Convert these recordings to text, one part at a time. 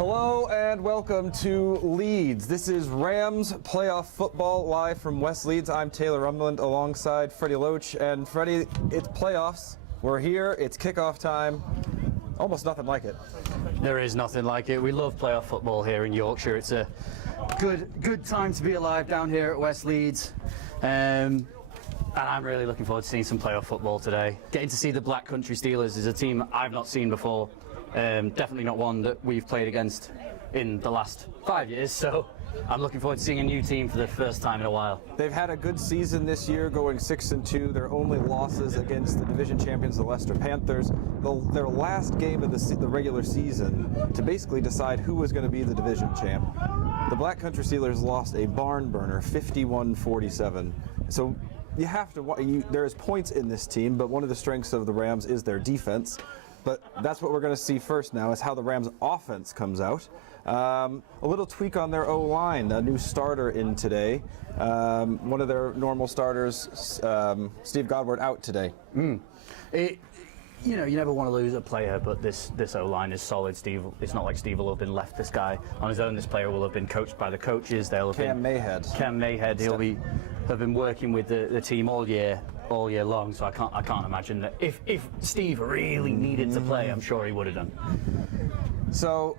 Hello and welcome to Leeds. This is Rams playoff football live from West Leeds. I'm Taylor Rumland alongside Freddie Loach. And Freddie, it's playoffs. We're here. It's kickoff time. Almost nothing like it. There is nothing like it. We love playoff football here in Yorkshire. It's a good time to be alive down here at West Leeds. And I'm really looking forward to seeing some playoff football today. Getting to see the Black Country Steelers is a team I've not seen before. Definitely not one that we've played against in the last 5 years, so I'm looking forward to seeing a new team for the first time in a while. They've had a good season this year, going 6-2. Their only losses against the division champions, the Leicester Panthers. Their last game of the regular season to basically decide who was going to be the division champ. The Black Country Steelers lost a barn burner, 51-47. So you have to. There's points in this team, but one of the strengths of the Rams is their defense. But that's what we're going to see first now, is how the Rams' offense comes out. A little tweak on their O-line, a new starter in today. One of their normal starters, Steve Godward, out today. You never want to lose a player, but this O-line is solid. It's not like Steve will have been left this guy on his own. This player will have been coached by the coaches. They'll have Cam Mayhead. He'll have been working with the team all year long. So I can't imagine that if Steve really needed to play, I'm sure he would have done. So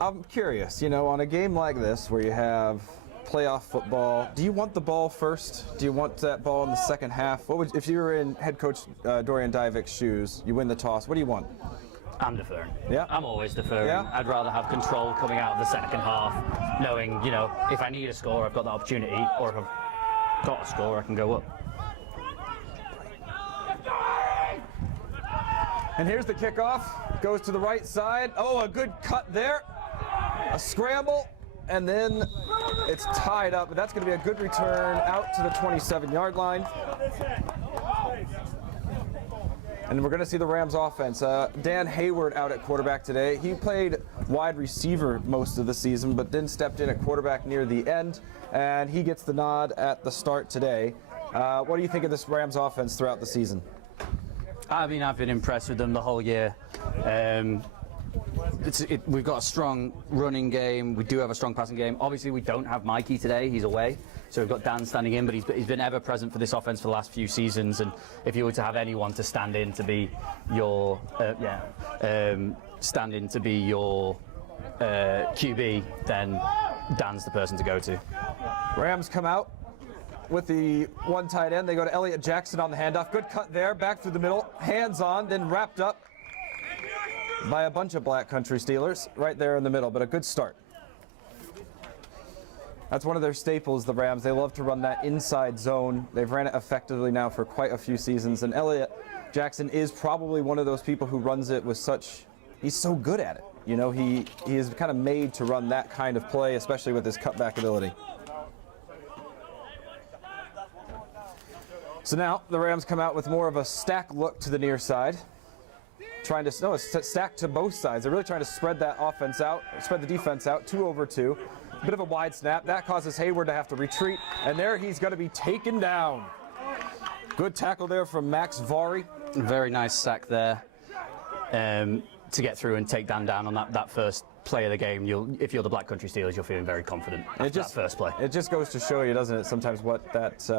I'm curious, on a game like this where you have playoff football, do you want the ball first? Do you want that ball in the second half? If you were in head coach Dorian Divic's shoes, you win the toss, what do you want? I'm deferring. Yeah. I'm always deferring. Yeah. I'd rather have control coming out of the second half, knowing, if I need a score, I've got the opportunity, or if I've got a score, I can go up. And here's the kickoff. Goes to the right side. Oh, a good cut there. A scramble. And then it's tied up. But that's going to be a good return out to the 27-yard line. And we're going to see the Rams offense. Dan Hayward out at quarterback today. He played wide receiver most of the season, but then stepped in at quarterback near the end. And he gets the nod at the start today. What do you think of this Rams offense throughout the season? I've been impressed with them the whole year. We've got a strong running game. We do have a strong passing game. Obviously, we don't have Mikey today. He's away. So we've got Dan standing in, but he's been ever present for this offense for the last few seasons. And if you were to have anyone to stand in to be your QB, then Dan's the person to go to. Rams come out with the one tight end. They go to Elliott Jackson on the handoff. Good cut there, back through the middle, hands on, then wrapped up by a bunch of Black Country Steelers right there in the middle, but a good start. That's one of their staples, the Rams. They love to run that inside zone. They've ran it effectively now for quite a few seasons, and Elliott Jackson is probably one of those people who runs it with he's so good at it. He is kind of made to run that kind of play, especially with his cutback ability. So now the Rams come out with more of a stack look to the near side. It's stacked to both sides. They're really trying to spread that offense out, spread the defense out, 2 over 2. Bit of a wide snap. That causes Hayward to have to retreat, and there he's going to be taken down. Good tackle there from Max Vari. Very nice sack there to get through and take Dan down on that first play of the game. If you're the Black Country Steelers, you're feeling very confident after that first play. It just goes to show you, doesn't it, sometimes what that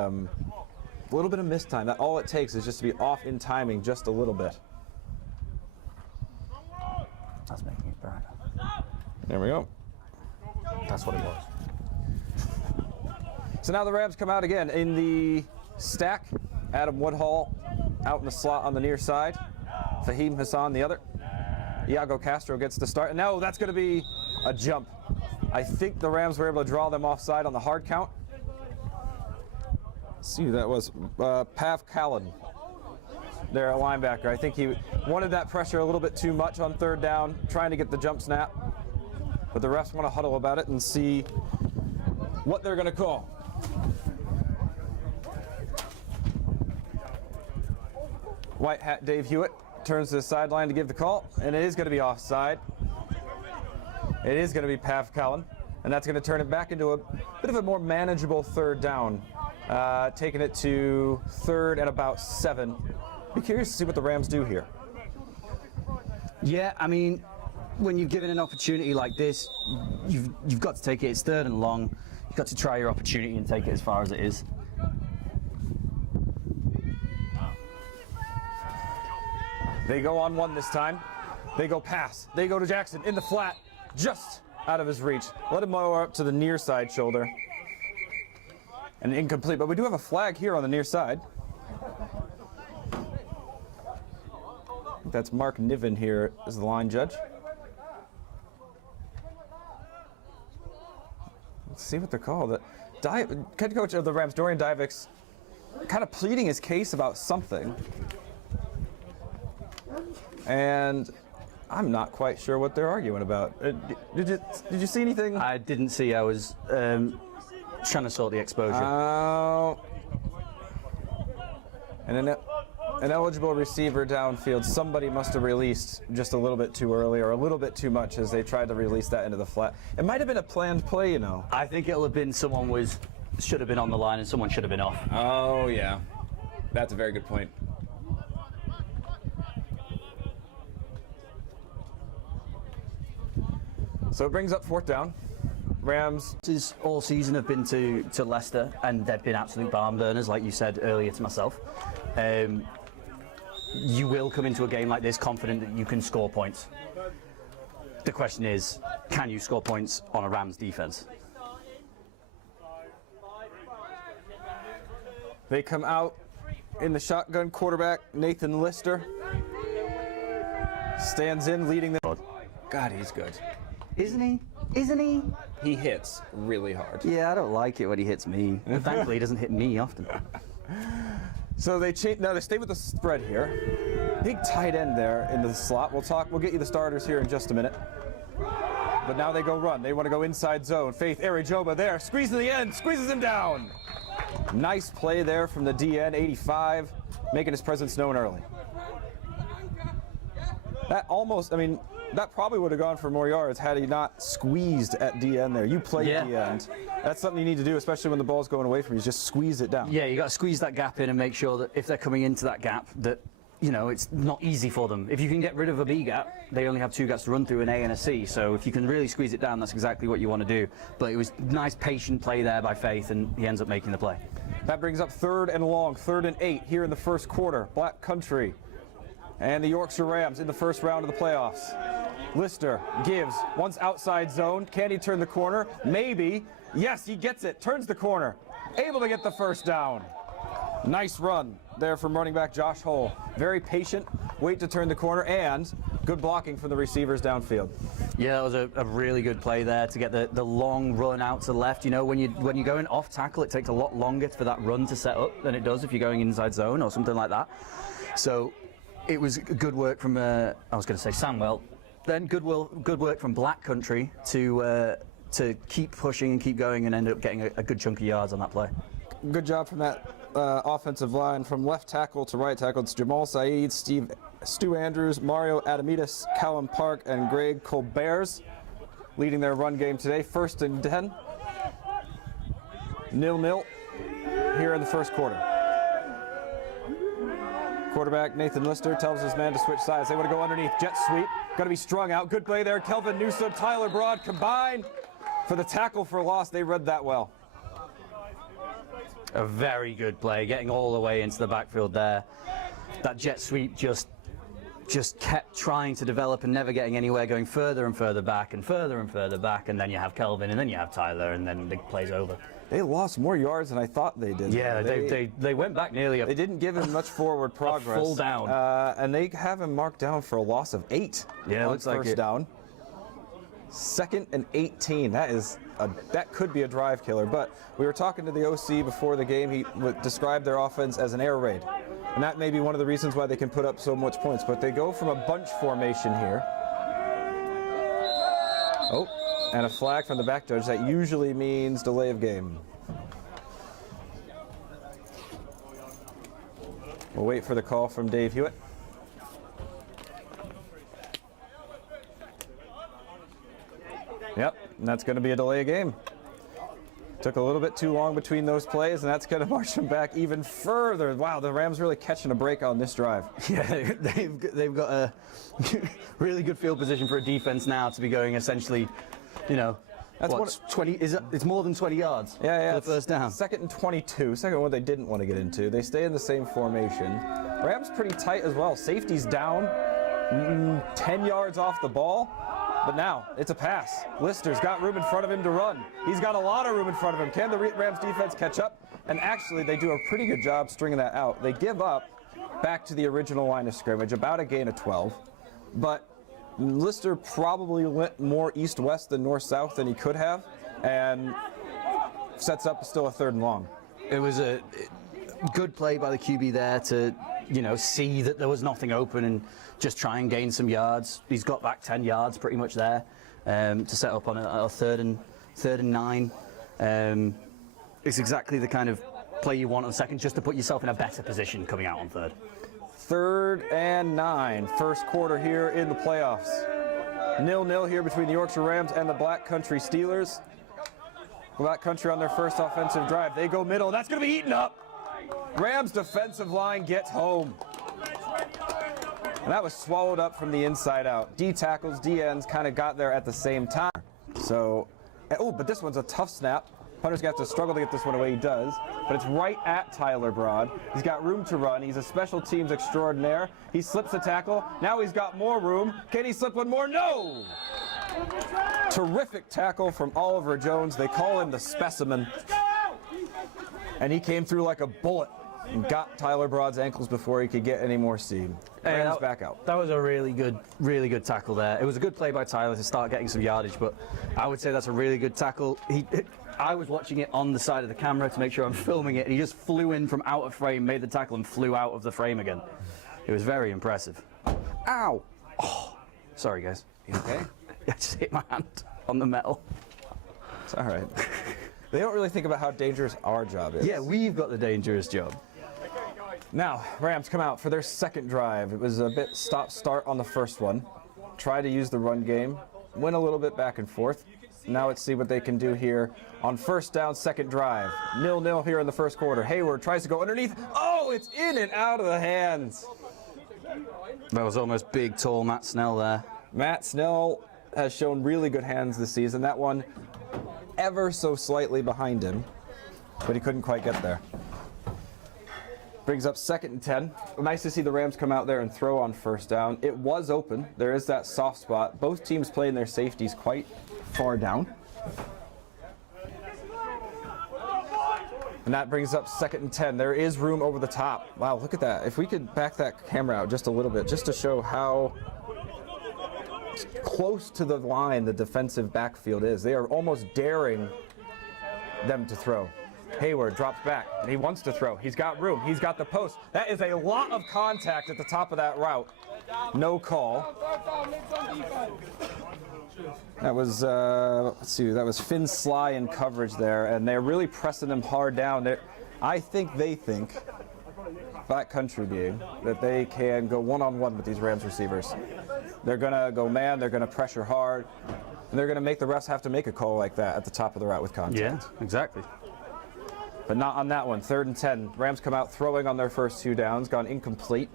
little bit of missed time, that all it takes is just to be off in timing just a little bit. That's making it brighter. There we go. That's what it was. So now the Rams come out again in the stack. Adam Woodhall out in the slot on the near side. Fahim Hassan the other. Iago Castro gets the start. And now that's going to be a jump. I think the Rams were able to draw them offside on the hard count. Let's see who that was. Pav Callan. There, a linebacker. I think he wanted that pressure a little bit too much on third down, trying to get the jump snap. But the refs want to huddle about it and see what they're going to call. White hat Dave Hewitt turns to the sideline to give the call, and it is going to be offside. It is going to be Pav Callan, and that's going to turn it back into a bit of a more manageable third down, taking it to third and about 7. Be curious to see what the Rams do here. Yeah, I mean, when you're given an opportunity like this, you've got to take it. It's 3rd and long. You've got to try your opportunity and take it as far as it is. They go on one this time. They go pass. They go to Jackson in the flat, just out of his reach. Let him mower up to the near side shoulder. And incomplete, but we do have a flag here on the near side. That's Mark Niven here as the line judge. Let's see what they're called. Head coach of the Rams, Dorian Divix, kind of pleading his case about something. And I'm not quite sure what they're arguing about. Did you see anything? I didn't see. I was trying to sort the exposure. Oh. And an eligible receiver downfield. Somebody must have released just a little bit too early or a little bit too much as they tried to release that into the flat. It might have been a planned play, you know. I think it'll have been someone should have been on the line and someone should have been off. Oh, yeah. That's a very good point. So it brings up 4th down. Rams. All season have been to Leicester, and they've been absolute barn burners, like you said earlier to myself. You will come into a game like this confident that you can score points. The question is, can you score points on a Rams defense? They come out in the shotgun. Quarterback Nathan Lister stands in, leading the. God, he's good. Isn't he? Isn't he? He hits really hard. Yeah, I don't like it when he hits me. Thankfully, he doesn't hit me often. So they change. Now they stay with the spread here. Big tight end there in the slot. We'll get you the starters here in just a minute. But now they go run. They want to go inside zone. Faith Arijoba there, squeezing the end, squeezes him down. Nice play there from the DN, 85, making his presence known early. That probably would have gone for more yards had he not squeezed at DN there. You play at the end. That's something you need to do, especially when the ball's going away from you. Just squeeze it down. Yeah, you got to squeeze that gap in and make sure that if they're coming into that gap, that it's not easy for them. If you can get rid of a B gap, they only have 2 gaps to run through, an A and a C. So if you can really squeeze it down, that's exactly what you want to do. But it was nice, patient play there by Faith, and he ends up making the play. That brings up 3rd and long, 3rd and 8 here in the first quarter. Black Country and the Yorkshire Rams in the first round of the playoffs. Lister gives, once outside zone. Can he turn the corner? Maybe. Yes, he gets it. Turns the corner. Able to get the first down. Nice run there from running back Josh Hull. Very patient, wait to turn the corner, and good blocking from the receivers downfield. Yeah, that was a really good play there to get the long run out to the left. When you're going off tackle, it takes a lot longer for that run to set up than it does if you're going inside zone or something like that. So it was good work from, I was going to say Samwell. Then good work from Black Country to keep pushing and keep going and end up getting a good chunk of yards on that play. Good job from that offensive line. From left tackle to right tackle, it's Jamal Saeed, Stu Andrews, Mario Adamidas, Callum Park, and Greg Colberts leading their run game today. 1st and 10. 0-0 here in the first quarter. Quarterback Nathan Lister tells his man to switch sides. They want to go underneath. Jet sweep. Got to be strung out. Good play there. Kelvin Newsom, Tyler Broad combined for the tackle for loss. They read that well. A very good play, getting all the way into the backfield there. That jet sweep just kept trying to develop and never getting anywhere, going further and further back and further and further back, and then you have Kelvin and then you have Tyler, and then the play's over. They lost more yards than I thought they did. Yeah, they went back nearly They didn't give him much forward progress. A full down. And they have him marked down for a loss of 8. Yeah, looks like first down. 2nd and 18. That could be a drive killer. But we were talking to the OC before the game. He described their offense as an air raid. And that may be one of the reasons why they can put up so much points. But they go from a bunch formation here. Oh. And a flag from the back judge. That usually means delay of game. We'll wait for the call from Dave Hewitt. Yep, and that's going to be a delay of game. Took a little bit too long between those plays, and that's going to march them back even further. Wow, the Rams really catching a break on this drive. Yeah, they've got a really good field position for a defense now to be going essentially, you know, that's 20. It's more than 20 yards. Yeah, for the first down. Second and 22. Second one they didn't want to get into. They stay in the same formation. Rams pretty tight as well. Safety's down 10 yards off the ball. But now, it's a pass. Lister's got room in front of him to run. He's got a lot of room in front of him. Can the Rams defense catch up? And actually, they do a pretty good job stringing that out. They give up back to the original line of scrimmage, about a gain of 12. But Lister probably went more east-west than north-south than he could have, and sets up still a 3rd and long. It was a good play by the QB there to, you know, see that there was nothing open and just try and gain some yards. He's got back 10 yards pretty much there to set up on a third and 9. It's exactly the kind of play you want on second, just to put yourself in a better position coming out on third. 3rd and 9, first quarter here in the playoffs. 0-0 here between the Yorkshire Rams and the Black Country Steelers. Black Country on their first offensive drive. They go middle. That's going to be eaten up. Rams defensive line gets home. And that was swallowed up from the inside out. D tackles, D ends kind of got there at the same time. So, oh, but this one's a tough snap. Punter's going to have to struggle to get this one away. He does. But it's right at Tyler Broad. He's got room to run. He's a special teams extraordinaire. He slips a tackle. Now he's got more room. Can he slip one more? No! Terrific tackle from Oliver Jones. They call him the specimen. And he came through like a bullet and got Tyler Broad's ankles before he could get any more steam. Rams back out. That was a really good tackle there. It was a good play by Tyler to start getting some yardage, but I would say that's a really good tackle. I was watching it on the side of the camera to make sure I'm filming it, and he just flew in from out of frame, made the tackle, and flew out of the frame again. It was very impressive. Ow! Oh, sorry, guys. You okay? I just hit my hand on the metal. It's all right. They don't really think about how dangerous our job is. Yeah, we've got the dangerous job. Now, Rams come out for their second drive. It was a bit stop-start on the first one. Try to use the run game. Went a little bit back and forth. Now let's see what they can do here on first down, second drive. 0-0 here in the first quarter. Hayward tries to go underneath. Oh, it's in and out of the hands. That was almost big, tall Matt Snell there. Matt Snell has shown really good hands this season. That one ever so slightly behind him, but he couldn't quite get there. Brings up 2nd and 10. Nice to see the Rams come out there and throw on first down. It was open. There is that soft spot. Both teams playing their safeties quite far down. And that brings up 2nd and 10. There is room over the top. Wow, look at that. If we could back that camera out just a little bit, just to show how close to the line the defensive backfield is. They are almost daring them to throw. Hayward drops back, and he wants to throw. He's got room. He's got the post. That is a lot of contact at the top of that route. No call. That was, let's see, that was Finn Sly in coverage there, and they're really pressing them hard down. I think they think, Black Country being, that they can go one-on-one with these Rams receivers. They're going to go man, they're going to pressure hard, and they're going to make the refs have to make a call like that at the top of the route with contact. Yeah, exactly. But not on that one. 3rd and 10. Rams come out throwing on their first 2 downs, gone incomplete.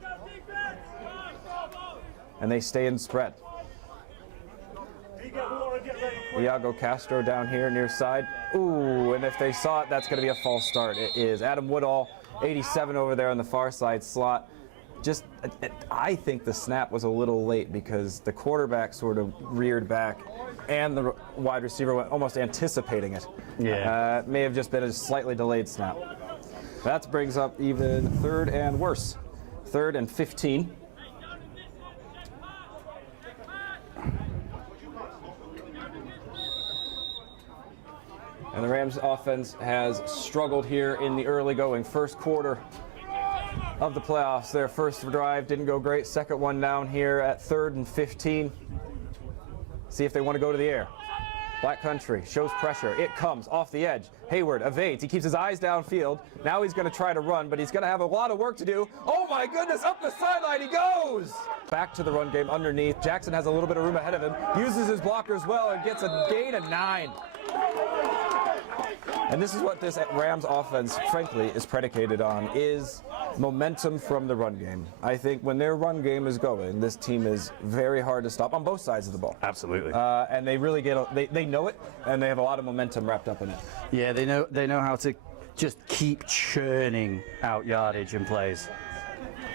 And they stay in spread. Iago Castro down here near side. Ooh, and if they saw it, that's going to be a false start. It is. Adam Woodall, 87 over there on the far side slot. Just, I think the snap was a little late because the quarterback sort of reared back and the wide receiver went almost anticipating it. Yeah. It may have just been a slightly delayed snap. That brings up even 3rd and worse. 3rd and 15. And the Rams offense has struggled here in the early going. First quarter of the playoffs. Their first drive didn't go great. Second one down here at 3rd and 15. See if they want to go to the air. Black Country shows pressure. It comes off the edge. Hayward evades. He keeps his eyes downfield. Now he's going to try to run, but he's going to have a lot of work to do. Oh my goodness, up the sideline he goes! Back to the run game underneath. Jackson has a little bit of room ahead of him. Uses his blockers well and gets a gain of 9. And this is what this Rams offense, frankly, is predicated on, is momentum from the run game. I think when their run game is going, this team is very hard to stop on both sides of the ball. Absolutely. And they really they know it, and they have a lot of momentum wrapped up in it. Yeah, they know how to just keep churning out yardage and plays.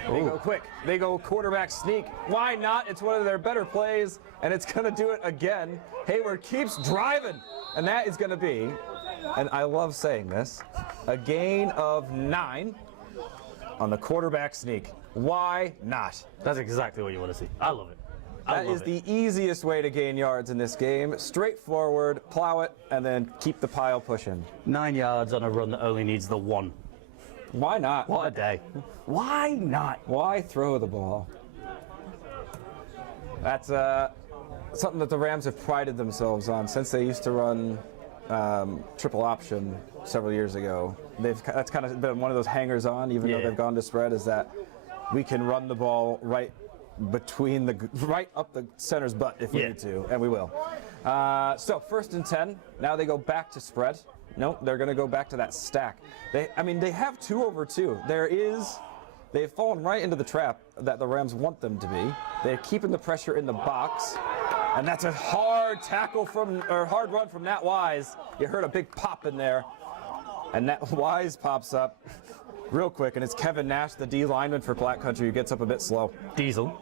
They go quick. They go quarterback sneak. Why not? It's one of their better plays, and it's going to do it again. Hayward keeps driving, and that is going to be, and I love saying this, a gain of 9 on the quarterback sneak. Why not? That's exactly what you want to see. I love it. That is the easiest way to gain yards in this game. Straightforward, plow it, and then keep the pile pushing. 9 yards on a run that only needs the 1. Why not? What a day. Why not? Why throw the ball? That's something that the Rams have prided themselves on since they used to run triple option several years ago. That's kind of been one of those hangers on, even though they've gone to spread, is that we can run the ball right up the center's butt if we need to, and we will. So 1st and 10. Now they go back to spread. No, they're going to go back to that stack. They have 2 over 2. They've fallen right into the trap that the Rams want them to be. They're keeping the pressure in the box, and that's a hard hard run from Nat Wise. You heard a big pop in there, and Nat Wise pops up real quick, and it's Kevin Nash, the D lineman for Black Country, who gets up a bit slow. Diesel.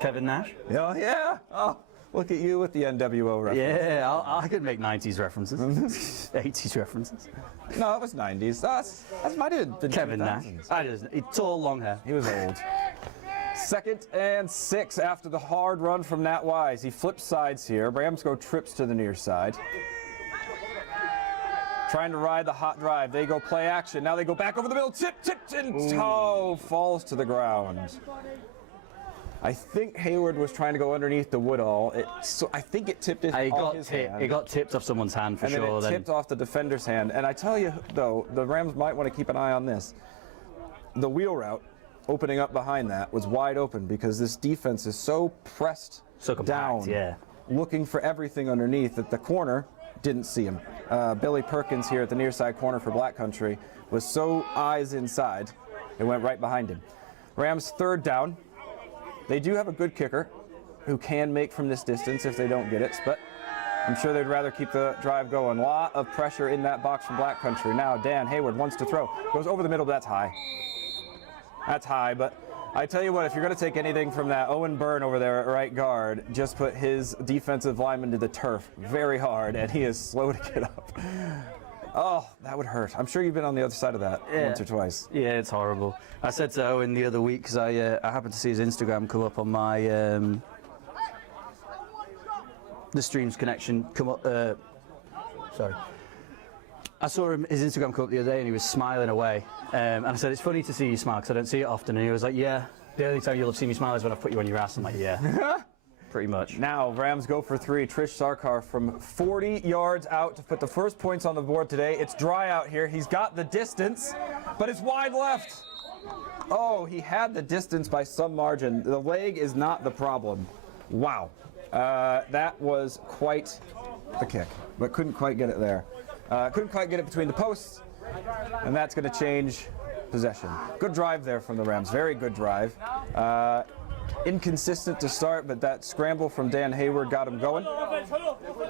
Kevin Nash. Oh, yeah. Oh, look at you with the NWO reference. Yeah, I could make 90s references. 80s references. No, it was 90s. That might have been Kevin 2000s. Nash. Tall, long hair. He was old. 2nd and 6 after the hard run from Nat Wise. He flips sides here. Rams go trips to the near side. Trying to ride the hot drive. They go play action. Now they go back over the middle. Tipped, and falls to the ground. I think Hayward was trying to go underneath the woodall. I think it tipped off his hand. It got tipped off someone's hand for sure. And then it tipped off the defender's hand. And I tell you, though, the Rams might want to keep an eye on this. The wheel route opening up behind that was wide open because this defense is so pressed down, looking for everything underneath that the corner didn't see him. Billy Perkins here at the near side corner for Black Country was so eyes inside, it went right behind him. Rams 3rd down. They do have a good kicker who can make from this distance if they don't get it, but I'm sure they'd rather keep the drive going. A lot of pressure in that box from Black Country. Now Dan Hayward wants to throw. Goes over the middle, but that's high. That's high, but I tell you what, if you're going to take anything from that Owen Byrne over there at right guard, just put his defensive lineman to the turf very hard, and he is slow to get up. Oh, that would hurt. I'm sure you've been on the other side of that once or twice. Yeah, it's horrible. I said to Owen the other week, because I happened to see his Instagram come up on my the streams connection come up. Sorry. I saw his Instagram come up the other day, and he was smiling away. And I said, it's funny to see you smile, because I don't see it often. And he was like, yeah, the only time you'll have seen me smile is when I put you on your ass. I'm like, yeah. Pretty much. Now, Rams go for 3. Trish Sarkar from 40 yards out to put the first points on the board today. It's dry out here. He's got the distance, but it's wide left. Oh, he had the distance by some margin. The leg is not the problem. Wow. That was quite the kick, but couldn't quite get it there. Couldn't quite get it between the posts, and that's going to change possession. Good drive there from the Rams. Very good drive. Inconsistent to start, but that scramble from Dan Hayward got him going.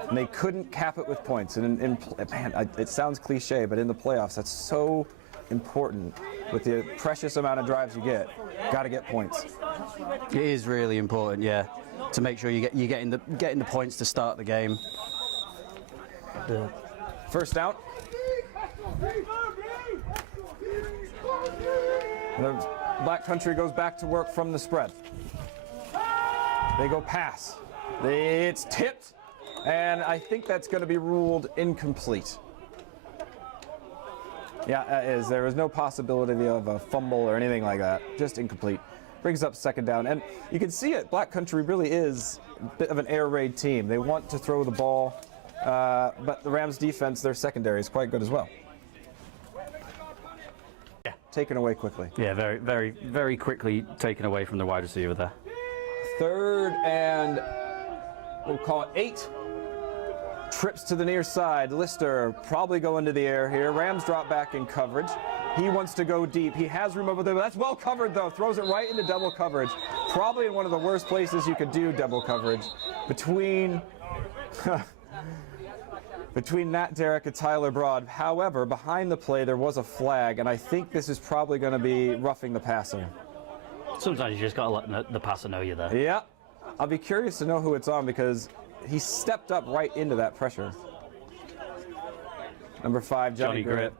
And they couldn't cap it with points. And man, it sounds cliche, but in the playoffs, that's so important. With the precious amount of drives you get, got to get points. It is really important, yeah, to make sure you're getting the points to start the game. First down. The Black Country goes back to work from the spread. They go pass. It's tipped, and I think that's going to be ruled incomplete. Yeah, that is. There is no possibility of a fumble or anything like that. Just incomplete. Brings up 2nd down, and you can see it. Black Country really is a bit of an air raid team. They want to throw the ball, but the Rams' defense, their secondary, is quite good as well. Yeah. Taken away quickly. Yeah, very, very, very quickly taken away from the wide receiver there. 3rd and we'll call it 8. trips to the near side. Lister probably going to the air here. Rams drop back in coverage. He wants to go deep. He has room over there, but that's well covered though. Throws it right into double coverage. Probably in one of the worst places you could do double coverage. Between Nat Derrick and Tyler Broad. However, behind the play there was a flag, and I think this is probably going to be roughing the passer. Sometimes you just got to let the passer know you're there. Yeah. I'll be curious to know who it's on because he stepped up right into that pressure. Number 5, Johnny Gritt.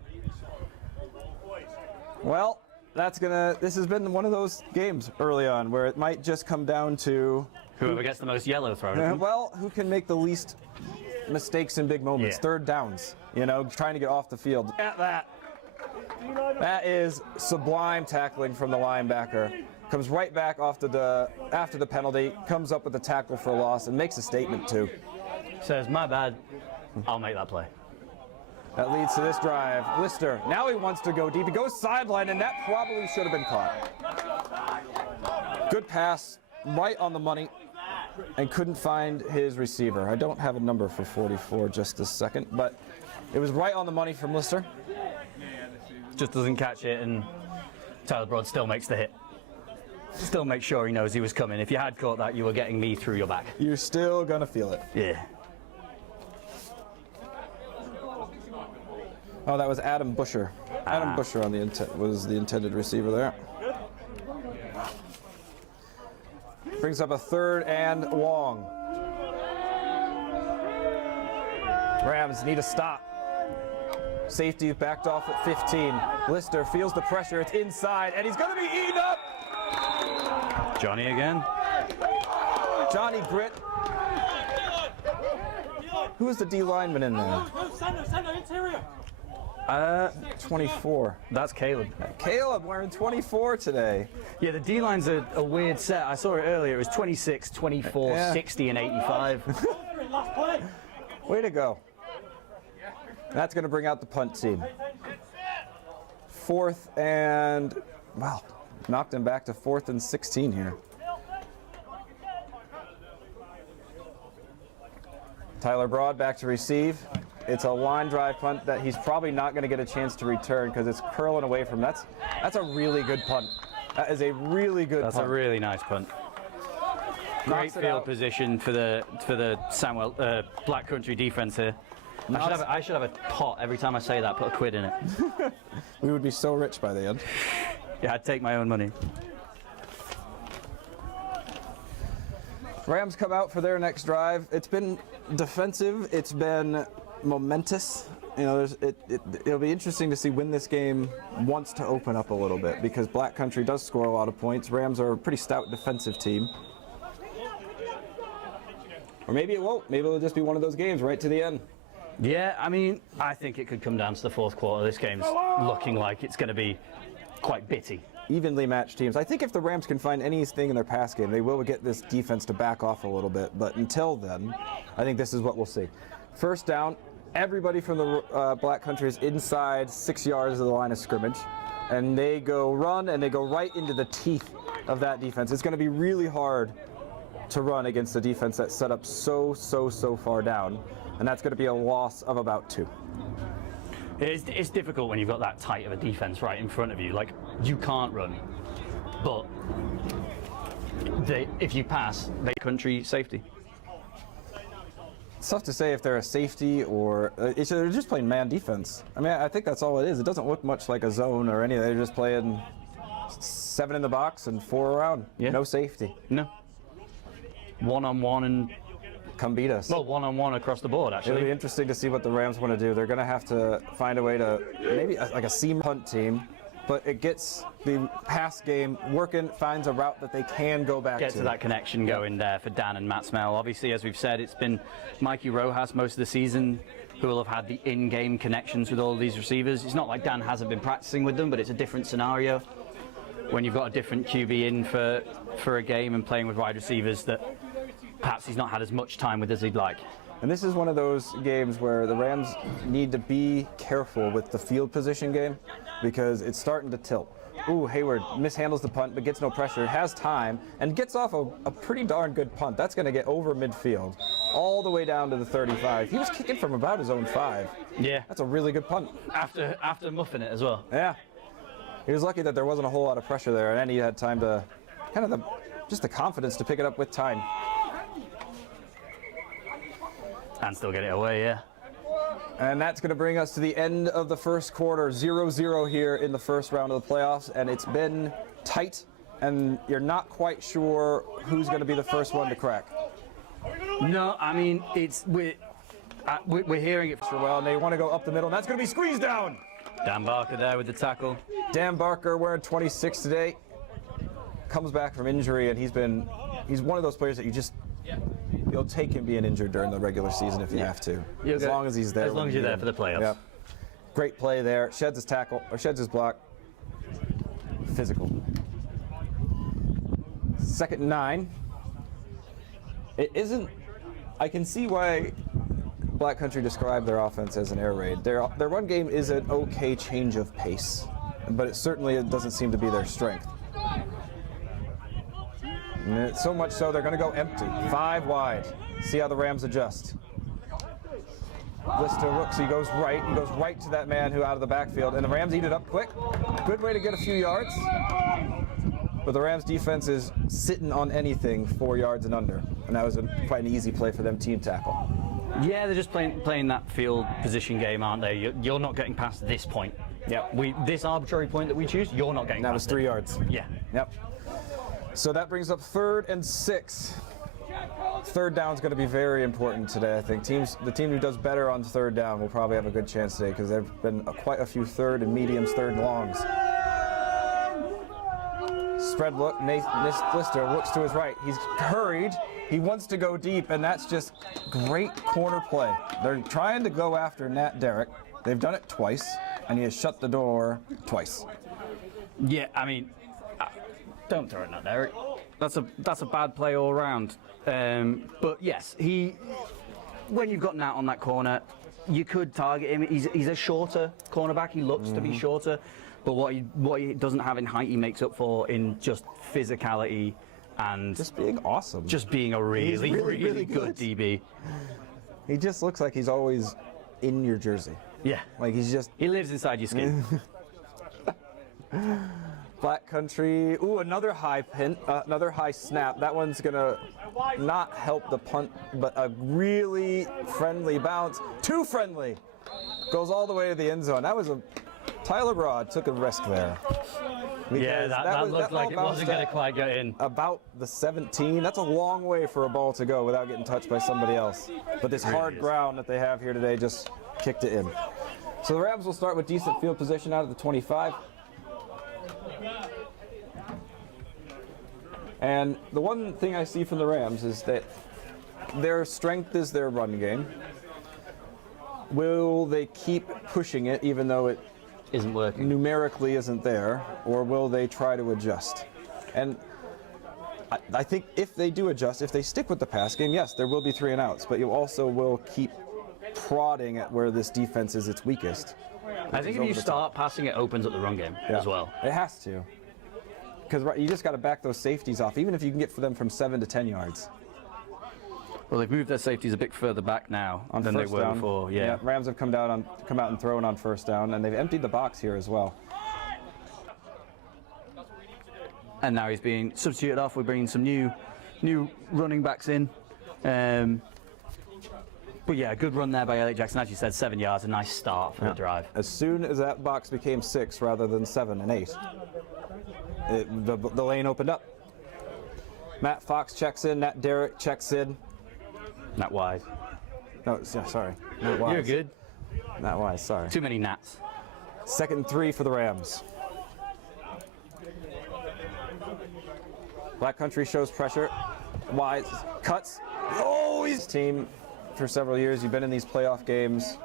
Well, this has been one of those games early on where it might just come down to whoever gets the most yellow thrown. Well, who can make the least mistakes in big moments, third downs, trying to get off the field. At that. That is sublime tackling from the linebacker. Comes right back after the penalty, comes up with a tackle for a loss, and makes a statement too. Says, my bad, I'll make that play. That leads to this drive. Lister, now he wants to go deep. He goes sideline, and that probably should have been caught. Good pass, right on the money, and couldn't find his receiver. I don't have a number for 44 just a second, but it was right on the money from Lister. Just doesn't catch it, and Tyler Broad still makes the hit. Still make sure he knows he was coming. If you had caught that, you were getting me through your back. You're still gonna feel it. Yeah. Oh, that was Adam Busher. Adam Busher was the intended receiver there. Brings up a 3rd and long. Rams need a stop. Safety backed off at 15. Lister feels the pressure. It's inside, and he's going to be eaten up. Johnny again. Johnny Gritt. Who is the D lineman in there? Center, interior. 24. That's Caleb. Caleb wearing 24 today. Yeah, the D-line's a weird set. I saw it earlier. It was 26, 24, 60, and 85. Way to go. That's going to bring out the punt team. 4th and, wow, knocked him back to 4th and 16 here. Tyler Broad back to receive. It's a line drive punt that he's probably not going to get a chance to return because it's curling away from him. That's a really good punt. That is a really good punt. That's a really nice punt. Great field position for the Samuel Black Country defense here. I should have a pot every time I say that. Put a quid in it. We would be so rich by the end. Yeah, I'd take my own money. Rams come out for their next drive. It's been defensive. It's been momentous. It'll be interesting to see when this game wants to open up a little bit because Black Country does score a lot of points. Rams are a pretty stout defensive team. Or maybe it won't. Maybe it'll just be one of those games right to the end. Yeah, I mean, I think it could come down to the 4th quarter. This game's looking like it's going to be quite bitty. Evenly matched teams. I think if the Rams can find anything in their pass game, they will get this defense to back off a little bit. But until then, I think this is what we'll see. First down, everybody from the Black Country is inside 6 yards of the line of scrimmage. And they go run, and they go right into the teeth of that defense. It's going to be really hard to run against a defense that's set up so far down. And that's going to be a loss of about 2. It's difficult when you've got that tight of a defense right in front of you. Like, you can't run. But if you pass, they country safety. It's tough to say if they're a safety or they're just playing man defense. I mean, I think that's all it is. It doesn't look much like a zone or anything. They're just playing 7 in the box and 4 around. Yeah. No safety. No. One-on-one and... Come beat us. Well, one-on-one across the board, actually. It'll be interesting to see what the Rams want to do. They're going to have to find a way to maybe like a seam punt team, but it gets the pass game working, finds a route that they can go back to. Get to that connection going there for Dan and Matt Smell. Obviously, as we've said, it's been Mikey Rojas most of the season who will have had the in-game connections with all of these receivers. It's not like Dan hasn't been practicing with them, but it's a different scenario when you've got a different QB in for a game and playing with wide receivers that perhaps he's not had as much time with as he'd like. And this is one of those games where the Rams need to be careful with the field position game because it's starting to tilt. Ooh, Hayward mishandles the punt but gets no pressure, has time, and gets off a pretty darn good punt. That's going to get over midfield. all the way down to the 35. He was kicking from about his own 5. Yeah. That's a really good punt. After muffing it as well. Yeah. He was lucky that there wasn't a whole lot of pressure there, and then he had time to, just the confidence to pick it up with time. And still get it away, yeah. And that's going to bring us to the end of the first quarter, 0-0 here in the first round of the playoffs, and it's been tight, and you're not quite sure who's going to be the first one to crack. No, I mean, we're hearing it. Well, and they want to go up the middle, and that's going to be squeezed down. Dan Barker there with the tackle. Dan Barker wearing 26 today. Comes back from injury, and he's one of those players that you'll take him being injured during the regular season if you have to. As long as he's there. As long as you're there for the playoffs. Yep. Great play there. Sheds his tackle, or sheds his block. Physical. 2nd and 9. It isn't. I can see why Black Country described their offense as an air raid. Their run game is an okay change of pace, but it doesn't seem to be their strength. And so much so they're going to go empty. 5 wide. See how the Rams adjust. Lister looks, he goes right to that man who out of the backfield, and the Rams eat it up quick. Good way to get a few yards. But the Rams defense is sitting on anything 4 yards and under, and that was quite an easy play for them team tackle. Yeah, they're just playing that field position game, aren't they? You're not getting past this point. Yep. This arbitrary point that we choose, you're not getting that past. That was 3 yards. Yeah. Yep. So that brings up 3rd and 6. 3rd down is going to be very important today, I think. The team who does better on 3rd down will probably have a good chance today, because there have been quite a few 3rd and mediums, 3rd longs. Spread look, Lister looks to his right. He's hurried. He wants to go deep, and that's just great corner play. They're trying to go after Nat Derrick. They've done it twice, and he has shut the door twice. Yeah, I mean, don't throw it at Derrick. That's a bad play all around. But yes, when you've got Nat on that corner, you could target him. He's a shorter cornerback. He looks to be shorter, but what he doesn't have in height, he makes up for in just physicality and just being awesome. Just being a really good DB. He just looks like he's always in your jersey. Yeah, like he lives inside your skin. Black Country. Ooh, another high snap. That one's gonna not help the punt, but a really friendly bounce. Too friendly. Goes all the way to the end zone. That was Tyler Broad took a risk there. Yeah, that looked like it wasn't going to quite get in. About the 17. That's a long way for a ball to go without getting touched by somebody else. But this hard ground that they have here today just kicked it in. So the Rams will start with decent field position out of the 25. And the one thing I see from the Rams is that their strength is their run game. Will they keep pushing it even though it isn't working, numerically isn't there, or will they try to adjust? And I think if they do adjust, if they stick with the pass game, yes, there will be 3 and outs, but you also will keep prodding at where this defense is its weakest. I think if you start passing, it opens up the run game as well. It has to. Because you just got to back those safeties off, even if you can get for them from 7 to 10 yards. Well, they've moved their safeties a bit further back now than they were before. Yeah. Rams have come out and thrown on 1st down, and they've emptied the box here as well. And now he's being substituted off. We're bringing some new running backs in. But yeah, good run there by Elliot Jackson. As you said, 7 yards, a nice start for the drive. As soon as that box became 6 rather than 7 and 8, the lane opened up. Matt Fox checks in. Nat Derrick checks in. Not wide. No, yeah, sorry. Not wide. You're good. Not wide, sorry. Too many gnats. 2nd and 3 for the Rams. Black Country shows pressure. Wide cuts. Oh, he's team for several years. You've been in these playoff games.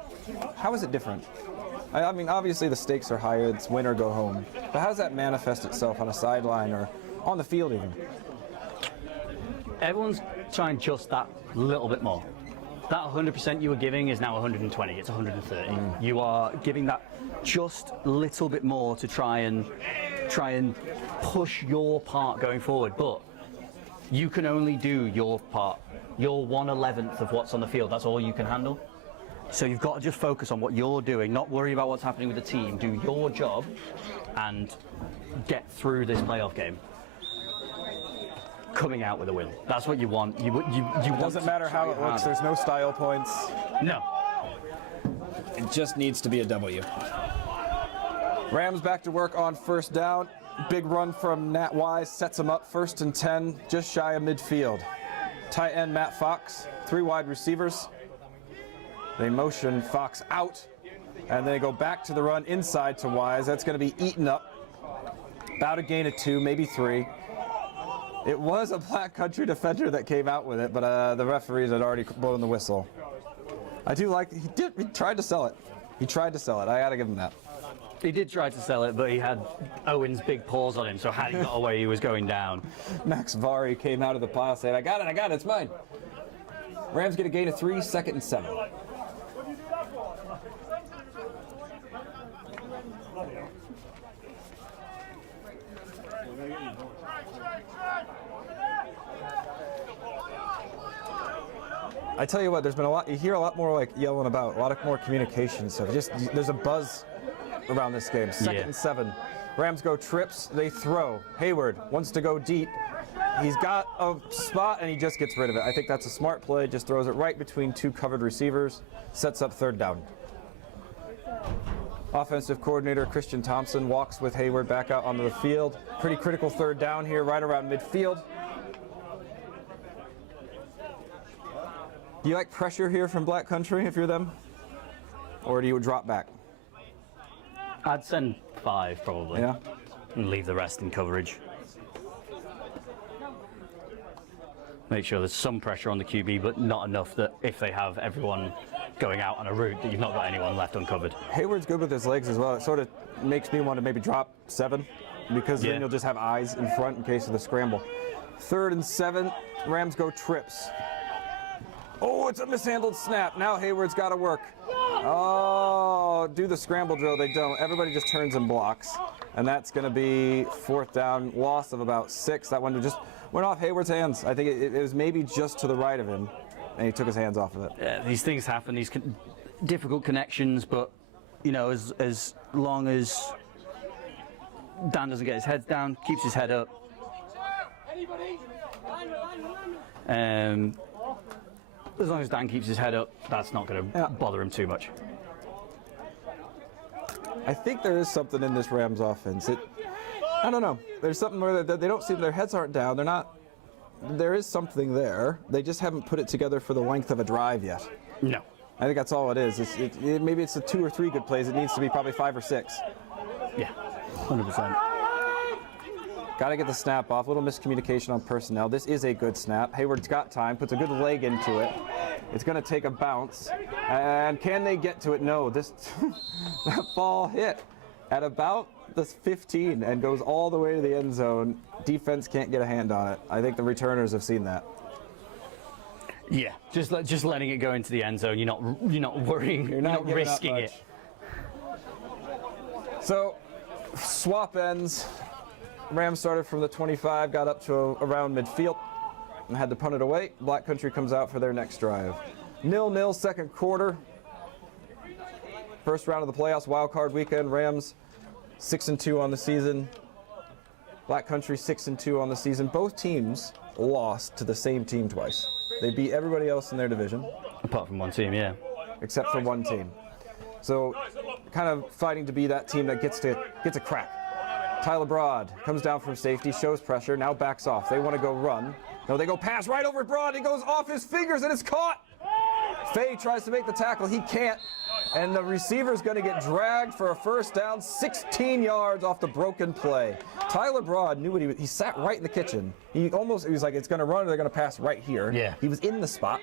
How is it different? I mean, obviously the stakes are higher. It's win or go home. But how does that manifest itself on a sideline or on the field even? Everyone's trying just that little bit more. That 100% you were giving is now 120. It's 130. You are giving that just a little bit more to try and push your part going forward. But you can only do your part You're 1/11th of what's on the field. That's all you can handle. So you've got to just focus on what you're doing, not worry about what's happening with the team. Do your job and get through this playoff game. Coming out with a win. That's what you want. You It doesn't matter how it looks. There's no style points. No. It just needs to be a W. Rams back to work on first down. Big run from Nat Wise sets him up 1st and 10, just shy of midfield. Tight end Matt Fox, 3 wide receivers. They motion Fox out, and then they go back to the run inside to Wise. That's going to be eaten up. About a gain of 2, maybe 3. It was a Black Country defender that came out with it, but the referees had already blown the whistle. I do like, he tried to sell it. He tried to sell it. I got to give him that. He did try to sell it, but he had Owen's big paws on him, so had he got away, he was going down. Max Vari came out of the pile saying, I got it, it's mine. Rams get a gain of 3, 2nd and 7. I tell you what, there's been a lot, you hear a lot more like yelling about, a lot of more communication, so there's a buzz around this game. 2nd and 7. Rams go trips, they throw. Hayward wants to go deep. He's got a spot and he just gets rid of it. I think that's a smart play, just throws it right between 2 covered receivers, sets up 3rd down. Offensive coordinator Christian Thompson walks with Hayward back out onto the field. Pretty critical 3rd down here, right around midfield. Do you like pressure here from Black Country if you're them? Or do you drop back? I'd send 5 probably. Yeah. And leave the rest in coverage. Make sure there's some pressure on the QB, but not enough that if they have everyone going out on a route that you've not got anyone left uncovered. Hayward's good with his legs as well. It sort of makes me want to maybe drop 7 because then you'll just have eyes in front in case of the scramble. 3rd and 7, Rams go trips. Oh, it's a mishandled snap. Now Hayward's got to work. Oh, do the scramble drill. They don't. Everybody just turns and blocks. And that's going to be 4th down, loss of about 6. That one just went off Hayward's hands. I think it was maybe just to the right of him, and he took his hands off of it. Yeah, these things happen, these difficult connections, but, you know, as long as Dan doesn't get his head down, keeps his head up. As long as Dan keeps his head up, that's not going to bother him too much. I think there is something in this Rams offense. I don't know. There's something where they don't seem, their heads aren't down. They're not. There is something there. They just haven't put it together for the length of a drive yet. No. I think that's all it is. Maybe it's the 2 or 3 good plays. It needs to be probably 5 or 6. Yeah, 100%. Got to get the snap off. A little miscommunication on personnel. This is a good snap. Hayward's got time, puts a good leg into it. It's going to take a bounce. And can they get to it? No. That ball hit at about the 15 and goes all the way to the end zone. Defense can't get a hand on it. I think the returners have seen that. Yeah, just letting it go into the end zone. You're not worrying. You're not risking it. So, swap ends. Rams started from the 25, got up to around midfield, and had to punt it away. Black Country comes out for their next drive. 0-0 2nd quarter. First round of the playoffs, wild card weekend. Rams 6-2 on the season. Black Country 6-2 on the season. Both teams lost to the same team twice. They beat everybody else in their division. Apart from one team, yeah. Except for one team. So, kind of fighting to be that team that gets a crack. Tyler Broad comes down from safety, shows pressure, now backs off. They want to go run. No, they go pass right over Broad. He goes off his fingers and it's caught. Fay tries to make the tackle. He can't. And the receiver's going to get dragged for a 1st down, 16 yards off the broken play. Tyler Broad knew what he sat right in the kitchen. He was like, it's going to run or they're going to pass right here. Yeah. He was in the spot.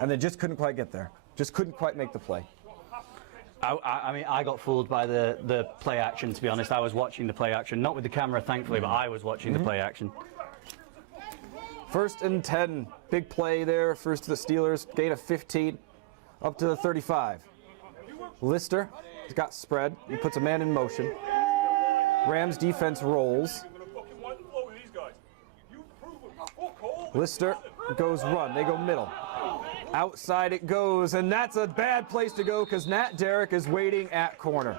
And they just couldn't quite get there. Just couldn't quite make the play. I mean, I got fooled by the play action, to be honest. I was watching the play action, not with the camera, thankfully, but I was watching the play action. 1st and 10, big play there. First to the Steelers, gain of 15, up to the 35. Lister has got spread. He puts a man in motion. Rams defense rolls. Lister goes run. They go middle. Outside it goes, and that's a bad place to go because Nat Derrick is waiting at corner.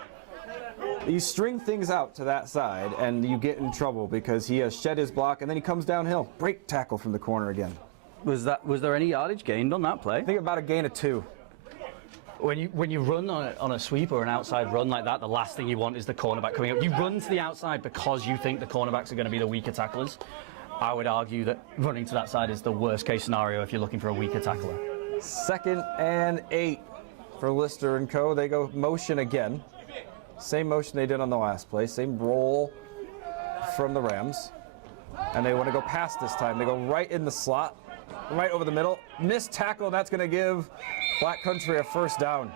You string things out to that side, and you get in trouble because he has shed his block, and then he comes downhill. Break tackle from the corner again. Was there any yardage gained on that play? I think about a gain of 2. When you run on a sweep or an outside run like that, the last thing you want is the cornerback coming up. You run to the outside because you think the cornerbacks are going to be the weaker tacklers. I would argue that running to that side is the worst case scenario if you're looking for a weaker tackler. 2nd and 8 for Lister and co. They go motion again. Same motion they did on the last play. Same roll from the Rams. And they want to go past this time. They go right in the slot, right over the middle. Missed tackle, and that's going to give Black Country a first down.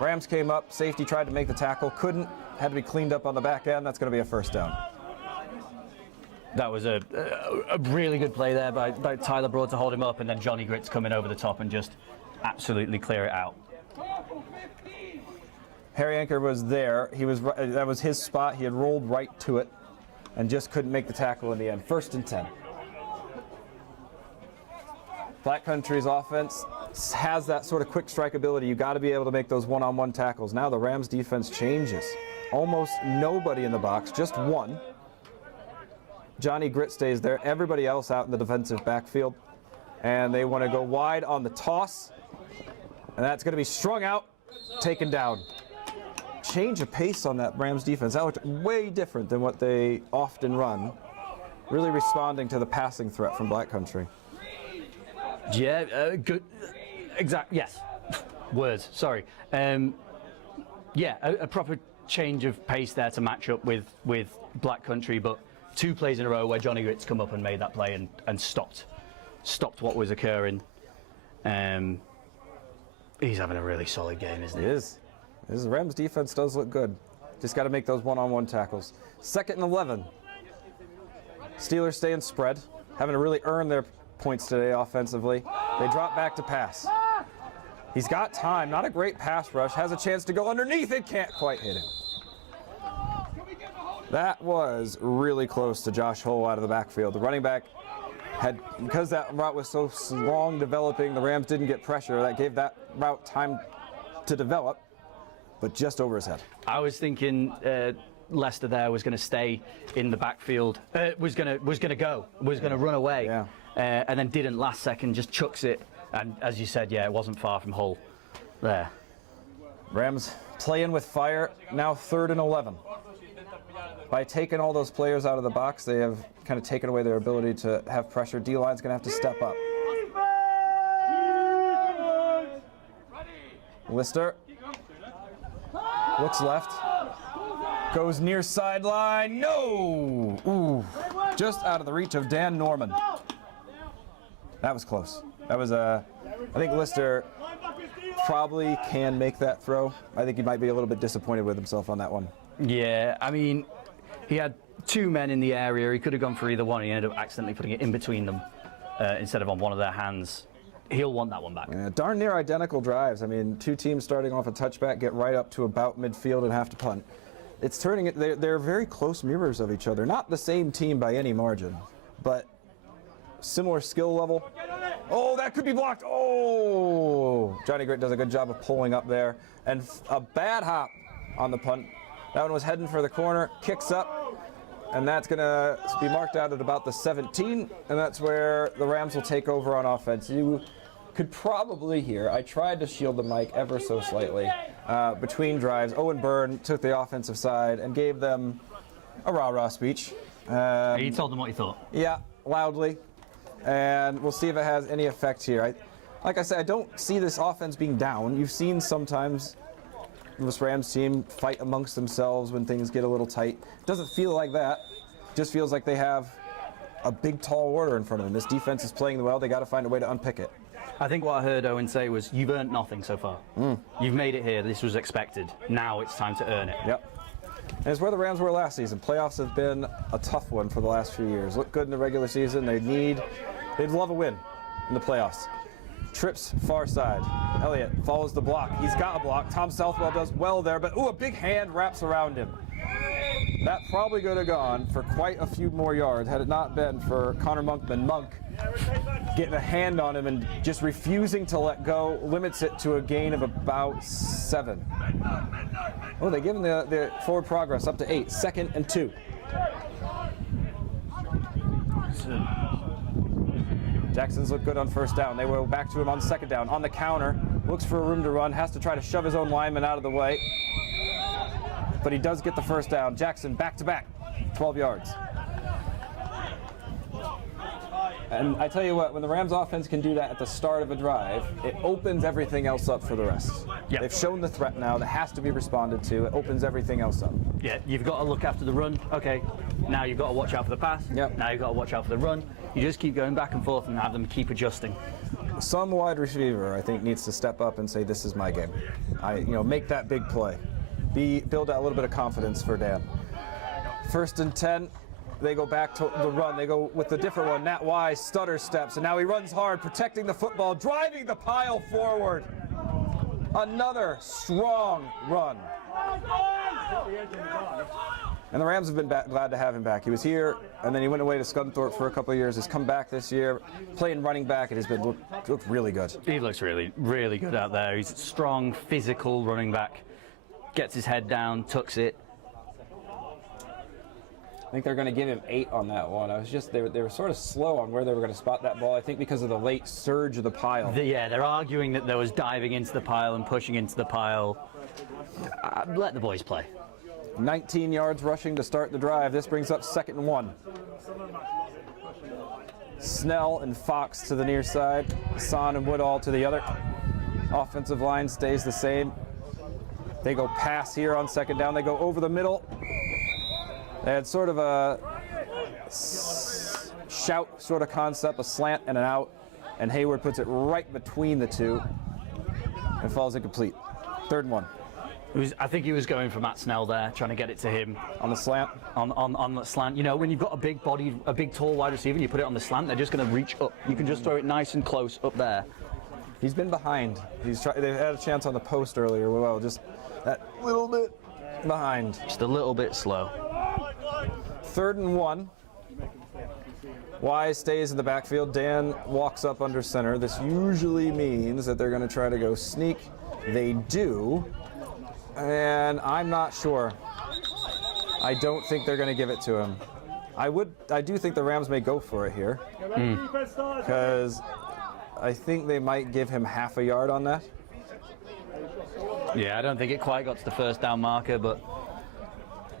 Rams came up. Safety tried to make the tackle. Couldn't. Had to be cleaned up on the back end. That's going to be a first down. That was a really good play there by Tyler Broad to hold him up, and then Johnny Gritz coming over the top and just absolutely clear it out. Harry Anker was there. That was his spot. He had rolled right to it and just couldn't make the tackle in the end. 1st and 10. Black Country's offense has that sort of quick strike ability. You got to be able to make those one-on-one tackles. Now the Rams defense changes. Almost nobody in the box, just one. Johnny Grit stays there. Everybody else out in the defensive backfield. And they want to go wide on the toss. And that's going to be strung out, taken down. Change of pace on that Rams defense. That looked way different than what they often run. Really responding to the passing threat from Black Country. Yeah, good. Yes. Words, sorry. Yeah, a proper change of pace there to match up with Black Country, but 2 plays in a row where Johnny Gritz come up and made that play and stopped what was occurring. He's having a really solid game, isn't he? He is. The Rams defense does look good. Just got to make those one-on-one tackles. 2nd and 11. Steelers stay in spread, having to really earn their points today offensively. They drop back to pass. He's got time, not a great pass rush, has a chance to go underneath it, can't quite hit him. That was really close to Josh Hull out of the backfield. The running back had, because that route was so long developing, the Rams didn't get pressure. That gave that route time to develop, but just over his head. I was thinking Leicester there was going to stay in the backfield, was going to run away, yeah. And then didn't last second, just chucks it. And as you said, yeah, it wasn't far from Hull there. Rams playing with fire, now 3rd and 11. By taking all those players out of the box, they have kind of taken away their ability to have pressure. D-line's going to have to step up. Lister looks left, goes near sideline. No! Ooh, just out of the reach of Dan Norman. That was close. That was I think Lister probably can make that throw. I think he might be a little bit disappointed with himself on that one. Yeah, I mean, he had 2 men in the area. He could have gone for either one. He ended up accidentally putting it in between them instead of on one of their hands. He'll want that one back. Yeah, darn near identical drives. I mean, 2 teams starting off a touchback, get right up to about midfield and have to punt. It's turning it. They're very close mirrors of each other. Not the same team by any margin, but similar skill level. Oh, that could be blocked. Oh, Johnny Grit does a good job of pulling up there. And a bad hop on the punt. That one was heading for the corner, kicks up, and that's going to be marked out at about the 17, and that's where the Rams will take over on offense. You could probably hear, I tried to shield the mic ever so slightly, between drives. Owen Byrne took the offensive side and gave them a rah-rah speech. You told them what you thought? Yeah, loudly. And we'll see if it has any effect here. Like I said, I don't see this offense being down. You've seen sometimes this Rams team fight amongst themselves when things get a little tight. It doesn't feel like that. It just feels like they have a big, tall order in front of them. This defense is playing well. They got to find a way to unpick it. I think what I heard Owen say was, you've earned nothing so far. You've made it here. This was expected. Now it's time to earn it. Yep. And it's where the Rams were last season. Playoffs have been a tough one for the last few years. Look good in the regular season. They'd love a win in the playoffs. Trips far side. Elliott follows the block. He's got a block. Tom Southwell does well there, but a big hand wraps around him. That probably could have gone for quite a few more yards had it not been for Connor Monkman. Monk getting a hand on him and just refusing to let go, limits it to a gain of about 7. Oh, they give him the forward progress up to 8. 2nd and 2. Jackson's looked good on first down. They will back to him on second down. On the counter, looks for a room to run, has to try to shove his own lineman out of the way. But he does get the first down. Jackson back to back, 12 yards. And I tell you what, when the Rams offense can do that at the start of a drive, it opens everything else up for the rest. Yep. They've shown the threat now that has to be responded to. It opens everything else up. Yeah, you've got to look after the run. Okay, now you've got to watch out for the pass. Yep. Now you've got to watch out for the run. You just keep going back and forth and have them keep adjusting. Some wide receiver, I think, needs to step up and say, "This is my game." Make that big play. Build out a little bit of confidence for Dan. 1st and 10. They go back to the run. They go with the different one. Nat Wise stutter steps, and now he runs hard, protecting the football, driving the pile forward. Another strong run. And the Rams have been glad to have him back. He was here, and then he went away to Scunthorpe for a couple of years. He's come back this year, playing running back. It has been looked really good. He looks really, really good out there. He's a strong, physical running back. Gets his head down, tucks it. I think they're going to give him 8 on that one. They were sort of slow on where they were going to spot that ball. I think because of the late surge of the pile. They're arguing that there was diving into the pile and pushing into the pile. Let the boys play. 19 yards rushing to start the drive. This brings up 2nd and 1. Snell and Fox to the near side. Son and Woodall to the other. Offensive line stays the same. They go pass here on 2nd down. They go over the middle. They had sort of a shout sort of concept, a slant and an out, and Hayward puts it right between the two and falls incomplete. 3rd and 1. I think he was going for Matt Snell there, trying to get it to him. On the slant? On the slant. When you've got a big tall wide receiver and you put it on the slant, they're just going to reach up. You can just throw it nice and close up there. He's been behind. They've had a chance on the post earlier. Well, just that little bit behind. Just a little bit slow. 3rd and 1. Wise stays in the backfield. Dan walks up under center. This usually means that they're going to try to go sneak. They do. And I'm not sure. I don't think they're going to give it to him. I do think the Rams may go for it here. Because I think they might give him half a yard on that. Yeah, I don't think it quite got to the first down marker, but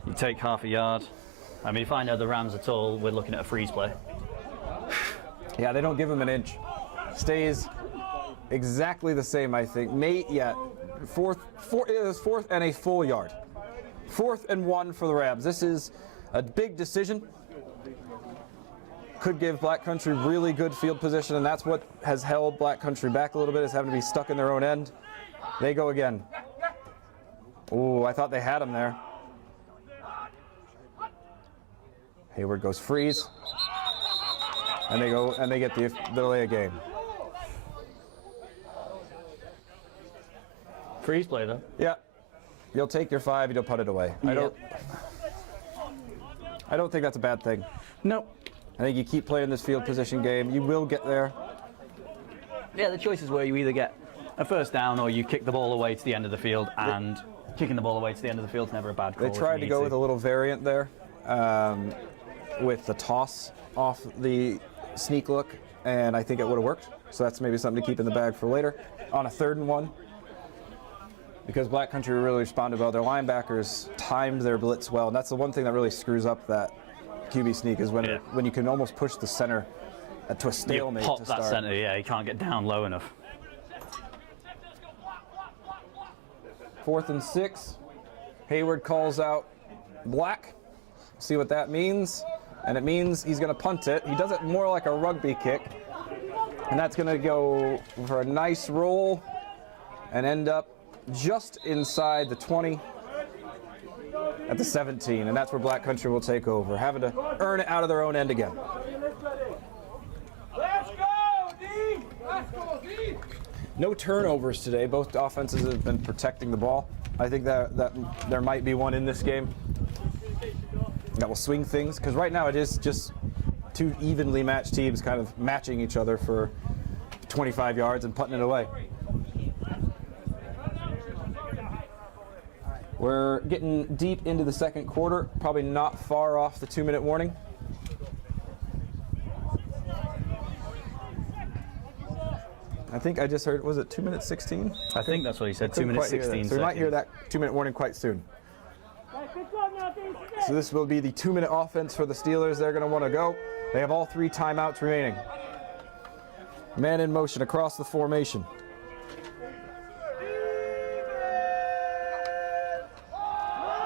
you take half a yard. I mean, if I know the Rams at all, we're looking at a freeze play. Yeah, they don't give him an inch. Stays exactly the same, I think. Fourth and a full yard. 4th and 1 for the Rams. This is a big decision. Could give Black Country really good field position, and that's what has held Black Country back a little bit, is having to be stuck in their own end. They go again. Ooh, I thought they had him there. Hayward goes freeze, and they get the delay of game. Freeze play though. Yeah, you'll take your 5, you'll put it away. Yep. I don't think that's a bad thing. No. I think you keep playing this field position game. You will get there. Yeah, the choice is where you either get a first down or you kick the ball away to the end of the field, and kicking the ball away to the end of the field is never a bad call. They tried to go with a little variant there. With the toss off the sneak look, and I think it would have worked. So that's maybe something to keep in the bag for later. On a 3rd and 1, because Black Country really responded well. Their linebackers timed their blitz well, and that's the one thing that really screws up that QB sneak, is when you can almost push the center to a stalemate. You pop to that start. center, yeah, you can't get down low enough. 4th and 6. Hayward calls out black. See what that means. And it means he's going to punt it. He does it more like a rugby kick. And that's going to go for a nice roll and end up just inside the 20 at the 17. And that's where Black Country will take over, having to earn it out of their own end again. Let's go, D! Let's go, D! No turnovers today. Both offenses have been protecting the ball. I think that there might be one in this game. that will swing things, because right now it is just two evenly matched teams kind of matching each other for 25 yards and putting it away. We're getting deep into the second quarter, probably not far off the 2-minute warning. I think I just heard, was it 2 minutes 16? I think that's what he said, 2 minutes 16 So we might hear that 2-minute warning quite soon. So this will be the 2-minute offense for the Steelers. They're going to want to go. They have all 3 timeouts remaining. Man in motion across the formation.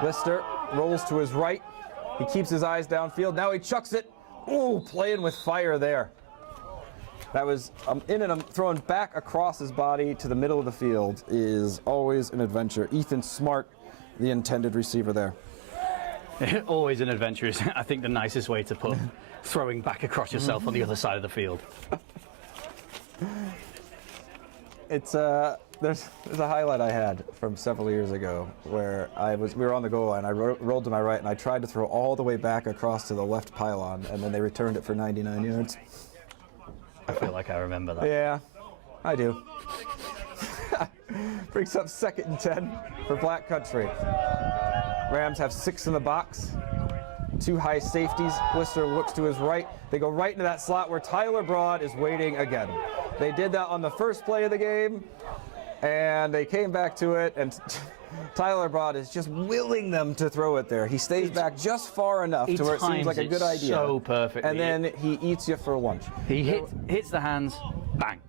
Lister rolls to his right. He keeps his eyes downfield. Now he chucks it. Ooh, playing with fire there. That was in and throwing back across his body to the middle of the field is always an adventure. Ethan Smart, the intended receiver there. Always an adventure is, I think, the nicest way to put throwing back across yourself on the other side of the field. It's there's a highlight I had from several years ago where we were on the goal line. I rolled to my right and I tried to throw all the way back across to the left pylon, and then they returned it for 99 yards. I feel like I remember that. Yeah, I do. Brings up 2nd and 10 for Black Country. Rams have 6 in the box. 2 high safeties. Lister looks to his right. They go right into that slot where Tyler Broad is waiting again. They did that on the first play of the game, and they came back to it, and Tyler Broad is just willing them to throw it there. He stays back just far enough to where it seems like a good idea. So perfect. And then he eats you for lunch. He hits the hands, bang.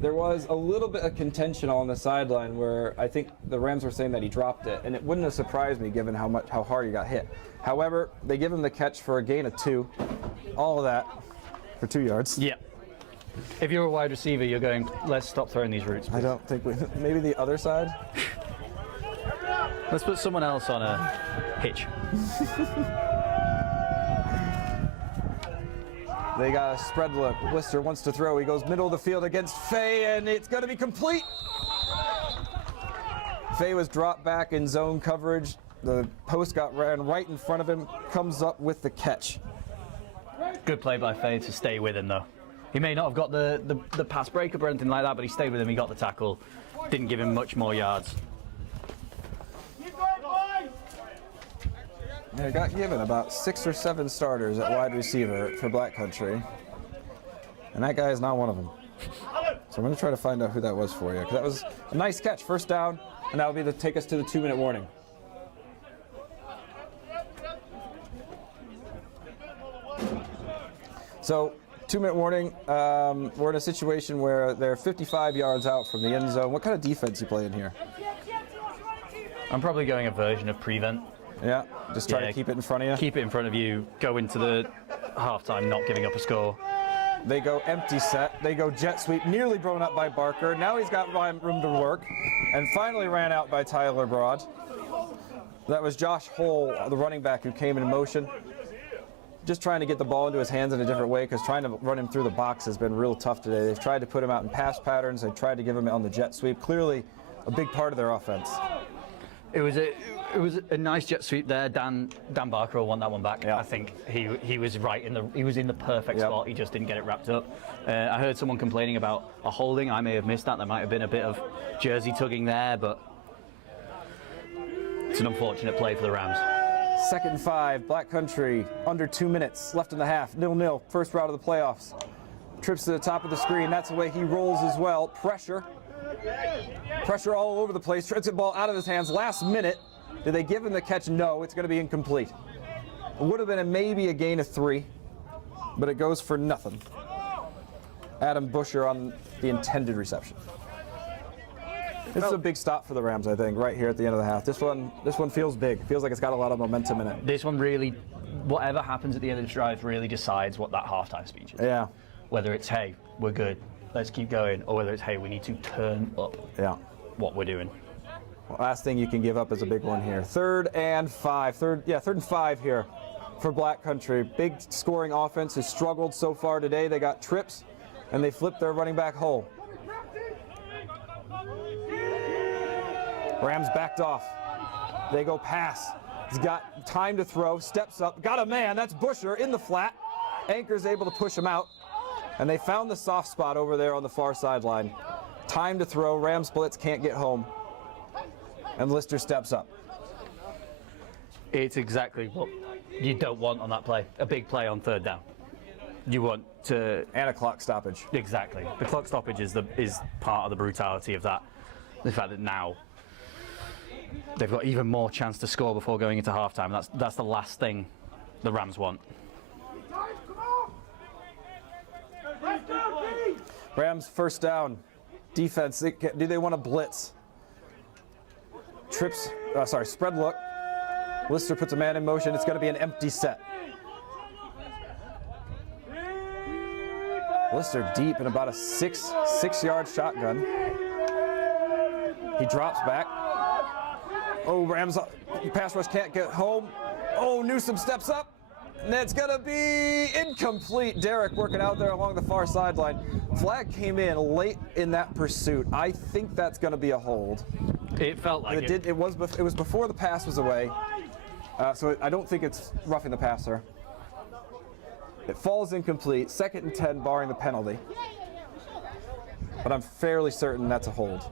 There was a little bit of contention on the sideline where I think the Rams were saying that he dropped it, and it wouldn't have surprised me given how hard he got hit. However, they give him the catch for a gain of 2. All of that for 2 yards. Yeah. If you're a wide receiver, you're going, let's stop throwing these routes. I don't think maybe the other side. Let's put someone else on a hitch. They got a spread look. Lister wants to throw. He goes middle of the field against Fay, and it's going to be complete. Fay was dropped back in zone coverage. The post ran right in front of him, comes up with the catch. Good play by Fay to stay with him, though. He may not have got the pass breakup or anything like that, but he stayed with him. He got the tackle. Didn't give him much more yards. They got given about 6 or 7 starters at wide receiver for Black Country, and that guy is not one of them. So I'm going to try to find out who that was for you, because that was a nice catch, first down, and that will be to take us to the 2-minute warning. So 2-minute warning. We're in a situation where they're 55 yards out from the end zone. What kind of defense you play in here? I'm probably going a version of prevent. Yeah, just try to keep it in front of you. Keep it in front of you. Go into the halftime not giving up a score. They go empty set. They go jet sweep, nearly blown up by Barker. Now he's got room to work, and finally ran out by Tyler Broad. That was Josh Hull, the running back, who came in motion. Just trying to get the ball into his hands in a different way, because trying to run him through the box has been real tough today. They've tried to put him out in pass patterns. They've tried to give him on the jet sweep. Clearly a big part of their offense. It was a nice jet sweep there. Dan Barker will want that one back. Yeah. I think he was right he was in the perfect spot. He just didn't get it wrapped up. I heard someone complaining about a holding. I may have missed that. There might have been a bit of jersey tugging there, but it's an unfortunate play for the Rams. 2nd and 5, Black Country, under 2 minutes left in the half, 0-0, first round of the playoffs. Trips to the top of the screen, that's the way he rolls as well. Pressure all over the place, trips the ball out of his hands, last minute. Did they give him the catch? No, it's going to be incomplete. It would have been maybe a gain of 3, but it goes for nothing. Adam Busher on the intended reception. This is a big stop for the Rams, I think, right here at the end of the half. This one feels big. Feels like it's got a lot of momentum in it. This one really, whatever happens at the end of the drive really decides what that halftime speech is. Yeah. Whether it's, hey, we're good, let's keep going, or whether it's, hey, we need to turn up what we're doing. Well, last thing you can give up is a big one here. 3rd and 5. 3rd and 5 here for Black Country. Big scoring offense has struggled so far today. They got trips, and they flipped their running back Hull. Rams backed off. They go pass. He's got time to throw, steps up, got a man, that's Busher in the flat. Anchor's able to push him out, and they found the soft spot over there on the far sideline. Time to throw, Rams blitz, can't get home. And Lister steps up. It's exactly what you don't want on that play. A big play on third down. You want to... And a clock stoppage. Exactly. The clock stoppage is part of the brutality of that. The fact that now they've got even more chance to score before going into halftime. That's the last thing the Rams want. Rams first down. Defense, do they want to blitz? Spread look. Lister puts a man in motion. It's going to be an empty set. Lister deep in about a six-yard shotgun. He drops back. Oh, Rams pass rush can't get home. Oh, Newsom steps up. And it's going to be incomplete. Derek working out there along the far sideline. Flag came in late in that pursuit. I think that's going to be a hold. It felt like it. It was before the pass was away. So I don't think it's roughing the passer. It falls incomplete. 2nd and 10, barring the penalty. But I'm fairly certain that's a hold.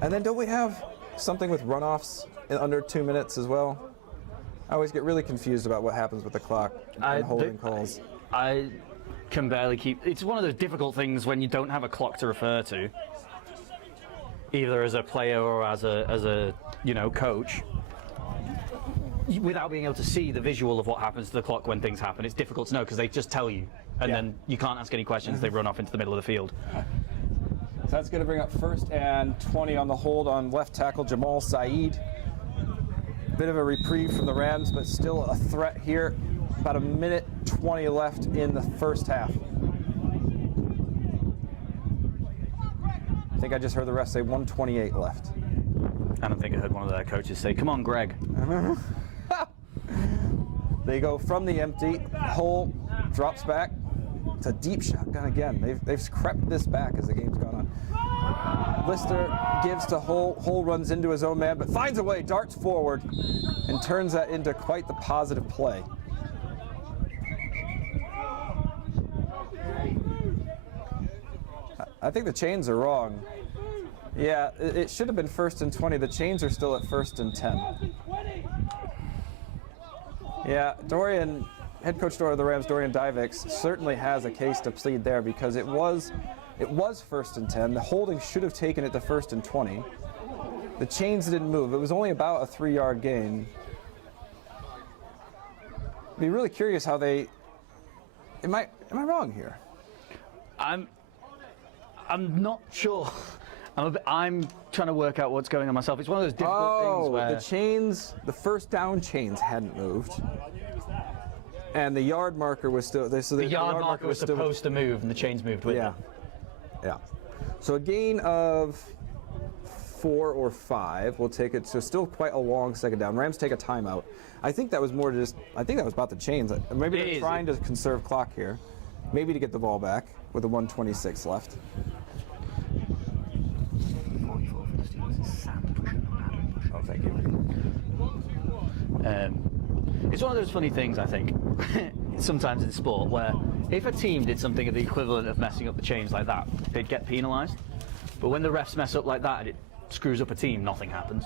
And then don't we have something with runoffs in under 2 minutes as well? I always get really confused about what happens with the clock and holding calls. I can barely keep... It's one of those difficult things when you don't have a clock to refer to, either as a player or as a coach. Without being able to see the visual of what happens to the clock when things happen, it's difficult to know because they just tell you, and then you can't ask any questions. They run off into the middle of the field. So that's going to bring up 1st and 20 on the hold on left tackle Jamal Saeed. Bit of a reprieve from the Rams, but still a threat here. About a minute 20 left in the first half. I think I just heard the ref say 1:28 left. I don't think I heard one of their coaches say, "Come on, Greg." They go from the empty. Hole drops back. It's a deep shotgun again. They've crept this back as the game's gone on. Lister gives to Hole. Hole runs into his own man, but finds a way, darts forward, and turns that into quite the positive play. I think the chains are wrong. Yeah, it should have been 1st and 20. The chains are still at 1st and 10. Yeah, head coach of the Rams, Dorian Divix, certainly has a case to plead there because it was 1st and 10. The holding should have taken it to 1st and 20. The chains didn't move. It was only about a 3-yard gain. I'd be really curious how they... Am I wrong here? I'm not sure. I'm trying to work out what's going on myself. It's one of those difficult things where... the first down chains hadn't moved. And the yard marker was still... the yard marker was supposed to move, and the chains moved with it. Yeah. So a gain of 4 or 5 will take it, so still quite a long 2nd down. Rams take a timeout. I think that was more just... I think that was about the chains. Maybe they're trying to conserve clock here. Maybe to get the ball back with a 1:26 left. Oh, thank you. It's one of those funny things, I think, sometimes in sport, where if a team did something of the equivalent of messing up the chains like that, they'd get penalised. But when the refs mess up like that and it screws up a team, nothing happens.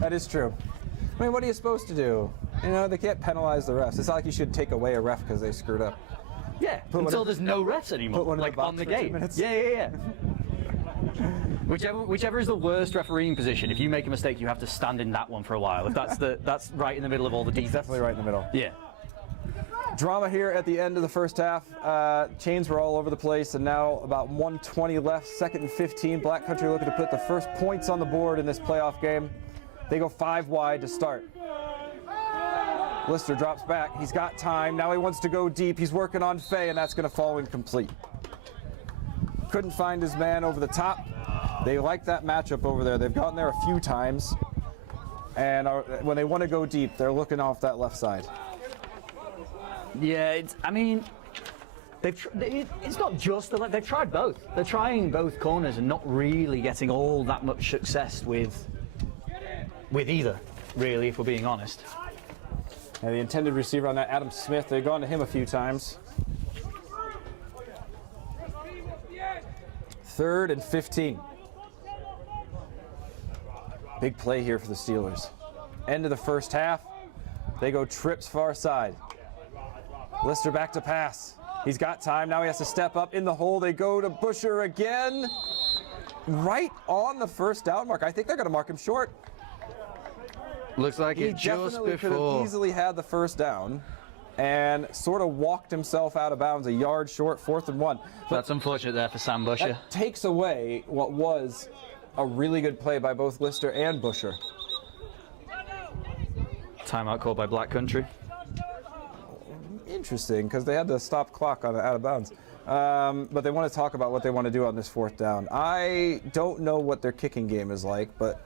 That is true. I mean, what are you supposed to do? They can't penalise the refs. It's not like you should take away a ref because they screwed up. Yeah, until there's no refs anymore, like on the game. Yeah. Whichever is the worst refereeing position. If you make a mistake, you have to stand in that one for a while. If that's right in the middle of all the defense. Definitely right in the middle. Yeah. Drama here at the end of the first half. Chains were all over the place, and now about 1:20 left, 2nd and 15. Black Country looking to put the first points on the board in this playoff game. They go 5 wide to start. Lister drops back. He's got time. Now he wants to go deep. He's working on Fay, and that's going to fall incomplete. Couldn't find his man over the top. They like that matchup over there. They've gotten there a few times. And when they want to go deep, they're looking off that left side. Yeah, it's not just they've tried both. They're trying both corners and not really getting all that much success with either. really, if we're being honest. And the intended receiver on that, Adam Smith, they've gone to him a few times. 3rd and 15. Big play here for the Steelers. End of the first half. They go trips far side. Lister back to pass. He's got time. Now he has to step up in the hole. They go to Busher again. Right on the first down mark. I think they're going to mark him short. Looks like He it just definitely could have before. easily had the first down and sort of walked himself out of bounds, a yard short, 4th and 1. But That's unfortunate there for Sam Busher. that takes away what was a really good play by both Lister and Busher. Timeout called by Black Country. Interesting, because they had to stop clock on it out of bounds. But they want to talk about what they want to do on this 4th down. I don't know what their kicking game is like, but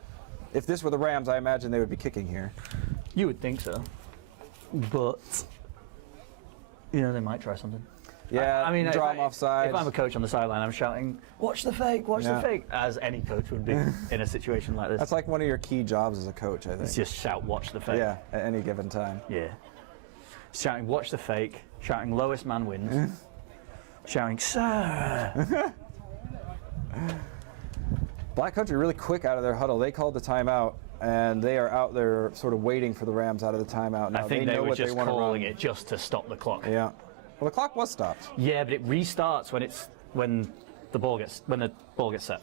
if this were the Rams, I imagine they would be kicking here. You would think so. But, you know, they might try something. Yeah, I mean, draw them offside. If I'm a coach on the sideline, I'm shouting, watch the fake, watch the fake, as any coach would be in a situation like this. That's like one of your key jobs as a coach, I think. It's just shout, watch the fake. Yeah, at any given time. Yeah. Shouting, watch the fake, shouting, lowest man wins, shouting, sir. Black Country really quick out of their huddle. They called the timeout, and they are out there sort of waiting for the Rams out of the timeout. Now I think they they know were what just they want to calling run. it just to stop the clock. Yeah. Well, the clock was stopped. Yeah, but it restarts when the ball gets set.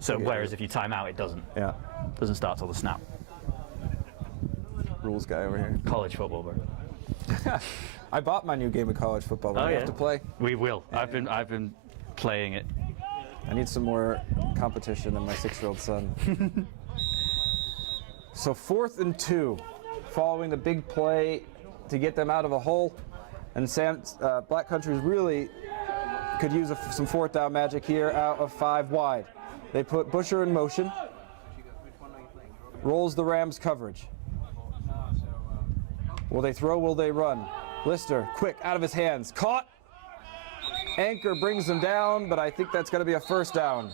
So whereas if you time out, it doesn't. Yeah. Doesn't start till the snap. Rules guy over here. College football, bro. I bought my new game of college football. We have to play. We will. I've been playing it. I need some more competition than my 6-year-old son. So 4th and 2, following the big play to get them out of a hole, and Black Country's really could use some 4th down magic here out of 5 wide. They put Busher in motion, rolls the Rams coverage. Will they throw? Will they run? Lister, quick, out of his hands, caught. Anchor brings them down, but I think that's going to be a 1st down.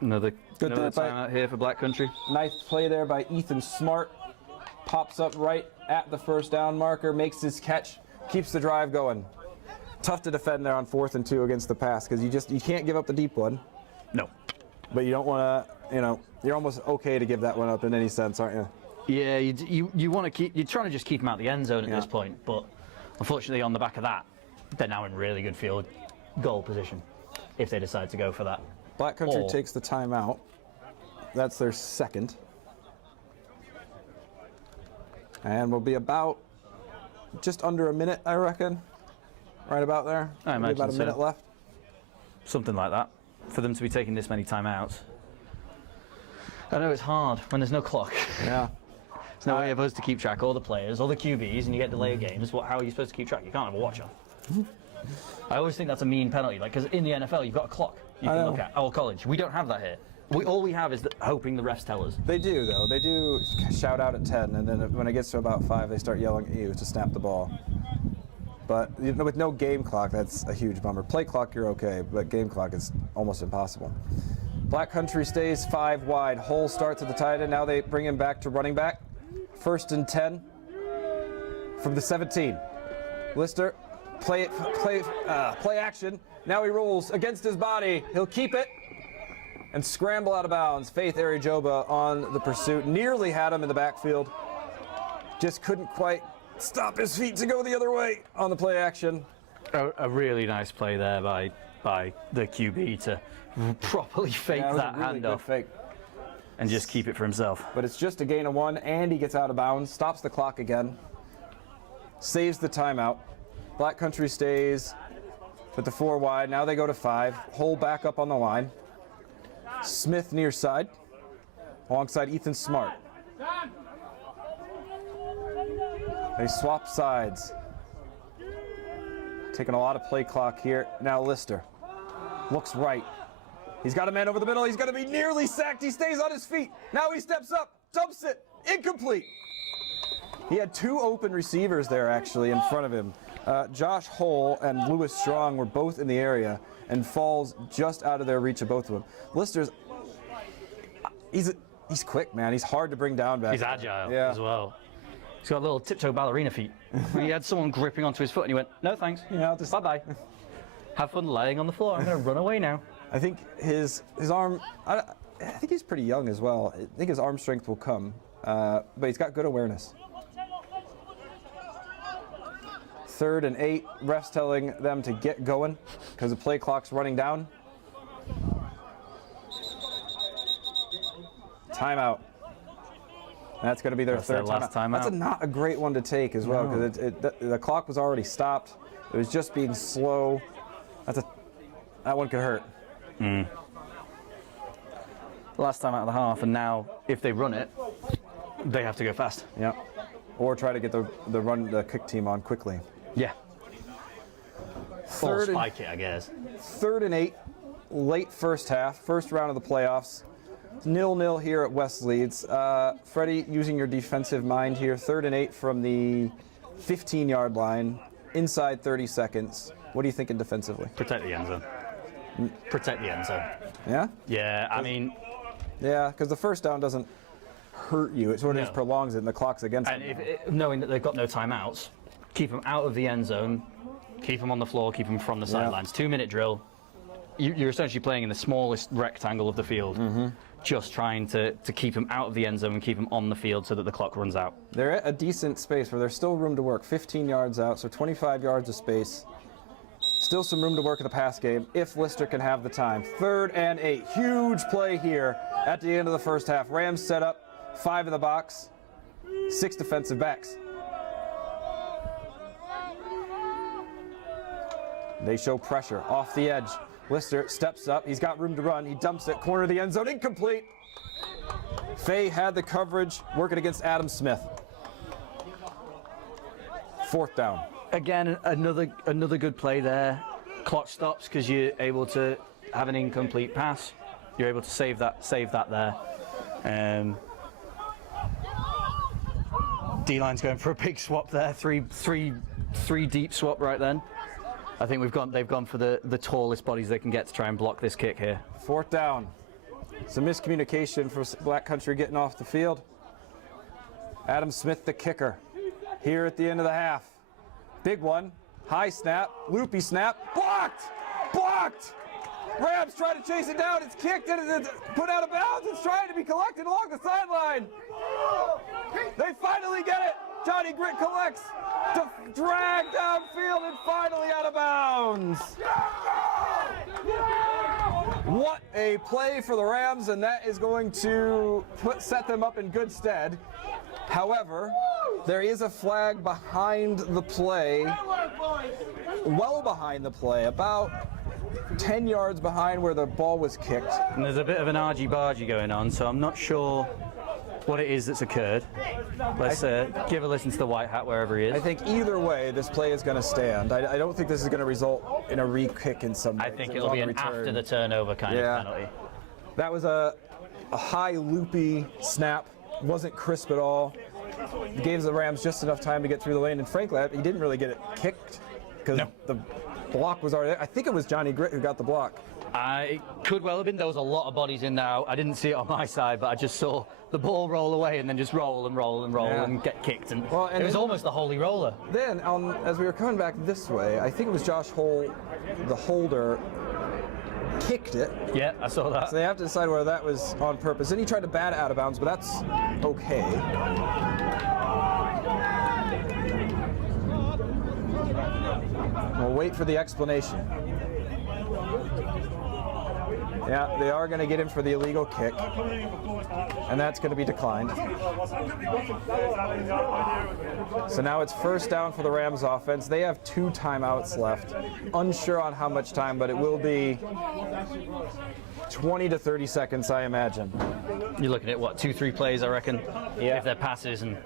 Another Good timeout here for Black Country. Nice play there by Ethan Smart. Pops up right at the 1st down marker, makes his catch, keeps the drive going. Tough to defend there on 4th and 2 against the pass, because you can't give up the deep one. No. But you don't want to, you're almost okay to give that one up in any sense, aren't you? Yeah, you want to keep. You're trying to just keep them out the end zone at this point, but unfortunately, on the back of that, they're now in really good field goal position if they decide to go for that. Black Country takes the timeout. That's their 2nd. And we'll be about just under a minute, I reckon. Right about there. I imagine about a so. minute left. Something like that. For them to be taking this many timeouts. I know it's hard when there's no clock. Yeah. There's no way of us to keep track. All the players, all the QBs, and you get delay of games. How are you supposed to keep track? You can't have a watch on. I always think that's a mean penalty. Because in the NFL, you've got a clock you can look at. Or college. We don't have that here. All we have is hoping the refs tell us. They do, though. They do shout out at 10, and then when it gets to about 5, they start yelling at you to snap the ball. But with no game clock, that's a huge bummer. Play clock, you're okay, but game clock is almost impossible. Black Country stays 5 wide. Hole starts at the tight end. Now they bring him back to running back. 1st and 10 from the 17. Lister, play action. Now he rolls against his body. He'll keep it and scramble out of bounds. Faith Arijoba on the pursuit. Nearly had him in the backfield. Just couldn't quite stop his feet to go the other way on the play action. A really nice play there by the QB to properly fake that handoff Fake. and just keep it for himself. But it's just a gain of 1, and he gets out of bounds, stops the clock again, saves the timeout. Black Country stays with the 4 wide. Now they go to 5. Hole back up on the line. Smith near side, alongside Ethan Smart. They swap sides. Taking a lot of play clock here. Now Lister looks right. He's got a man over the middle. He's going to be nearly sacked. He stays on his feet. Now he steps up, dumps it, incomplete. He had 2 open receivers there actually in front of him. Josh Hull and Lewis Strong were both in the area and falls just out of their reach of both of them. Lister's, he's quick, man. He's hard to bring down back. He's there. agile Yeah. as well. He's got little tiptoe ballerina feet. He had someone gripping onto his foot and he went, no thanks, Yeah, I'll just bye-bye. Have fun laying on the floor. I'm going to run away now. I think his arm. I think he's pretty young as well. I think his arm strength will come, but he's got good awareness. 3rd and 8. Refs telling them to get going because the play clock's running down. Timeout. That's going to be their third last timeout. That's not a great one to take as well because the clock was already stopped. It was just being slow. That one could hurt. Last time out of the half, and now if they run it, they have to go fast. Yep. Or try to get the kick team on quickly. Yeah. Or Third and- spike it, I guess. 3rd and 8, late first half, first round of the playoffs. 0-0 here at West Leeds. Freddie, using your defensive mind here, 3rd and 8 from the 15-yard line, inside 30 seconds. What are you thinking defensively? Protect the end zone. Protect the end zone. Yeah? Yeah, I mean, Yeah, because the first down doesn't hurt you. It sort of just prolongs it and the clock's against and them. knowing that they've got no timeouts, keep them out of the end zone, keep them on the floor, keep them from the sidelines. 2-minute drill. You're essentially playing in the smallest rectangle of the field, just trying to keep them out of the end zone and keep them on the field so that the clock runs out. They're at a decent space where there's still room to work. 15 yards out, so 25 yards of space. Still some room to work in the pass game if Lister can have the time. 3rd and 8. Huge play here at the end of the first half. Rams set up 5 in the box, 6 defensive backs. They show pressure off the edge. Lister steps up. He's got room to run. He dumps it. Corner of the end zone. Incomplete. Fay had the coverage working against Adam Smith. 4th down. Again, another good play there. Clock stops because you're able to have an incomplete pass. You're able to save that there. D-line's going for a big swap there. Three deep swap right then. I think they've gone for the tallest bodies they can get to try and block this kick here. 4th down. Some miscommunication for Black Country getting off the field. Adam Smith, the kicker, here at the end of the half. Big one, high snap, loopy snap, blocked! Blocked! Rams trying to chase it down, it's kicked and it's put out of bounds, it's trying to be collected along the sideline. They finally get it! Johnny Grit collects to drag downfield and finally out of bounds. What a play for the Rams, and that is going to set them up in good stead. However, there is a flag behind the play, well behind the play, about 10 yards behind where the ball was kicked. And there's a bit of an argy-bargy going on, so I'm not sure what it is that's occurred. Let's give a listen to the white hat wherever he is. I think either way, this play is going to stand. I don't think this is going to result in a re-kick in some way. I think it'll be an after the turnover kind of penalty. That was a high loopy snap. Wasn't crisp at all. It gave the Rams just enough time to get through the lane, and frankly, he didn't really get it kicked because the block was already there. I think it was Johnny Grit who got the block. It could well have been. There was a lot of bodies in now. I didn't see it on my side, but I just saw the ball roll away and then just roll and roll and roll and get kicked. And it was almost a holy roller. Then, as we were coming back this way, I think it was Josh Hull, the holder, kicked it. Yeah, I saw that. So they have to decide whether that was on purpose. Then he tried to bat it out of bounds, but that's okay. We'll wait for the explanation. Yeah, they are going to get him for the illegal kick, and that's going to be declined. So now it's first down for the Rams offense. They have 2 timeouts left. Unsure on how much time, but it will be 20 to 30 seconds, I imagine. You're looking at, what, 2-3 plays, I reckon? Yeah. If they're passes, and,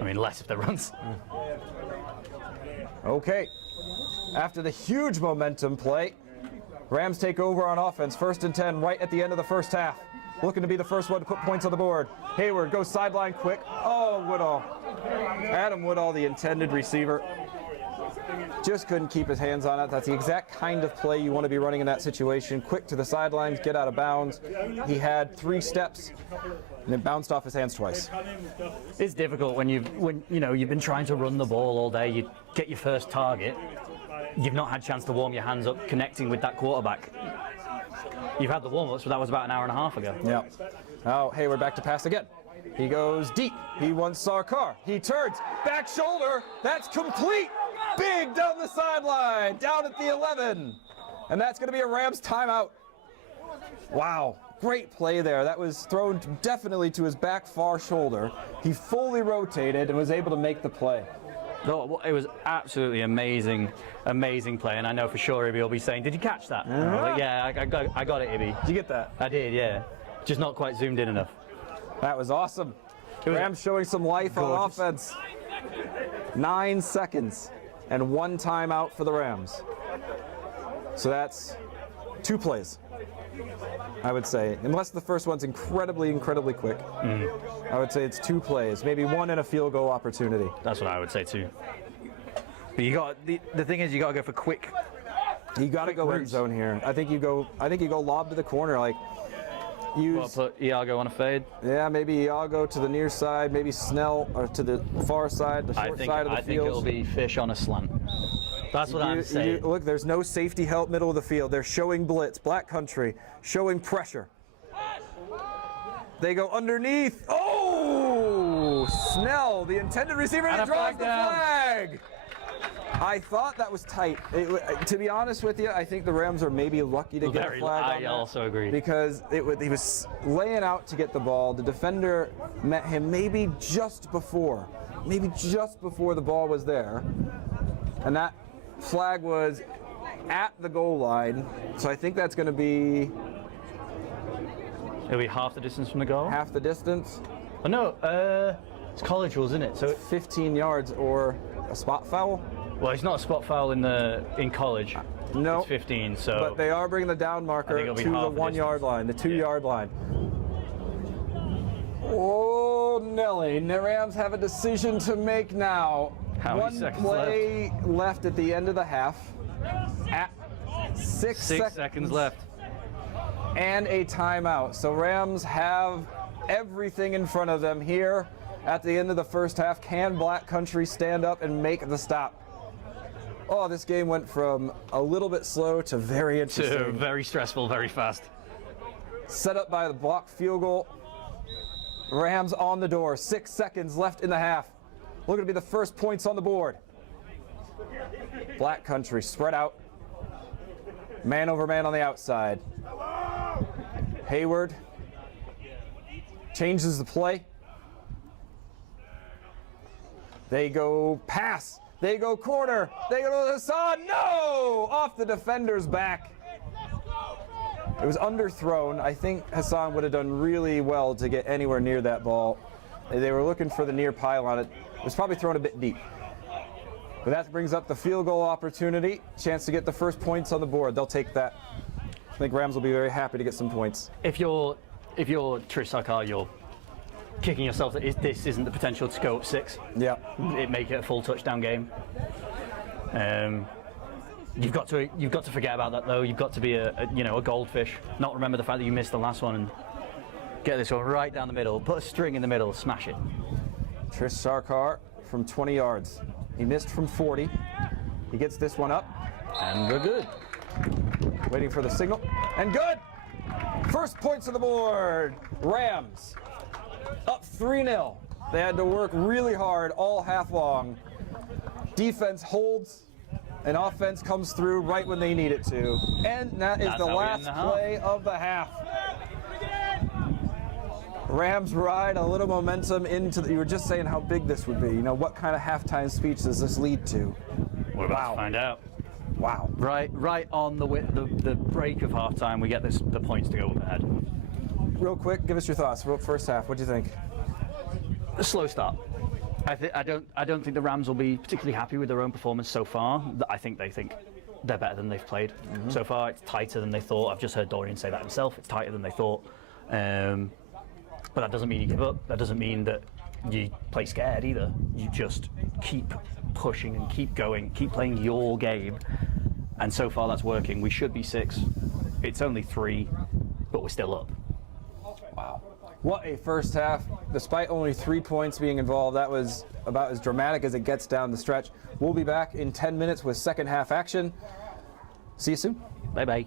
I mean, less if they're runs. Okay. After the huge momentum play, Rams take over on offense, 1st and 10, right at the end of the first half. Looking to be the first one to put points on the board. Hayward goes sideline quick. Oh, Woodall. Adam Woodall, the intended receiver. Just couldn't keep his hands on it. That's the exact kind of play you want to be running in that situation. Quick to the sidelines, get out of bounds. He had 3 steps and it bounced off his hands twice. It's difficult when you've been trying to run the ball all day. You get your first target. You've not had a chance to warm your hands up connecting with that quarterback. You've had the warm-ups, but that was about an hour and a half ago. Yeah. Oh, Hayward back to pass again. He goes deep. He wants Sarkar. He turns. Back shoulder. That's complete. Big down the sideline. Down at the 11. And that's going to be a Rams timeout. Wow. Great play there. That was thrown definitely to his back far shoulder. He fully rotated and was able to make the play. No, it was absolutely amazing play, and I know for sure Ibby will be saying, "Did you catch that?" And I was like, yeah, I got it, Ibby. Did you get that? I did, yeah. Just not quite zoomed in enough. That was awesome. Rams showing some life on offense. 9 seconds and 1 timeout for the Rams. So that's 2 plays, I would say. Unless the first one's incredibly quick. I would say it's 2 plays, maybe 1 and a field goal opportunity. That's what I would say too. But you got the thing is you got to go for quick. You got to go end zone here. I think you go lob to the corner, like use. Put Iago on a fade. Yeah, maybe Iago to the near side, maybe Snell or to the far side, the short side of the field. I think it'll be Fish on a slant. That's what I'm saying. Look, there's no safety help middle of the field. They're showing blitz, black country, showing pressure. They go underneath. Oh! Snell, the intended receiver, and draws the flag. I thought that was tight. To be honest with you, I think the Rams are maybe lucky to get a flag on that. I also agree. Because he was laying out to get the ball. The defender met him maybe just before the ball was there. And that flag was at the goal line. So I think that's going to be... It'll be half the distance from the goal? Half the distance. Oh, no. It's college rules, isn't it? So 15 yards or a spot foul? Well, it's not a spot foul in college. No. It's 15, so... But they are bringing the down marker to the 1 yard line, the 2 yard line. Oh, Nelly. The Rams have a decision to make now. How many seconds left? 1 play left at the end of the half. At 6 seconds left. And a timeout. So Rams have everything in front of them here at the end of the first half. Can Black Country stand up and make the stop? Oh, this game went from a little bit slow to very interesting. To very stressful, very fast. Set up by the blocked field goal. Rams on the door. 6 seconds left in the half. Looking to be the first points on the board. Black Country spread out. Man over man on the outside. Hayward changes the play. They go pass. They go corner. They go to Hassan. No! Off the defender's back. It was underthrown. I think Hassan would have done really well to get anywhere near that ball. They were looking for the near pylon. It was probably thrown a bit deep. But that brings up the field goal opportunity. Chance to get the first points on the board. They'll take that. I think Rams will be very happy to get some points. If you're Trish Sarkar, you're kicking yourself that this isn't the potential to go up 6. Yeah. It make it a full touchdown game. You've got to forget about that though. You've got to be a goldfish. Not remember the fact that you missed the last one and get this one right down the middle. Put a string in the middle, smash it. Trish Sarkar from 20 yards. He missed from 40. He gets this one up. And we're good. Waiting for the signal. And good! First points on the board. Rams up 3-0. They had to work really hard all half long. Defense holds, and offense comes through right when they need it to. And that is the last play of the half. Rams ride a little momentum into you were just saying how big this would be. You know, what kind of halftime speech does this lead to? We're about to find out. Wow. Right on the break of halftime, we get the points to go up ahead. Real quick, give us your thoughts. First half, what do you think? A slow start. I don't think the Rams will be particularly happy with their own performance so far. I think they think they're better than they've played so far. It's tighter than they thought. I've just heard Dorian say that himself. It's tighter than they thought. But that doesn't mean you give up. That doesn't mean that you play scared either. You just keep pushing and keep going, keep playing your game. And so far that's working. We should be 6. It's only 3, but we're still up. Wow. What a first half. Despite only 3 points being involved, that was about as dramatic as it gets down the stretch. We'll be back in 10 minutes with second half action. See you soon. Bye-bye.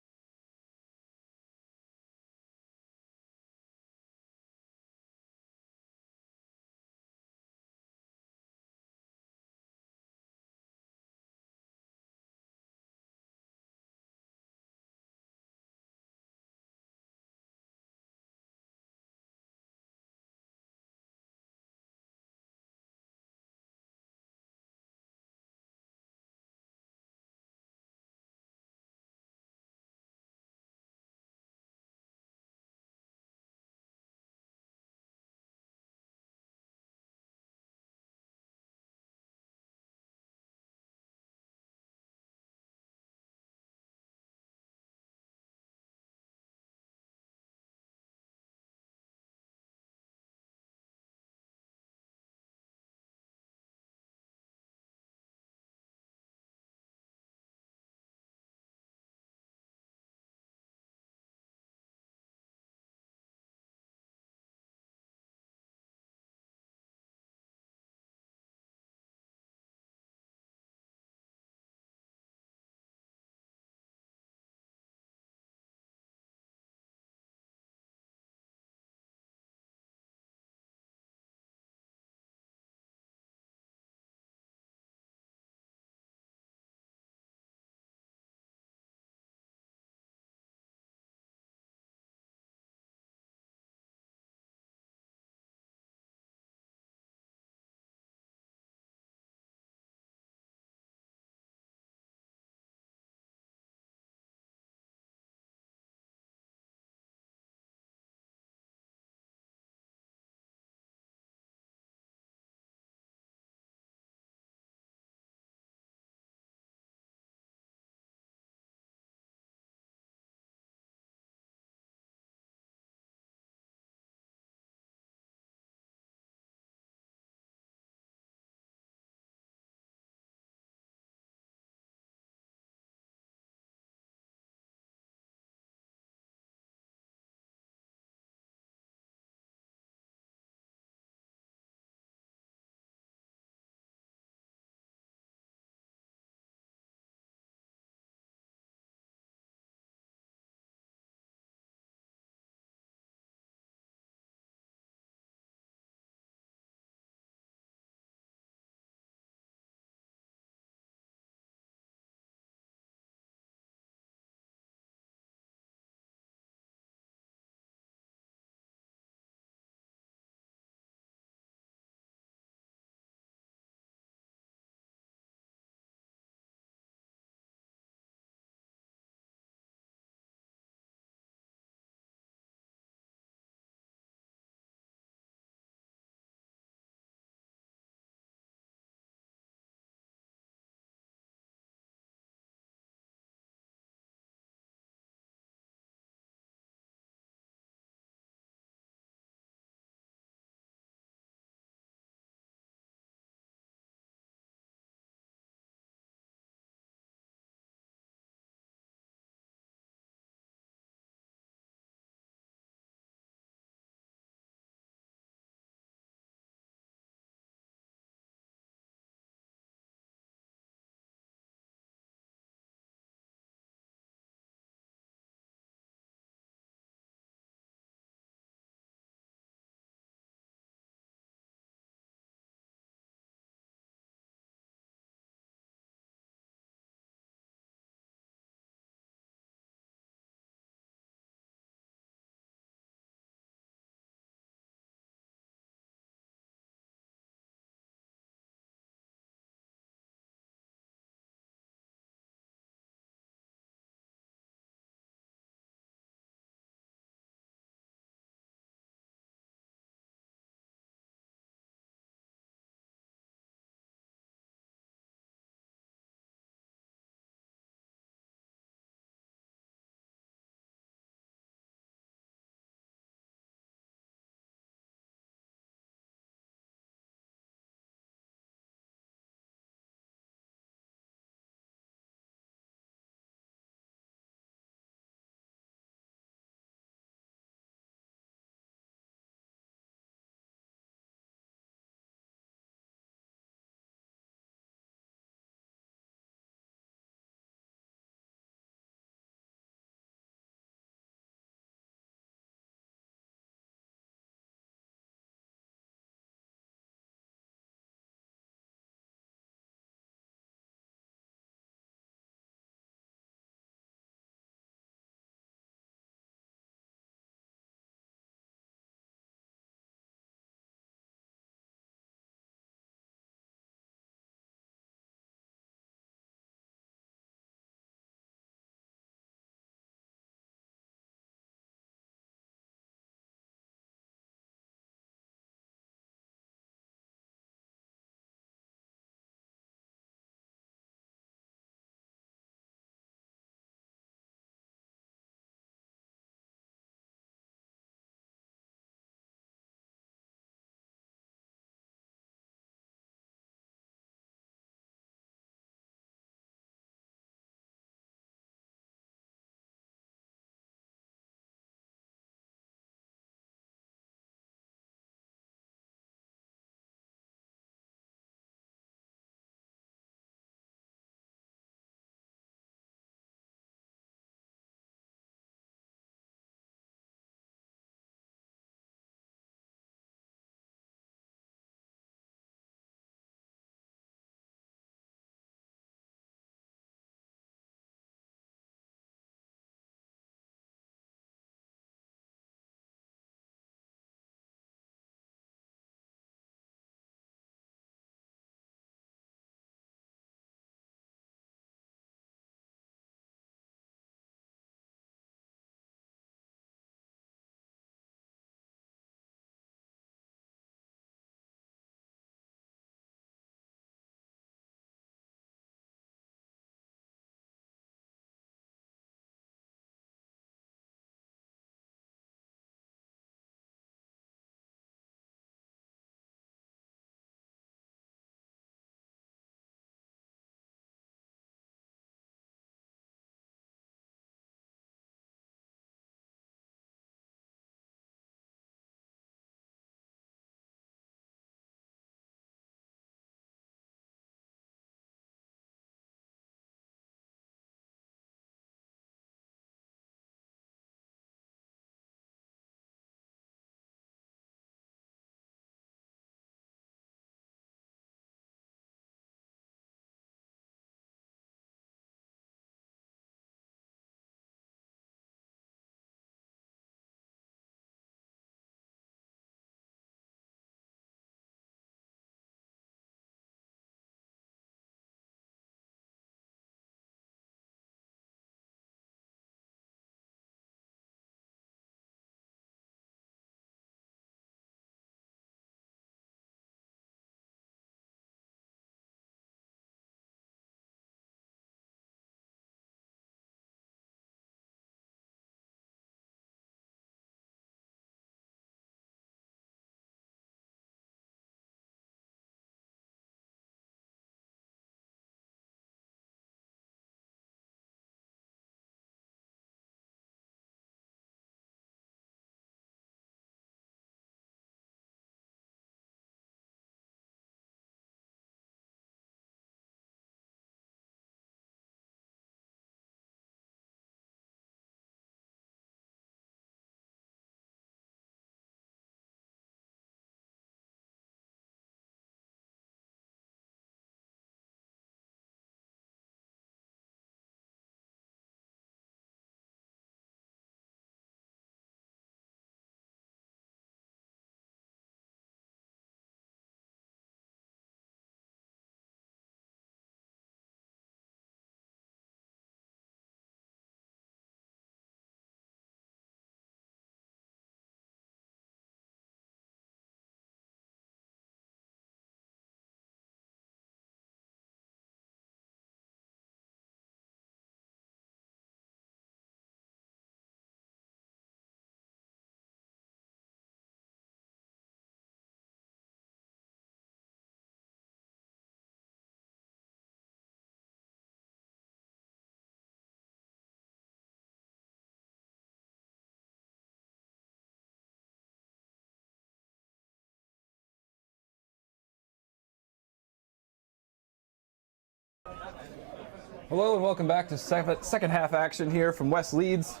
Hello and welcome back to second half action here from West Leeds.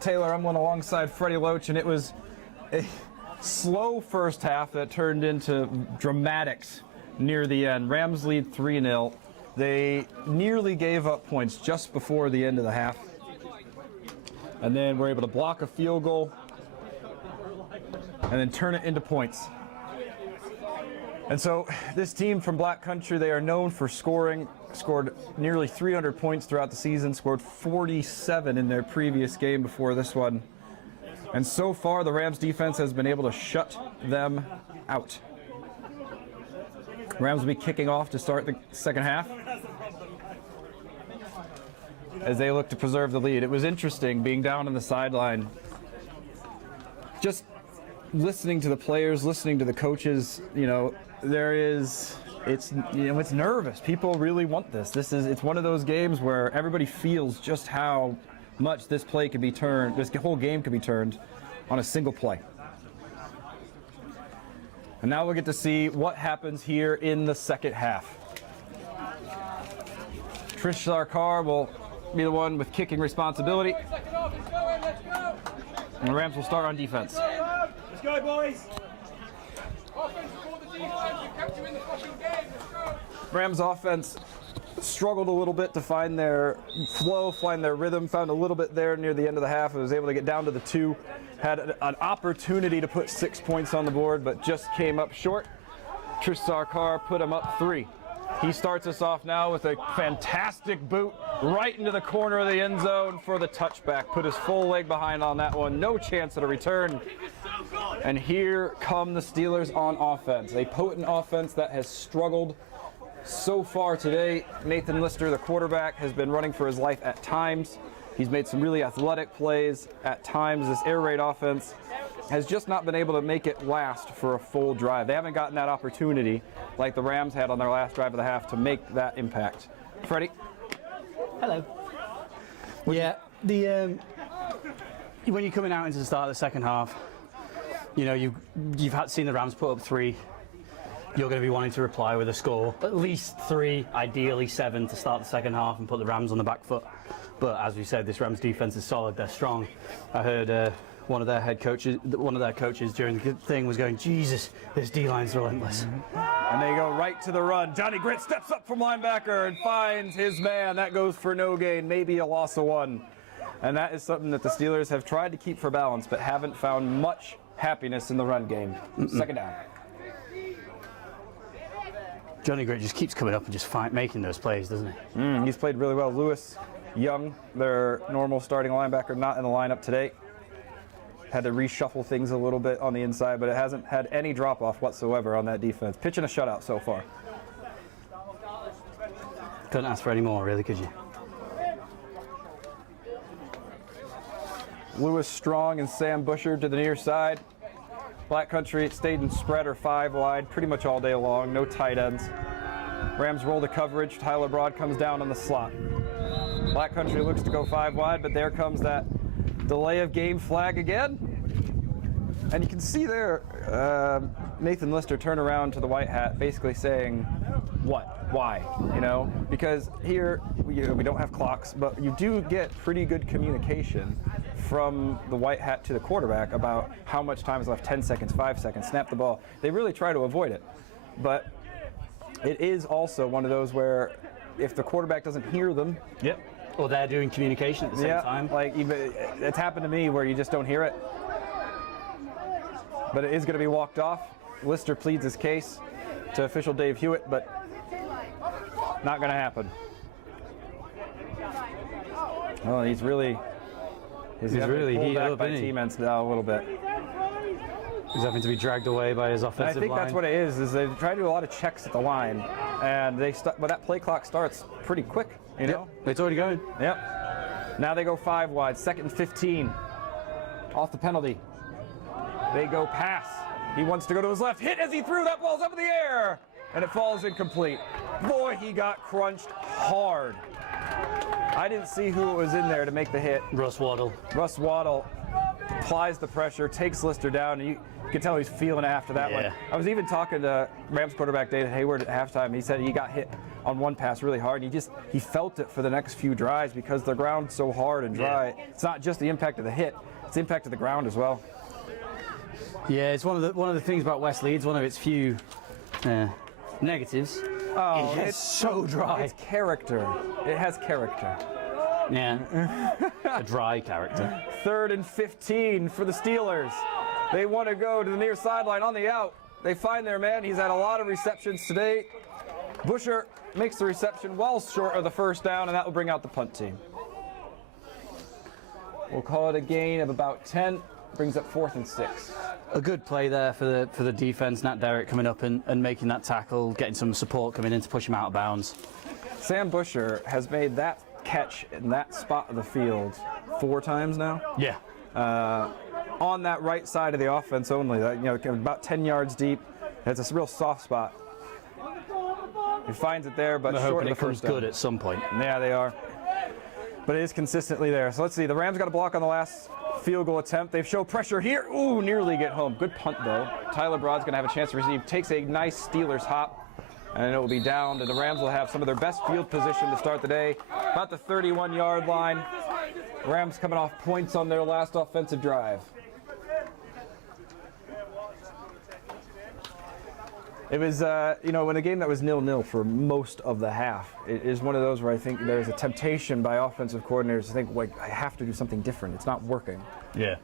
Taylor Umlin alongside Freddie Loach, and it was a slow first half that turned into dramatics near the end. Rams lead 3-0. They nearly gave up points just before the end of the half. And then were able to block a field goal and then turn it into points. And so this team from Black Country, they are known for scoring, scored nearly 300 points throughout the season, scored 47 in their previous game before this one. And so far, the Rams defense has been able to shut them out. Rams will be kicking off to start the second half as they look to preserve the lead. It was interesting being down on the sideline, just listening to the players, listening to the coaches. You know, it's nervous. People really want this. It's one of those games where everybody feels just how much this play can be turned, this whole game can be turned on a single play. And now we'll get to see what happens here in the second half. Trish Sarkar will be the one with kicking responsibility. And the Rams will start on defense. Let's go, boys. Offense before the defense. We kept you in the fucking game. Let's go. Rams offense struggled a little bit to find their flow, find their rhythm, found a little bit there near the end of the half. It was able to get down to the 2, had an opportunity to put 6 points on the board, but just came up short. Trish Sarkar put him up 3. He starts us off now with a fantastic boot right into the corner of the end zone for the touchback. Put his full leg behind on that one. No chance at a return. And here come the Steelers on offense. A potent offense that has struggled so far today. Nathan Lister, the quarterback, has been running for his life at times. He's made some really athletic plays at times. This air raid offense has just not been able to make it last for a full drive. They haven't gotten that opportunity like the Rams had on their last drive of the half to make that impact. Freddie? Hello. Yeah, when you're coming out into the start of the second half, you know, you've seen the Rams put up 3. You're going to be wanting to reply with a score, at least 3, ideally 7 to start the second half and put the Rams on the back foot. But as we said, this Rams defense is solid. They're strong. I heard one of their coaches during the thing was going, Jesus, this D-line's relentless. And they go right to the run. Johnny Britt steps up from linebacker and finds his man. That goes for no gain, maybe a loss of 1. And that is something that the Steelers have tried to keep for balance, but haven't found much happiness in the run game. Second down. Johnny Britt just keeps coming up and just making those plays, doesn't he? He's played really well. Lewis Young, their normal starting linebacker, not in the lineup today. Had to reshuffle things a little bit on the inside, but it hasn't had any drop-off whatsoever on that defense. Pitching a shutout so far. Couldn't ask for any more, really, could you? Lewis Strong and Sam Busher to the near side. Black Country stayed in spread or 5 wide pretty much all day long. No tight ends. Rams roll the coverage. Tyler Broad comes down on the slot. Black Country looks to go 5 wide, but there comes that delay of game flag again. And you can see there Nathan Lister turn around to the white hat basically saying, what? Why? You know, because here we don't have clocks, but you do get pretty good communication from the white hat to the quarterback about how much time is left, 10 seconds, 5 seconds, snap the ball. They really try to avoid it. But it is also one of those where if the quarterback doesn't hear them, Or they're doing communication at the same time. Like it's happened to me where you just don't hear it. But it is going to be walked off. Lister pleads his case to official Dave Hewitt, but not going to happen. Well, he's really heated back up, by isn't he? teammates now a little bit. He's having to be dragged away by his offensive line. I think that's what it is they try to do a lot of checks at the line, and but that play clock starts pretty quick, you know? It's already going. Yep. Now they go 5 wide, 2nd and 15. Off the penalty. They go pass. He wants to go to his left. Hit as he threw. That ball's up in the air. And it falls incomplete. Boy, he got crunched hard. I didn't see who was in there to make the hit. Russ Waddle. Russ Waddle applies the pressure, takes Lister down, and you can tell he's feeling it after that one. I was even talking to Rams quarterback David Hayward at halftime. He said he got hit on one pass really hard. And he felt it for the next few drives because the ground's so hard and dry. Yeah. It's not just the impact of the hit, it's the impact of the ground as well. Yeah, it's one of the things about West Leeds, one of its few negatives. Oh, it's so dry. It's character. It has character. Yeah, a dry character. 3rd and 15 for the Steelers. They want to go to the near sideline on the out. They find their man. He's had a lot of receptions today. Busher makes the reception well short of the first down, and that will bring out the punt team. We'll call it a gain of about 10. Brings up 4th and 6. A good play there for the defense. Nat Derrick coming up and making that tackle, getting some support coming in to push him out of bounds. Sam Busher has made that catch in that spot of the field 4 times now. Yeah. On that right side of the offense only, about 10 yards deep. It's a real soft spot. He finds it there, but short of the first down. Good at some point. Yeah, they are. But it is consistently there. So let's see. The Rams got a block on the last field goal attempt. They show pressure here. Ooh, nearly get home. Good punt, though. Tyler Broad's going to have a chance to receive. Takes a nice Steelers hop, and it will be down. And the Rams will have some of their best field position to start the day. About the 31-yard line. Rams coming off points on their last offensive drive. It was, in a game that was 0-0 for most of the half, it is one of those where I think there's a temptation by offensive coordinators to think, I have to do something different. It's not working. Yeah.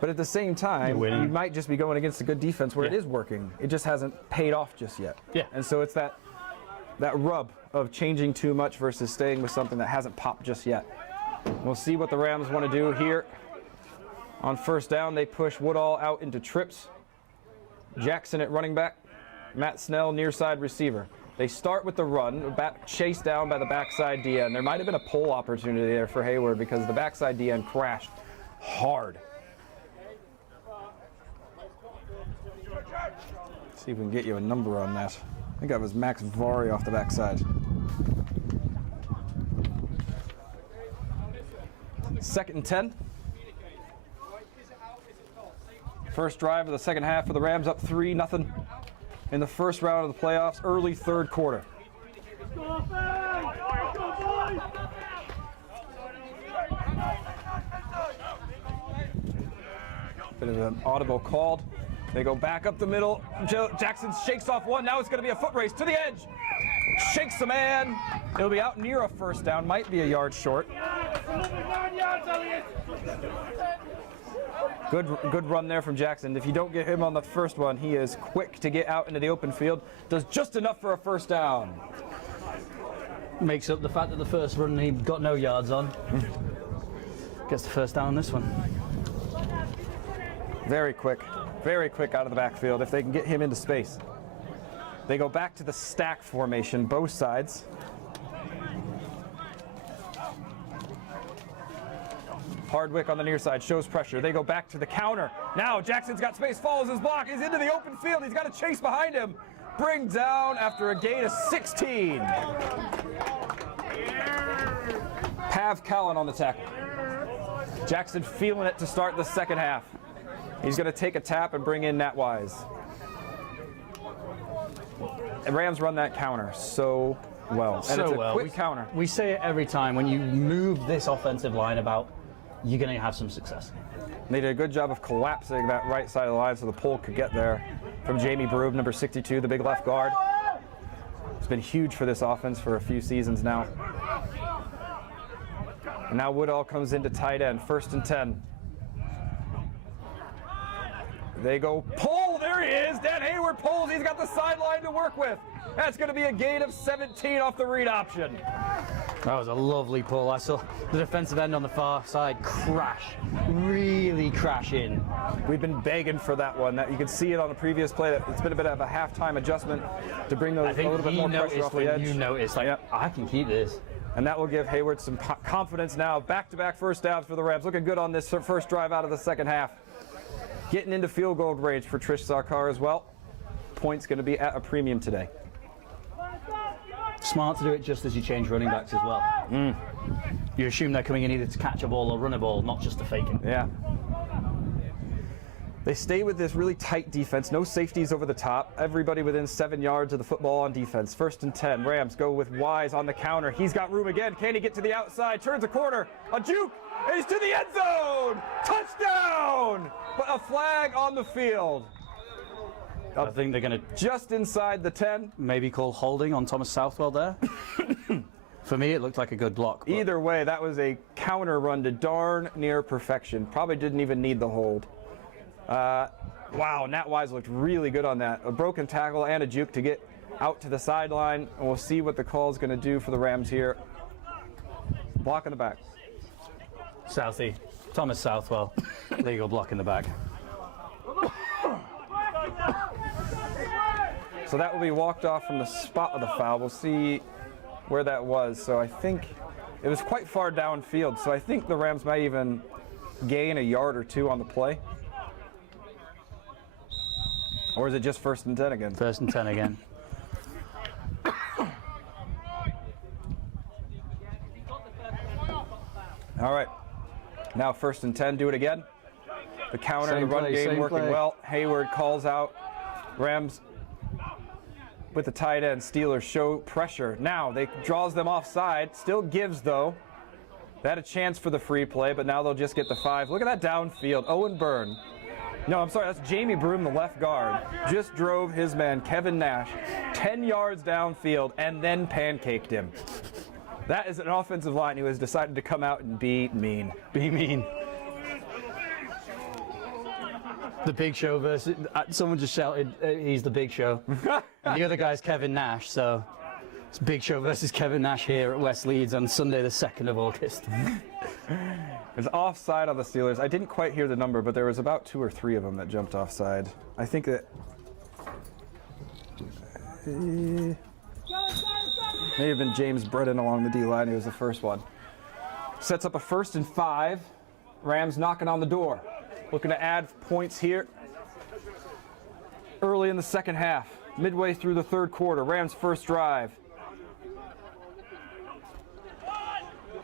But at the same time, you might just be going against a good defense where it is working. It just hasn't paid off just yet. Yeah. And so it's that rub of changing too much versus staying with something that hasn't popped just yet. We'll see what the Rams want to do here. On first down, they push Woodall out into trips. Jackson at running back. Matt Snell, near side receiver. They start with the run, chased down by the backside DN. There might have been a pull opportunity there for Hayward because the backside DN crashed hard. See if we can get you a number on that. I think that was Max Vari off the backside. 2nd and 10. First drive of the second half for the Rams, up 3-0 in the first round of the playoffs, early 3rd quarter. Bit of an audible called. They go back up the middle. Jackson shakes off one. Now it's going to be a foot race to the edge. Shakes the man. It'll be out near a first down. Might be a yard short. Good run there from Jackson. If you don't get him on the first one, he is quick to get out into the open field. Does just enough for a first down. Makes up the fact that the first run he got no yards on. Gets the first down on this one. Very quick out of the backfield if they can get him into space. They go back to the stack formation, both sides. Hardwick on the near side shows pressure. They go back to the counter. Now Jackson's got space, follows his block. He's into the open field. He's got a chase behind him. Bring down after a gain of 16. Pav Callan on the tackle. Jackson feeling it to start the second half. He's going to take a tap and bring in Nat Wise. The Rams run that counter so well. And it's a quick counter. We say it every time. When you move this offensive line about, you're going to have some success. They did a good job of collapsing that right side of the line so the pull could get there. From Jamie Brube, number 62, the big left guard. It's been huge for this offense for a few seasons now. And now Woodall comes into tight end, 1st and 10. They go pull, there he is. Dan Hayward pulls, he's got the sideline to work with. That's going to be a gain of 17 off the read option. That was a lovely pull. I saw the defensive end on the far side really crash in. We've been begging for that one. You can see it on the previous play. That it's been a bit of a halftime adjustment to bring those a little bit more pressure off the edge. You noticed, I can keep this. And that will give Hayward some confidence now. Back-to-back first downs for the Rams. Looking good on this first drive out of the second half. Getting into field goal range for Trish Sarkar as well. Points going to be at a premium today. Smart to do it just as you change running backs as well. You assume they're coming in either to catch a ball or run a ball, not just to fake it. Yeah. They stay with this really tight defense, no safeties over the top, everybody within 7 yards of the football on defense. 1st and 10, Rams go with Wise on the counter. He's got room again, can he get to the outside, turns a corner, a juke, and he's to the end zone! Touchdown! But a flag on the field. I think they're going to Just inside the 10. maybe call holding on Thomas Southwell there. For me, it looked like a good block. But Either way, that was a counter run to darn near perfection. Probably didn't even need the hold. Wow, Nat Wise looked really good on that. A broken tackle and a juke to get out to the sideline. And we'll see what the call is going to do for the Rams here. Block in the back. Southie, Thomas Southwell, legal block in the back. So that will be walked off from the spot of the foul. We'll see where that was. So I think it was quite far downfield. So I think the Rams might even gain a yard or two on the play. Or is it just 1st and 10 again? 1st and 10 again. All right. Now 1st and 10, do it again. The counter, Same the run play, game same working play. well. Hayward calls out. Rams with the tight end. Steelers show pressure. Now they draws them offside. Still gives though. They had a chance for the free play, but now they'll just get the 5. Look at that downfield. Owen Byrne. No, I'm sorry, that's Jamie Broom, the left guard. Just drove his man, Kevin Nash, 10 yards downfield and then pancaked him. That is an offensive line who has decided to come out and be mean. Be mean. The Big Show versus... someone just shouted, he's the Big Show. And the other guy's Kevin Nash, so... It's Big Show versus Kevin Nash here at West Leeds on Sunday the 2nd of August. It was offside on the Steelers. I didn't quite hear the number, but there was about 2 or 3 of them that jumped offside. I think that... may have been James Bredin along the D-line. He was the first one. Sets up a 1st and 5. Rams knocking on the door. Looking to add points here. Early in the second half. Midway through the 3rd quarter. Rams' first drive.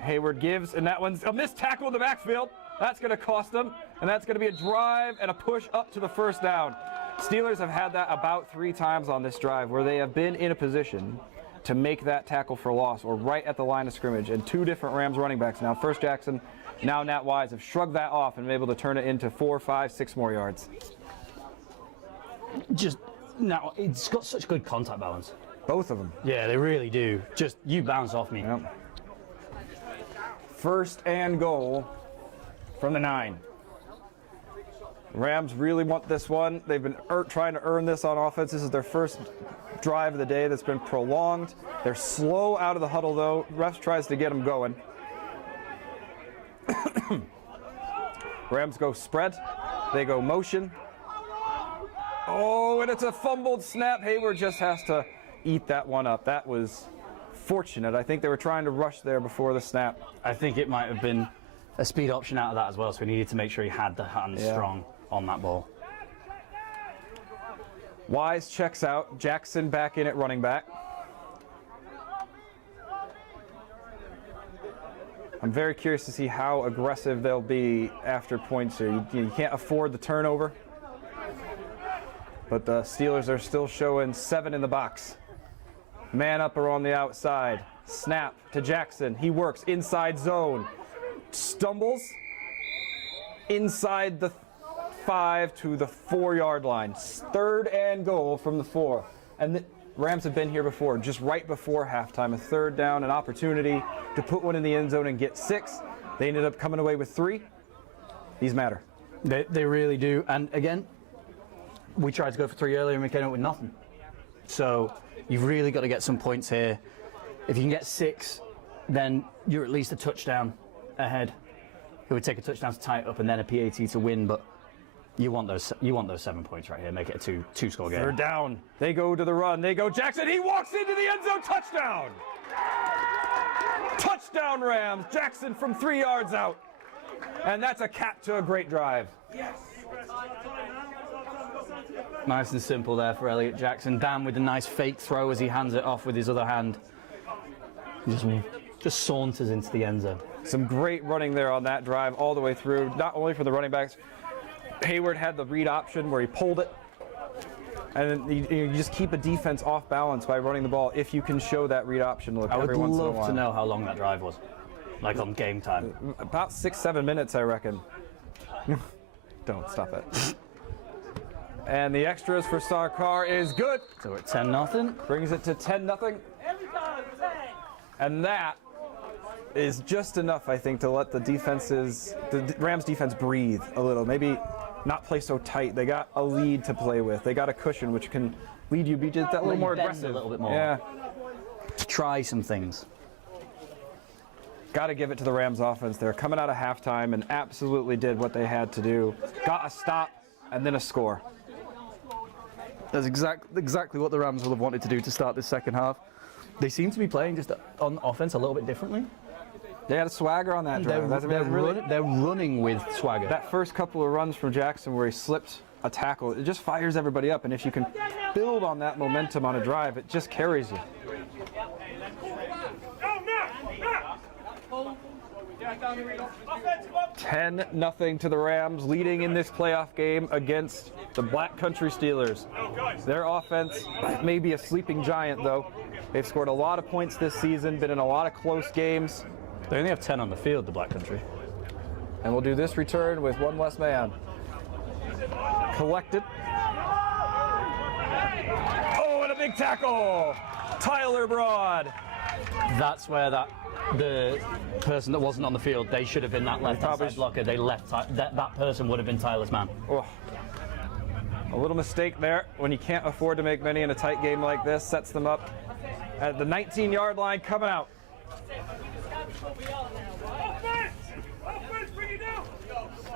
Hayward gives, and that one's a missed tackle in the backfield. That's going to cost them, and that's going to be a drive and a push up to the 1st down. Steelers have had that about 3 times on this drive where they have been in a position to make that tackle for loss or right at the line of scrimmage, and 2 different Rams running backs now, first Jackson, now Nat Wise, have shrugged that off and been able to turn it into 4, 5, 6 more yards. Just... No, it's got such good contact balance. Both of them. Yeah, they really do. Just, you bounce off me. Yep. 1st and goal from the 9. Rams really want this one. They've been trying to earn this on offense. This is their first drive of the day that's been prolonged. They're slow out of the huddle, though. Refs tries to get them going. Rams go spread. They go motion. Oh, and it's a fumbled snap. Hayward just has to eat that one up. That was fortunate. I think they were trying to rush there before the snap. I think it might have been a speed option out of that as well, so we needed to make sure he had the hands strong on that ball. Wise checks out. Jackson back in at running back. I'm very curious to see how aggressive they'll be after points here. You can't afford the turnover. But the Steelers are still showing 7 in the box. Man upper on the outside. Snap to Jackson. He works inside zone. Stumbles inside the 5 to the 4-yard line. 3rd and goal from the 4. And the Rams have been here before, just right before halftime. A 3rd down, an opportunity to put one in the end zone and get 6. They ended up coming away with 3. These matter. They really do. And again, we tried to go for 3 earlier and we came up with nothing. So you've really got to get some points here. If you can get 6, then you're at least a touchdown ahead. It would take a touchdown to tie it up and then a PAT to win, but you want those 7 points right here. Make it a two-score game. 3rd down. They go to the run. They go Jackson. He walks into the end zone. Touchdown. Touchdown Rams. Jackson from 3 yards out. And that's a cap to a great drive. Nice and simple there for Elliot Jackson. Dan with a nice fake throw as he hands it off with his other hand. He just saunters into the end zone. Some great running there on that drive all the way through, not only for the running backs, Hayward had the read option where he pulled it. And then you just keep a defense off balance by running the ball if you can show that read option look I would every once in a love while. to know how long that drive was, like on game time. About 6-7 minutes, I reckon. Don't stop it. And the extras for Sarkar is good. So we're at 10-0. Brings it to 10-0. And that is just enough, I think, to let the Rams defense breathe a little. Maybe not play so tight. They got a lead to play with. They got a cushion which can lead you be just that little more bend aggressive. a little bit more. Yeah. Try some things. Got to give it to the Rams offense. They're coming out of halftime and absolutely did what they had to do. Got a stop and then a score. That's exactly what the Rams will have wanted to do to start this second half. They seem to be playing just on offense a little bit differently. They had a swagger on that drive. They're running with swagger. That first couple of runs from Jackson where he slipped a tackle, it just fires everybody up. And if you can build on that momentum on a drive, it just carries you. 10-0 to the Rams, leading in this playoff game against the Black Country Steelers. Their offense may be a sleeping giant, though. They've scored a lot of points this season, been in a lot of close games. They only have 10 on the field, the Black Country. And we'll do this return with one less man. Collected. Oh, and a big tackle! Tyler Broad. That's where the person that wasn't on the field, they should have been that left-hand side blocker. They left that person would have been Tyler's man. Oh. A little mistake there when you can't afford to make many in a tight game like this. Sets them up at the 19-yard line coming out.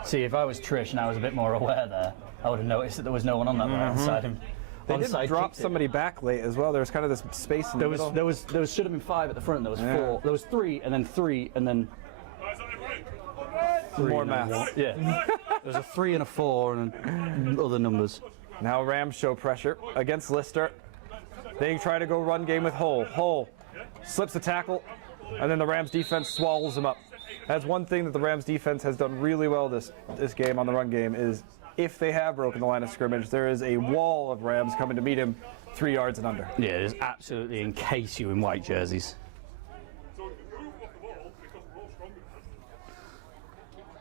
See, if I was Trish and I was a bit more aware there, I would have noticed that there was no one on that right beside him. They did drop somebody back late as well. There was kind of this space in the middle. There should have been 5 at the front. There was 4. There was 3, and then 3, and then more math. Yeah. There's a 3 and a 4 and other numbers. Now Rams show pressure against Lister. They try to go run game with Hull. Hull slips a tackle, and then the Rams defense swallows him up. That's one thing that the Rams defense has done really well this game on the run game is if they have broken the line of scrimmage, there is a wall of Rams coming to meet him 3 yards and under. Yeah, it is absolutely encase you in white jerseys.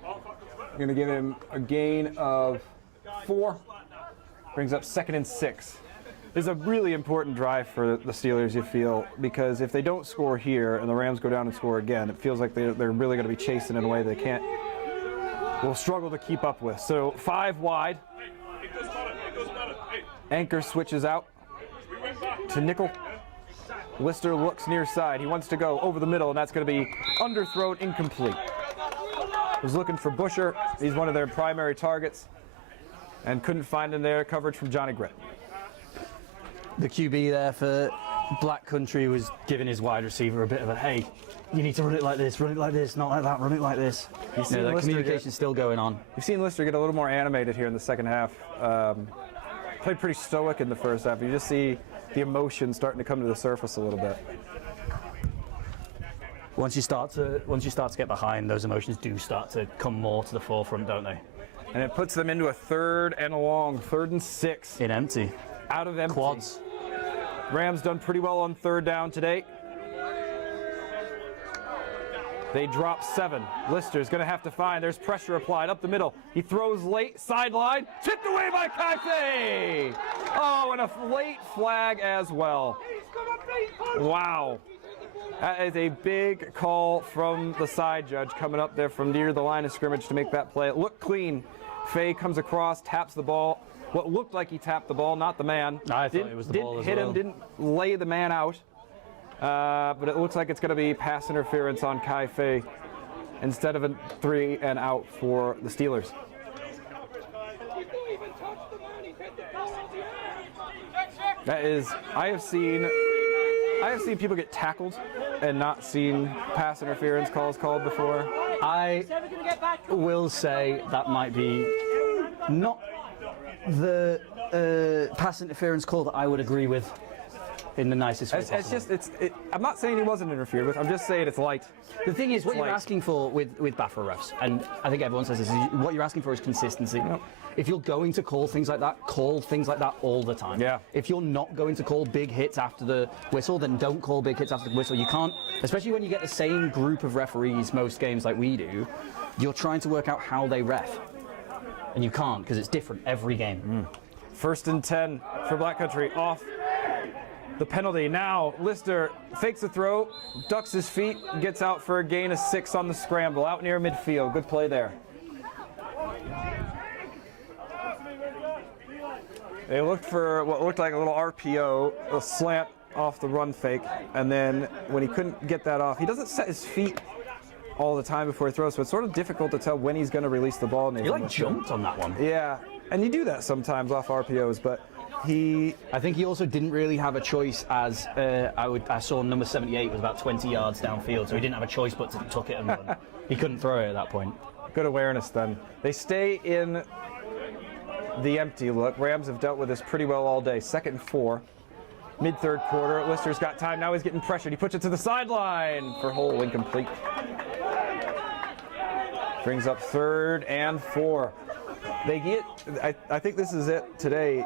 I'm going to give him a gain of 4. Brings up 2nd and 6. This is a really important drive for the Steelers, you feel, because if they don't score here and the Rams go down and score again, it feels like they're really going to be chasing in a way they will struggle to keep up with. So 5 wide. Anchor switches out to nickel. Lister looks near side. He wants to go over the middle, and that's going to be underthrown, incomplete. Was looking for Busher. He's one of their primary targets, and couldn't find him there. Coverage from Johnny Grit. The QB there for Black Country was giving his wide receiver a bit of a, hey, you need to run it like this, not like that, run it like this. That communication's still going on. You've seen Lister get a little more animated here in the second half. Played pretty stoic in the first half. You just see the emotion starting to come to the surface a little bit. Once you start to get behind, those emotions do start to come more to the forefront, don't they? And it puts them into a 3rd and long, 3rd and 6. In empty. Out of empty. Quads. Rams done pretty well on 3rd down today. They drop 7. Lister's going to have to find. There's pressure applied up the middle. He throws late, sideline, tipped away by Kai. Oh, and a late flag as well. Wow. That is a big call from the side judge coming up there from near the line of scrimmage to make that play. It looked clean. Faye comes across, taps the ball. What looked like he tapped the ball, not the man. I thought it was the ball as well. Didn't hit him, didn't lay the man out. But it looks like it's going to be pass interference on Kai Faye instead of a 3 and out for the Steelers. That is, I have seen people get tackled and not seen pass interference calls called before. I will say that might be not the pass interference call that I would agree with. in the nicest way It's possible. just, I'm not saying he wasn't interfered with, I'm just saying it's light. The thing is, what you're Like- asking for with BAFTA refs, and I think everyone says this, is what you're asking for is consistency. If you're going to call things like that all the time. Yeah. If you're not going to call big hits after the whistle, then don't call big hits after the whistle. You can't, especially when you get the same group of referees most games like we do, you're trying to work out how they ref. And you can't, because it's different every game. 1st and 10 for Black Country off the penalty. Now Lister fakes a throw, ducks his feet, gets out for a gain of 6 on the scramble, out near midfield. Good play there. They looked for what looked like a little RPO, a slant off the run fake, and then when he couldn't get that off, he doesn't set his feet all the time before he throws, so it's sort of difficult to tell when he's going to release the ball. He like jumped on that one. Yeah, and you do that sometimes off RPOs, but I think he also didn't really have a choice, as I saw number 78 was about 20 yards downfield, so he didn't have a choice but to tuck it and run. He couldn't throw it at that point. Good awareness then. They stay in the empty look. Rams have dealt with this pretty well all day. 2nd and 4. Mid-3rd quarter. Lister's got time. Now he's getting pressured. He puts it to the sideline for hole incomplete. Brings up 3rd and 4. They get, I think this is it today.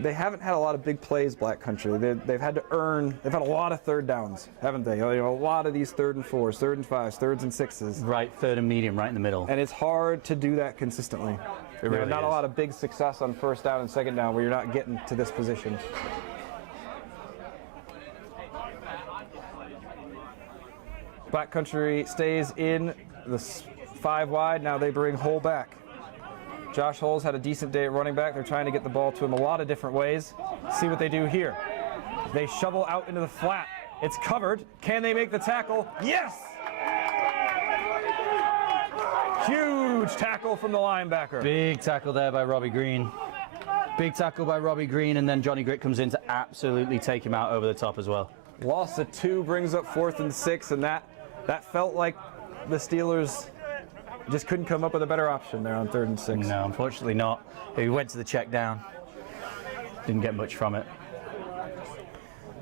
They haven't had a lot of big plays, Black Country. They've had to earn, they've had a lot of 3rd downs, haven't they? You know, a lot of these 3rd and 4s, 3rd and 5s, 3rds and 6s. Right, 3rd and medium, right in the middle. And it's hard to do that consistently. really not is. a lot of big success on 1st down and 2nd down where you're not getting to this position. Black Country stays in the 5 wide. Now they bring Hull back. Josh Hull's had a decent day at running back. They're trying to get the ball to him a lot of different ways. See what they do here. They shovel out into the flat. It's covered. Can they make the tackle? Yes! Huge tackle from the linebacker. Big tackle there by Robbie Green. Big tackle by Robbie Green, and then Johnny Grit comes in to absolutely take him out over the top as well. Loss of 2 brings up 4th and 6, and that felt like the Steelers just couldn't come up with a better option there on 3rd and 6. No, unfortunately not. He went to the check down. Didn't get much from it.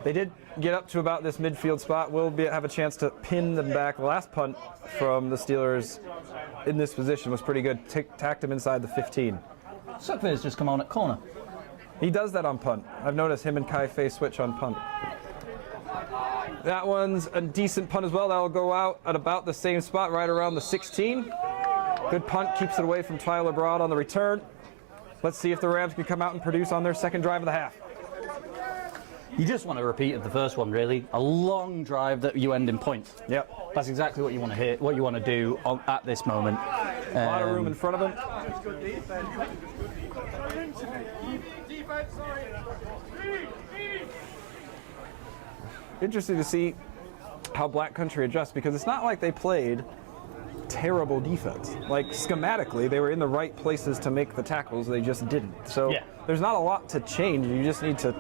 They did get up to about this midfield spot. Will have a chance to pin them back. The last punt from the Steelers in this position was pretty good. Tacked him inside the 15. Suckfizz just come on at corner. He does that on punt. I've noticed him and Kai Fei switch on punt. That one's a decent punt as well. That'll go out at about the same spot, right around the 16. Good punt, keeps it away from Tyler Broad on the return. Let's see if the Rams can come out and produce on their 2nd drive of the half. You just want to repeat of the first one, really. A long drive that you end in points. Yep. That's exactly what you want to hit, what you want to do at this moment. A lot of room in front of him. Interesting to see how Black Country adjusts, because it's not like they played terrible defense. Like, schematically, they were in the right places to make the tackles. They just didn't. So Yeah. there's not a lot to change. You just need to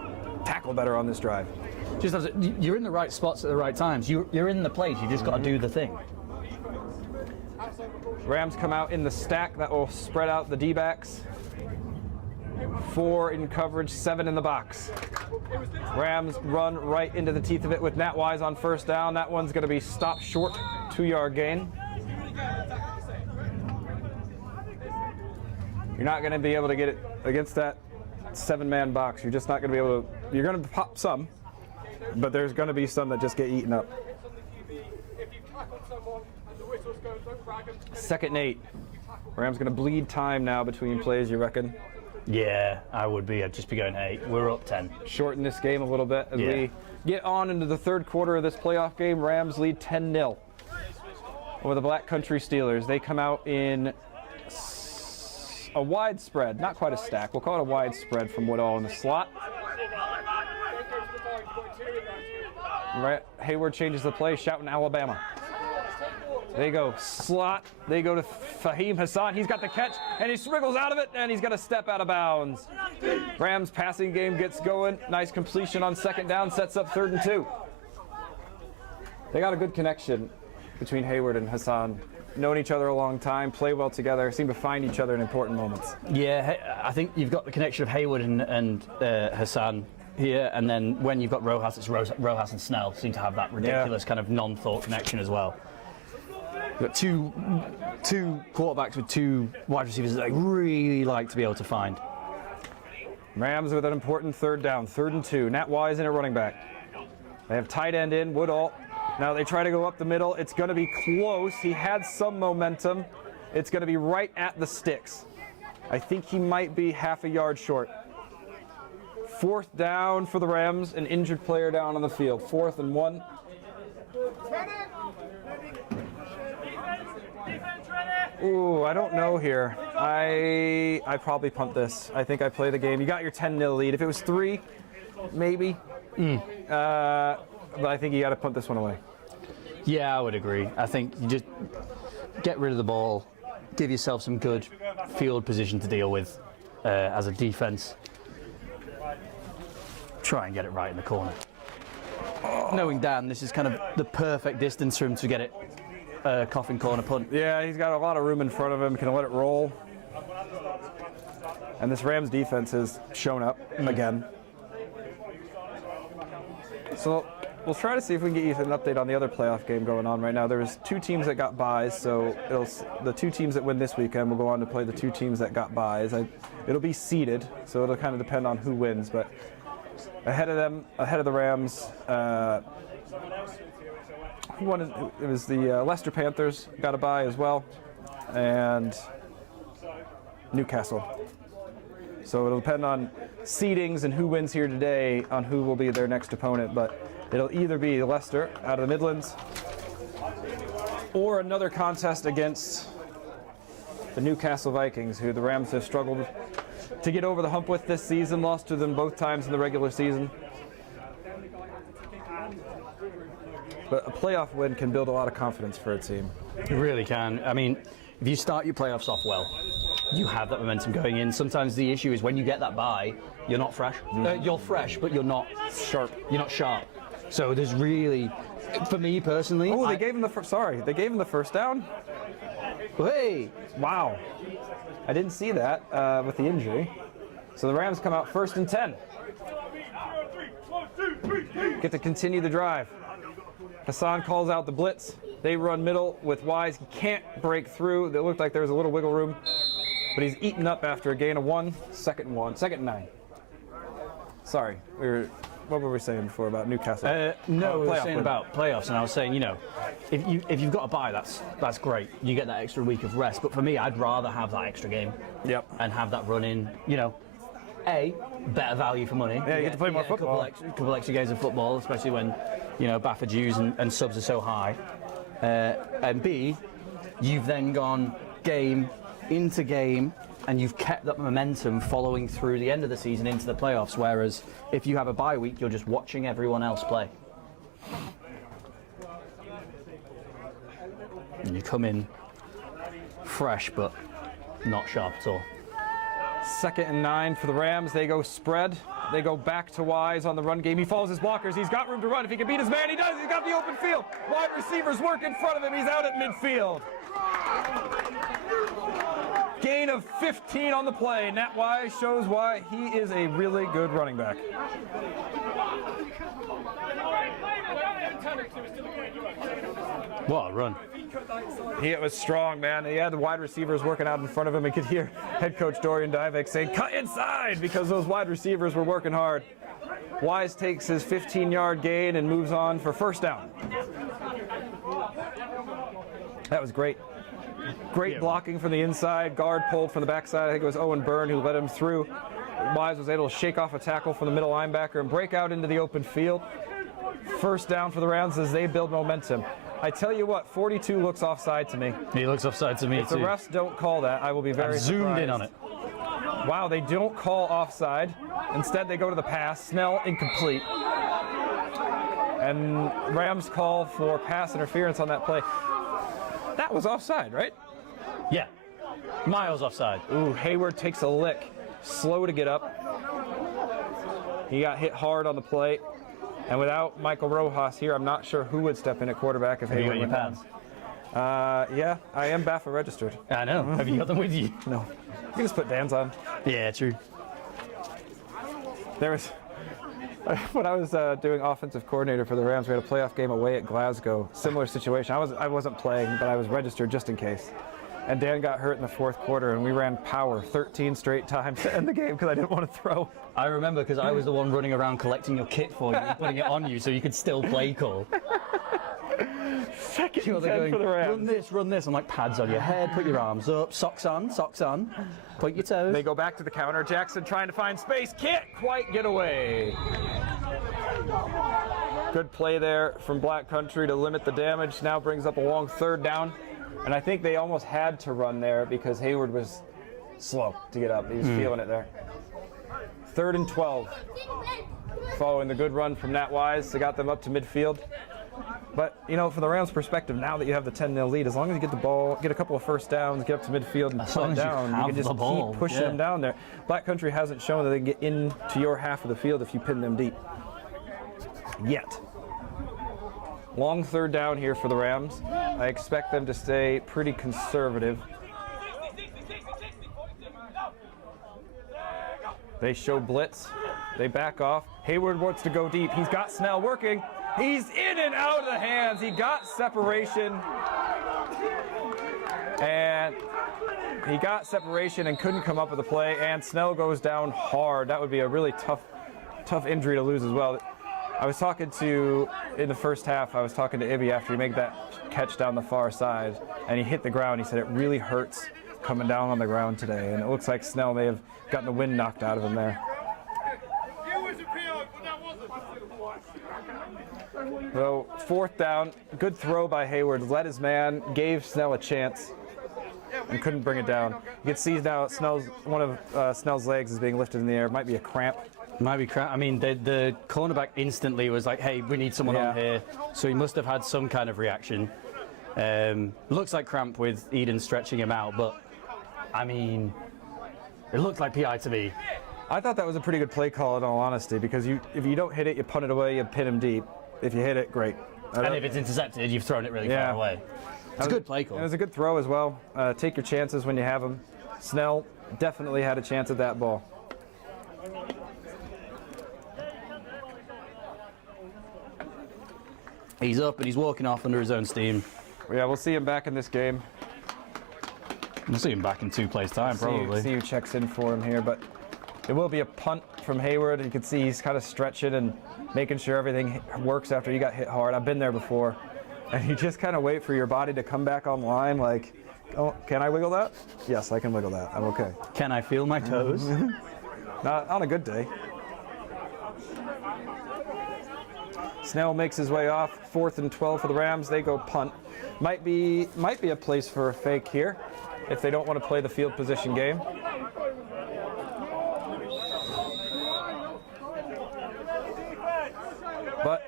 tackle better on this drive. Just as you're in the right spots at the right times. You're in the place. You just got to do the thing. Rams come out in the stack that will spread out the D-backs. 4 in coverage, 7 in the box. Rams run right into the teeth of it with Nat Wise on 1st down. That one's going to be stopped short, 2-yard gain. You're not going to be able to get it against that 7-man box. You're just not going to be able to. You're going to pop some, but there's going to be some that just get eaten up. 2nd and 8. Rams going to bleed time now between plays, you reckon? Yeah, I would be. I'd just be going, hey, we're up 10. Shorten this game a little bit as we get on into the 3rd quarter of this playoff game. Rams lead 10-0 over the Black Country Steelers. They come out in a wide spread, not quite a stack. We'll call it a wide spread from Woodall in the slot. Right, Hayward changes the play, shouting Alabama. They go slot. They go to Fahim Hassan. He's got the catch, and he swiggles out of it, and he's got to step out of bounds. Rams passing game gets going. Nice completion on 2nd down, sets up 3rd and 2. They got a good connection between Hayward and Hassan. Known each other a long time, play well together, seem to find each other in important moments. Yeah, I think you've got the connection of Hayward and Hassan. here, and then when you've got Rojas, it's Rojas and Snell seem to have that ridiculous kind of non-thought connection as well. You've got two quarterbacks with two wide receivers that I really like to be able to find. Rams with an important third down, 3rd and 2. Nat Wise in at running back. They have tight end in, Woodall. Now they try to go up the middle. It's going to be close. He had some momentum. It's going to be right at the sticks. I think he might be half a yard short. 4th down for the Rams, an injured player down on the field. 4th and 1. Ooh, I don't know here. I probably punt this. I think I play the game. You got your 10-0 lead. If it was 3, maybe. But I think you got to punt this one away. Yeah, I would agree. I think you just get rid of the ball, give yourself some good field position to deal with as a defense. Try and get it right in the corner. Knowing Dan, this is kind of the perfect distance for him to get it coffin corner punt. Yeah, he's got a lot of room in front of him. Can let it roll. And this Rams defense has shown up again. So we'll try to see if we can get you an update on the other playoff game going on right now. There's 2 teams that got byes, so the 2 teams that win this weekend will go on to play the 2 teams that got byes. It'll be seeded, so it'll kind of depend on who wins. But ahead of the Rams, who won? It was the Leicester Panthers got a bye as well, and Newcastle. So it'll depend on seedings and who wins here today on who will be their next opponent. But it'll either be Leicester out of the Midlands or another contest against the Newcastle Vikings, who the Rams have struggled to get over the hump with this season, lost to them both times in the regular season. But a playoff win can build a lot of confidence for a team. It really can. I mean, if you start your playoffs off well, you have that momentum going in. Sometimes the issue is when you get that bye, you're not fresh. You're fresh, but you're not sharp. You're not sharp. So there's really, for me personally. Oh, they gave him the they gave him the first down. Hey, wow, I didn't see that with the injury. So the Rams come out 1st and 10. Get to continue the drive. Hassan calls out the blitz. They run middle with Wise. He can't break through. It looked like there was a little wiggle room, but he's eaten up after a gain of 1. 2nd and 9. Sorry, what were we saying before about Newcastle? No, we were saying about playoffs, and I was saying, if you've got a bye, that's great. You get that extra week of rest. But for me, I'd rather have that extra game. Yep. And have that run in. Better value for money. Yeah, you get to play more football. A couple extra games of football, especially when Baffa dues and subs are so high. And B, you've then gone game into game, and you've kept that momentum following through the end of the season into the playoffs, whereas if you have a bye week, you're just watching everyone else play. And you come in fresh, but not sharp at all. 2nd and 9 for the Rams. They go spread. They go back to Wise on the run game. He follows his blockers. He's got room to run. If he can beat his man, he does. He's got the open field. Wide receivers work in front of him. He's out at midfield. Gain of 15 on the play. Nat Wise shows why he is a really good running back. What a run. He was strong, man. He had the wide receivers working out in front of him. He could hear head coach Dorian Divek saying, "Cut inside," because those wide receivers were working hard. Wise takes his 15-yard gain and moves on for 1st down. That was great. Great blocking from the inside. Guard pulled from the backside. I think it was Owen Byrne who led him through. Wise was able to shake off a tackle from the middle linebacker and break out into the open field. 1st down for the Rams as they build momentum. I tell you what, 42 looks offside to me. He looks offside to me if too. If the refs don't call that, I will be very zoomed surprised. in on it. Wow, they don't call offside. Instead, they go to the pass. Snell incomplete. And Rams call for pass interference on that play. That was offside, right? Yeah. Miles offside. Ooh, Hayward takes a lick. Slow to get up. He got hit hard on the play. And without Michael Rojas here, I'm not sure who would step in at quarterback if Hayward went down. Yeah, I am BAFA registered. I know. Have you got them with you? No. You can just put Dan's on. Yeah, true. There was When I was doing offensive coordinator for the Rams, we had a playoff game away at Glasgow. Similar situation. I wasn't playing, but I was registered just in case. And Dan got hurt in the fourth quarter, and we ran power 13 straight times to end the game because I didn't want to throw. I remember because I was the one running around collecting your kit for you and putting it on you so you could still play cool. Second You know, they're 10 going, for the Rams. run this. I'm like, pads on your head, put your arms up, socks on, point your toes. They go back to the counter. Jackson trying to find space. Can't quite get away. Good play there from Black Country to limit the damage. Now brings up a long third down. And I think they almost had to run there because Hayward was slow to get up. He was feeling it there. 3rd and 12. Following the good run from Nat Wise, they got them up to midfield. But, you know, from the Rams' perspective, now that you have the 10-0 lead, as long as you get the ball, get a couple of first downs, get up to midfield and punt down, you can just keep pushing them down there. Black Country hasn't shown that they can get into your half of the field if you pin them deep. Yet. Long third down here for the Rams. I expect them to stay pretty conservative. They show blitz. They back off. Hayward wants to go deep. He's got Snell working. He's in and out of the hands. He got separation. And he got separation and couldn't come up with a play. And Snell goes down hard. That would be a really tough injury to lose as well. I was talking to, in the first half, I was talking to Ibby after he made that catch down the far side, and he hit the ground. He said it really hurts coming down on the ground today, and it looks like Snell may have gotten the wind knocked out of him there. So, 4th down, good throw by Hayward, led his man, gave Snell a chance, and couldn't bring it down. You can see now one of Snell's legs is being lifted in the air. It might be a cramp. Might be crap. I mean, the cornerback instantly was like, hey, we need someone on here. So he must have had some kind of reaction. Looks like cramp with Eden stretching him out, but I mean, it looked like PI to me. I thought that was a pretty good play call in all honesty, because if you don't hit it, you punt it away, you pin him deep. If you hit it, great. And if it's intercepted, you've thrown it really far away. It's a good play call. It was a good throw as well. Take your chances when you have them. Snell definitely had a chance at that ball. He's up and he's walking off under his own steam. Yeah, we'll see him back in this game. We'll see him back in 2 plays time, probably. See who checks in for him here, but it will be a punt from Hayward. You can see he's kind of stretching and making sure everything works after you got hit hard. I've been there before. And you just kind of wait for your body to come back online, like, oh, can I wiggle that? Yes, I can wiggle that. I'm okay. Can I feel my toes? Not on a good day. Snell makes his way off. 4th and 12 for the Rams. They go punt. Might be a place for a fake here if they don't want to play the field position game. But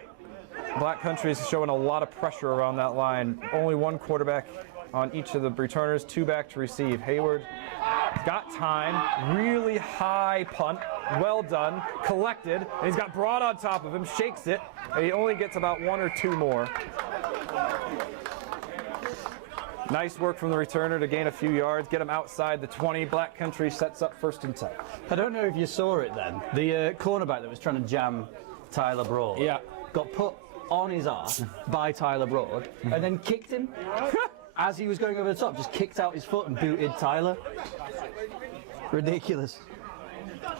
Black Country is showing a lot of pressure around that line. Only one quarterback on each of the returners, 2 back to receive. Hayward got time, really high punt, well done, collected, and he's got Broad on top of him, shakes it, and he only gets about 1 or 2 more. Nice work from the returner to gain a few yards, get him outside the 20. Black Country sets up 1st and 10. I don't know if you saw it then. The cornerback that was trying to jam Tyler Broad got put on his arse by Tyler Broad and then kicked him as he was going over the top, just kicked out his foot and booted Tyler. Ridiculous.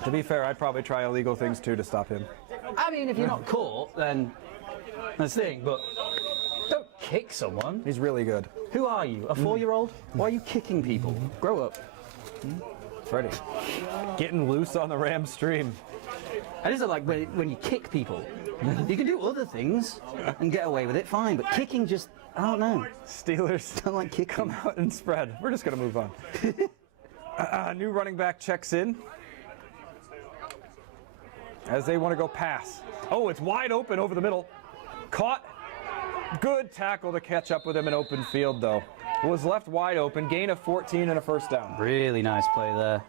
To be fair, I'd probably try illegal things too to stop him. I mean, if you're not caught, then that's the thing, but don't kick someone. He's really good. Who are you, a 4-year-old? Why are you kicking people? Grow up. Freddie. Getting loose on the Rams stream. And isn't it like when you kick people? You can do other things and get away with it, fine, but kicking just, I don't know. Steelers Don't like kicking. come out and spread. We're just going to move on. New running back checks in as they want to go pass. Oh, it's wide open over the middle. Caught. Good tackle to catch up with him in open field, though. Was left wide open. Gain of 14 and a 1st down. Really nice play there.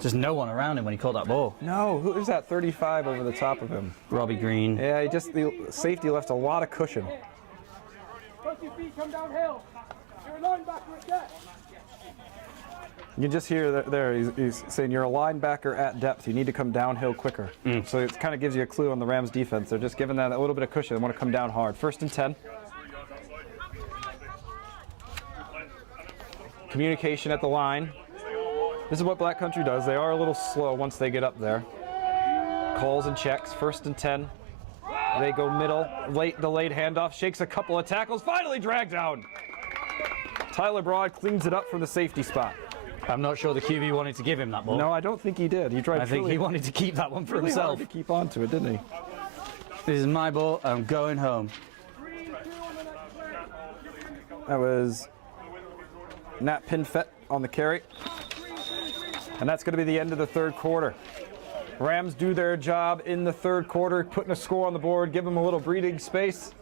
Just no one around him when he caught that ball. No, who is that 35 over the top of him? Robbie Green. Yeah, the safety left a lot of cushion. Both your feet come downhill. You're a linebacker again. You just hear that there, he's saying you're a linebacker at depth. You need to come downhill quicker. So it kind of gives you a clue on the Rams defense. They're just giving that a little bit of cushion. They want to come down hard. 1st and 10. Communication at the line. This is what Black Country does. They are a little slow once they get up there. Calls and checks. 1st and 10. They go middle. Delayed handoff. Shakes a couple of tackles. Finally dragged down. Tyler Broad cleans it up from the safety spot. I'm not sure the QB wanted to give him that ball. No, I don't think he did. He tried. I think he wanted to keep that one for himself. To keep on to it, didn't he? This is my ball. I'm going home. That was Nat Pinfett on the carry. And that's going to be the end of the 3rd quarter. Rams do their job in the 3rd quarter, putting a score on the board, give them a little breathing space.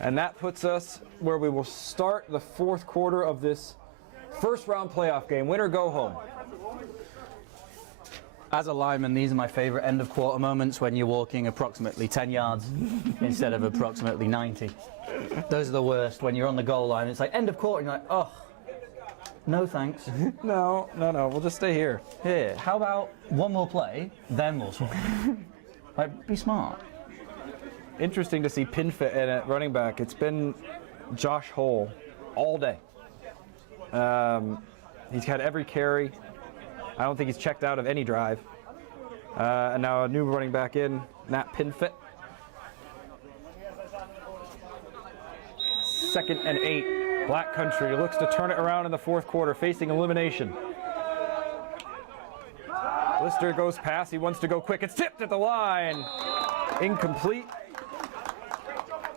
And that puts us where we will start the 4th quarter of this 1st round playoff game. Win or go home. As a lineman, these are my favorite end of quarter moments when you're walking approximately 10 yards instead of approximately 90. Those are the worst when you're on the goal line. It's like end of quarter and you're like, oh, no thanks. No, we'll just stay here. Here, how about one more play, then we'll swap. Like, be smart. Interesting to see Pinfett in at running back. It's been Josh Hole all day. He's had every carry. I don't think he's checked out of any drive. And now a new running back in, Nat Pinfett. 2nd and 8. Black Country looks to turn it around in the 4th quarter, facing elimination. Lister goes past. He wants to go quick. It's tipped at the line. Incomplete.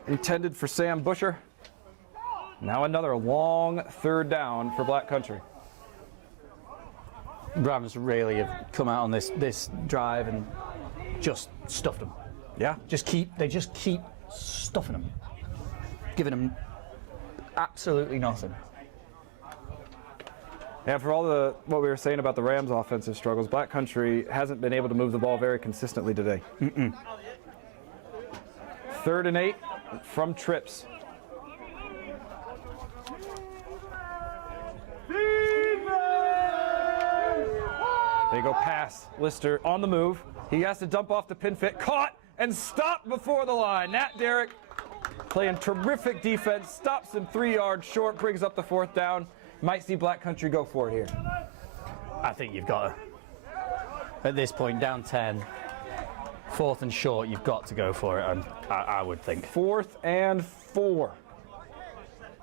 Intended for Sam Busher. Now another long 3rd down for Black Country. Rams really have come out on this drive and just stuffed them. Yeah. They just keep stuffing them, giving them absolutely nothing. And for all what we were saying about the Rams' offensive struggles, Black Country hasn't been able to move the ball very consistently today. 3rd and 8 from trips. They go pass. Lister on the move. He has to dump off the Pinfett. Caught and stopped before the line. Nat Derrick playing terrific defense. Stops him 3 yards short. Brings up the 4th down. Might see Black Country go for it here. I think you've got to, at this point, down 10, 4th and short, you've got to go for it, I would think. 4th and 4.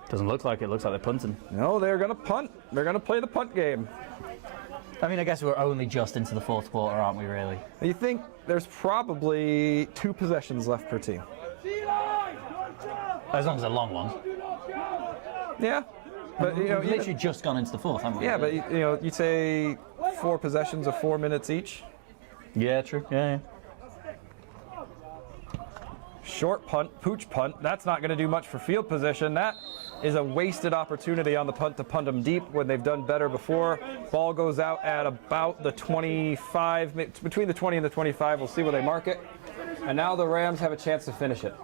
Doesn't look like it. Looks like they're punting. No, they're going to punt. They're going to play the punt game. I mean, I guess we're only just into the 4th quarter, aren't we, really? You think there's probably 2 possessions left per team. As long as they're long ones. Yeah. But, We've literally just gone into the 4th, haven't we? Yeah, but you'd say 4 possessions of 4 minutes each. Yeah, true. Yeah. Short punt, pooch punt. That's not going to do much for field position. That is a wasted opportunity on the punt to punt them deep when they've done better before. Ball goes out at about the 25, between the 20 and the 25. We'll see where they mark it. And now the Rams have a chance to finish it.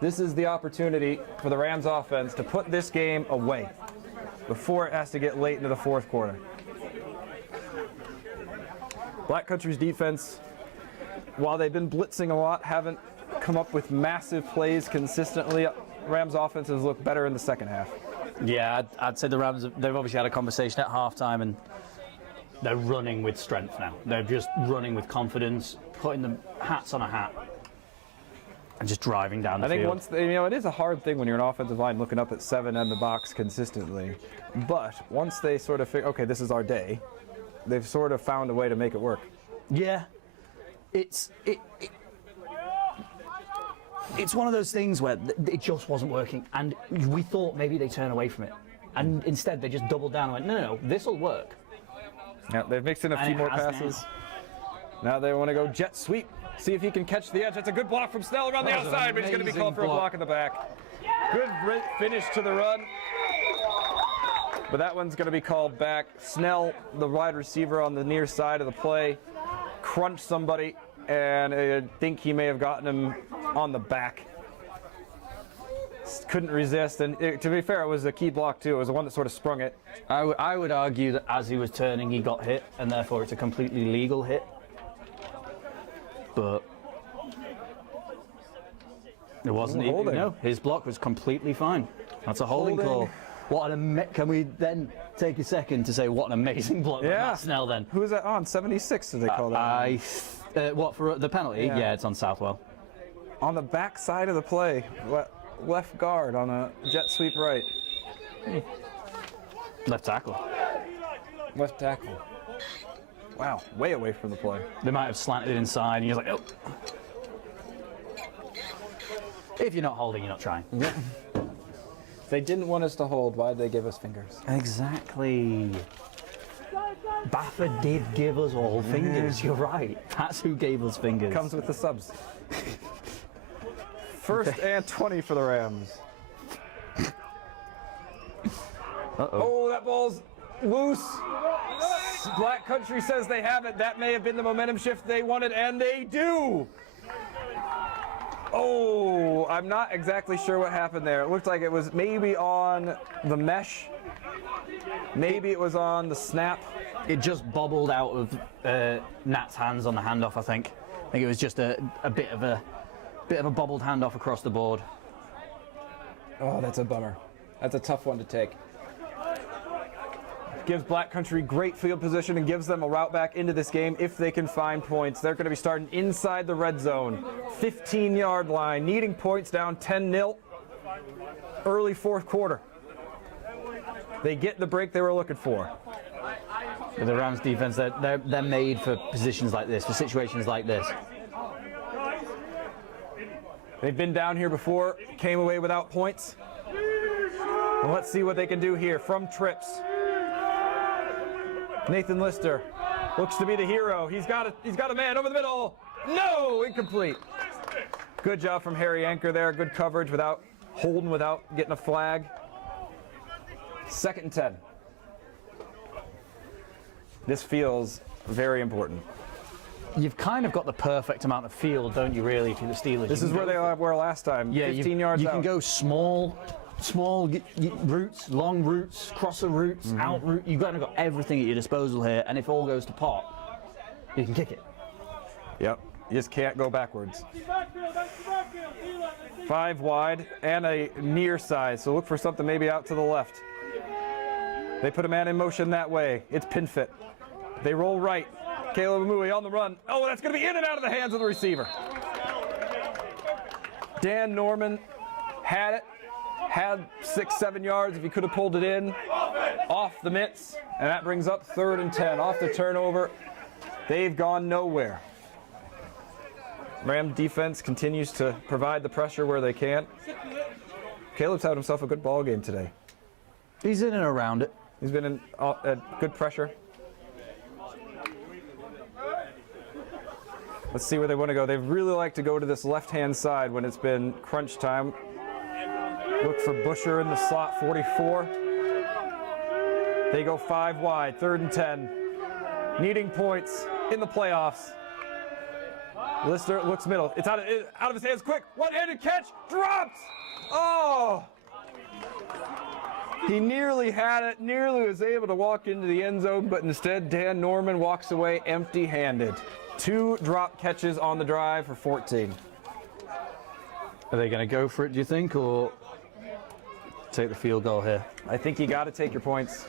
This is the opportunity for the Rams offense to put this game away before it has to get late into the 4th quarter. Black Country's defense, while they've been blitzing a lot, haven't come up with massive plays consistently. Rams offenses look better in the 2nd half. Yeah, I'd say the Rams, they've obviously had a conversation at halftime and they're running with strength now. They're just running with confidence, putting the hats on a hat and just driving down the field. I think once it is a hard thing when you're an offensive line looking up at 7 in the box consistently. But once they sort of figure, okay, this is our day, they've sort of found a way to make it work. Yeah, it's one of those things where it just wasn't working, and we thought maybe they turn away from it, and instead they just doubled down and went, no, this will work. Yeah, they've mixed in a few more passes. Now they want to go jet sweep, see if he can catch the edge. That's a good block from Snell around the outside, but he's going to be called for a block in the back. Good finish to the run, but that one's going to be called back. Snell, the wide receiver on the near side of the play, crunched somebody, and I think he may have gotten him on the back. couldn't resist. And to be fair, it was a key block too. It was the one that sort of sprung it. I would argue that as he was turning, he got hit, and therefore it's a completely legal hit. But it wasn't. Holding. No, his block was completely fine. That's a holding call. What can we then take a second to say what an amazing block by Matt Snell then? Who was that on? 76 did they call that? What, for the penalty? Yeah, it's on Southwell. On the back side of the play, left guard on a jet sweep right. Left tackle. Left tackle. Wow, way away from the play. They might have slanted it inside, and he was like, oh. If you're not holding, you're not trying. Yeah. They didn't want us to hold. Why'd they give us fingers? Exactly. Baffa did give us all fingers. You're right. That's who gave us fingers. Comes with the subs. First and 20 for the Rams. Oh, that ball's loose. Black Country says they have it. That may have been the momentum shift they wanted, and they do. Oh, I'm not exactly sure what happened there. It looked like it was maybe on the mesh. Maybe it was on the snap. It just bobbled out of Nat's hands on the handoff, I think. I think it was just a bit of a bobbled handoff across the board. Oh, that's a bummer. That's a tough one to take. Gives Black Country great field position and gives them a route back into this game if they can find points. They're going to be starting inside the red zone. 15-yard line, needing points, down 10-0. Early fourth quarter. They get the break they were looking for. The Rams defense, they're made for positions like this, for situations like this. They've been down here before, came away without points. Well, let's see what they can do here from trips. Nathan Lister looks to be the hero. He's got a man over the middle. No, incomplete. Good job from Harry Anchor there. Good coverage without holding, without getting a flag. 2nd and 10. This feels very important. You've kind of got the perfect amount of field, don't you, really, if you're the Steelers? This is where they were last time. Yeah, 15 yards you out. can go small routes, long routes, crosser routes, out route. You've kind of got everything at your disposal here, and if all goes to pot, you can kick it. Yep, you just can't go backwards. 5 wide and a near side, so look for something maybe out to the left. They put a man in motion that way. It's pin fit. They roll right. Caleb Amui on the run. Oh, that's going to be in and out of the hands of the receiver. Dan Norman had it. Had 6-7 yards if he could have pulled it in. Off the mitts. And that brings up 3rd and 10. Off the turnover. They've gone nowhere. Ram defense continues to provide the pressure where they can. Caleb's had himself a good ball game today. He's in and around it. He's been in good pressure. Let's see where they want to go. They really like to go to this left-hand side when it's been crunch time. Look for Busher in the slot, 44. They go 5 wide, 3rd and 10. Needing points in the playoffs. Lister looks middle. It's out of his hands quick. One-handed catch, dropped! Oh! He nearly had it, nearly was able to walk into the end zone, but instead Dan Norman walks away empty-handed. 2 drop catches on the drive for 14. Are they going to go for it, do you think, or take the field goal here? I think you got to take your points.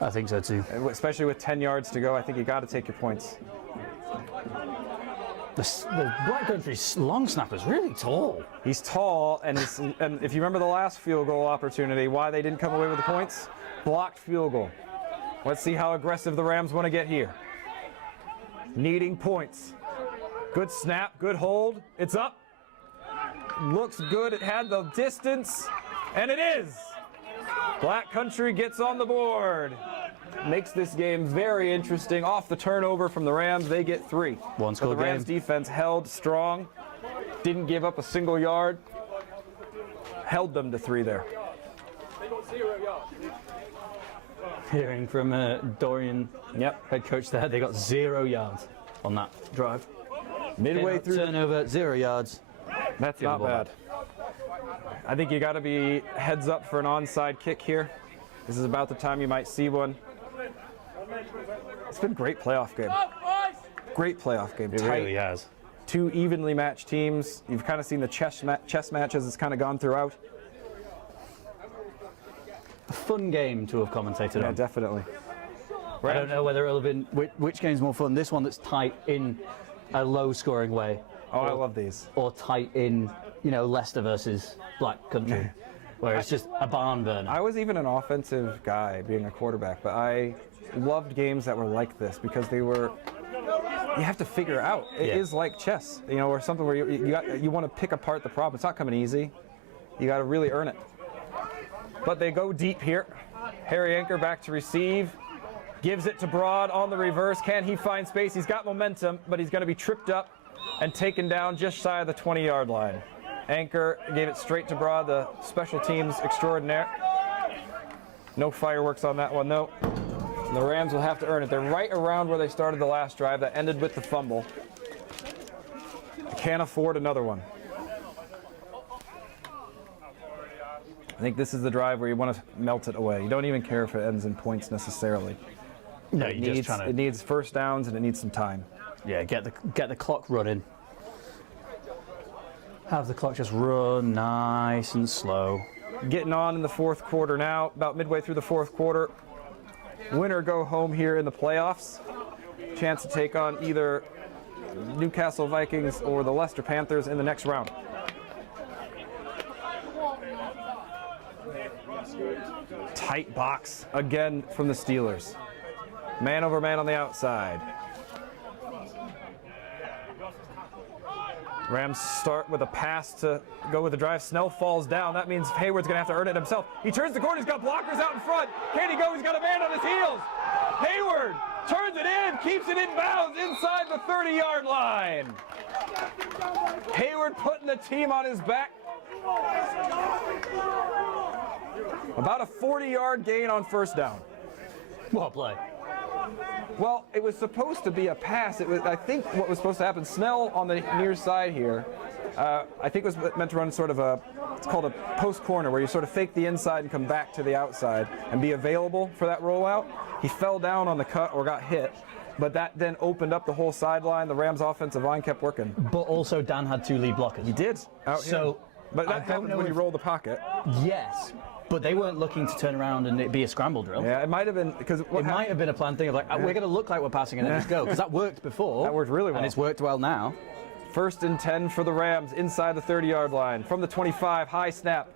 I think so too. Especially with 10 yards to go, I think you got to take your points. The Black Country long snapper's really tall. He's tall, and if you remember the last field goal opportunity, why they didn't come away with the points? Blocked field goal. Let's see how aggressive the Rams want to get here. Needing points. Good snap, good hold. It's up. Looks good. It had the distance, and it is. Black Country gets on the board. Makes this game very interesting. Off the turnover from the Rams, they get 3. One score but the Rams game. defense held strong. Didn't give up a single yard. Held them to 3 there. They got 0 yards. Hearing from Dorian, head coach there, they got 0 yards on that drive. Midway through turnover, 0 yards. That's not bad. I think you got to be heads up for an onside kick here. This is about the time you might see one. It's been a great playoff game. Great playoff game. It really has. Two evenly matched teams. You've kind of seen the chess matches. It's kind of gone throughout. A fun game to have commentated Yeah, on. definitely. I don't know whether it'll have been which game's more fun. This one that's tight in a low-scoring way. Oh, I love these. Or tight in, Leicester versus Black Country, where it's just a barn burner. I was even an offensive guy being a quarterback, but I loved games that were like this because you have to figure out. It is like chess, or something where you want to pick apart the problem. It's not coming easy. You got to really earn it. But they go deep here. Harry Anker back to receive. Gives it to Broad on the reverse. Can he find space? He's got momentum, but he's going to be tripped up and taken down just shy of the 20-yard line. Anker gave it straight to Broad, the special teams extraordinaire. No fireworks on that one, though. And the Rams will have to earn it. They're right around where they started the last drive. That ended with the fumble. They can't afford another one. I think this is the drive where you want to melt it away. You don't even care if it ends in points necessarily. No, you're just trying to. It needs first downs and it needs some time. Yeah, get the clock running. Have the clock just run nice and slow. Getting on in the fourth quarter now, about midway through the fourth quarter. Winner go home here in the playoffs. Chance to take on either Newcastle Vikings or the Leicester Panthers in the next round. Tight box again from the Steelers. Man over man on the outside. Rams start with a pass to go with the drive. Snell falls down. That means Hayward's going to have to earn it himself. He turns the corner. He's got blockers out in front. Can he go? He's got a man on his heels. Hayward turns it in, keeps it in bounds inside the 30-yard line. Hayward putting the team on his back. About a 40-yard gain on first down. What play? Well, it was supposed to be a pass. It was, I think, what was supposed to happen. Snell on the near side here, I think was meant to run sort of it's called a post corner, where you sort of fake the inside and come back to the outside and be available for that rollout. He fell down on the cut or got hit, but that then opened up the whole sideline. The Rams' offensive line kept working. But also Dan had two lead blockers. He did. Out here. So, but that happens when you roll the pocket. Yes. But they weren't looking to turn around and it be a scramble drill. Yeah, it might have been because it might have been a planned thing of like, we're going to look like we're passing and then just go, because that worked before. That worked really well. And it's worked well now. First and 10 for the Rams inside the 30-yard line. From the 25, high snap.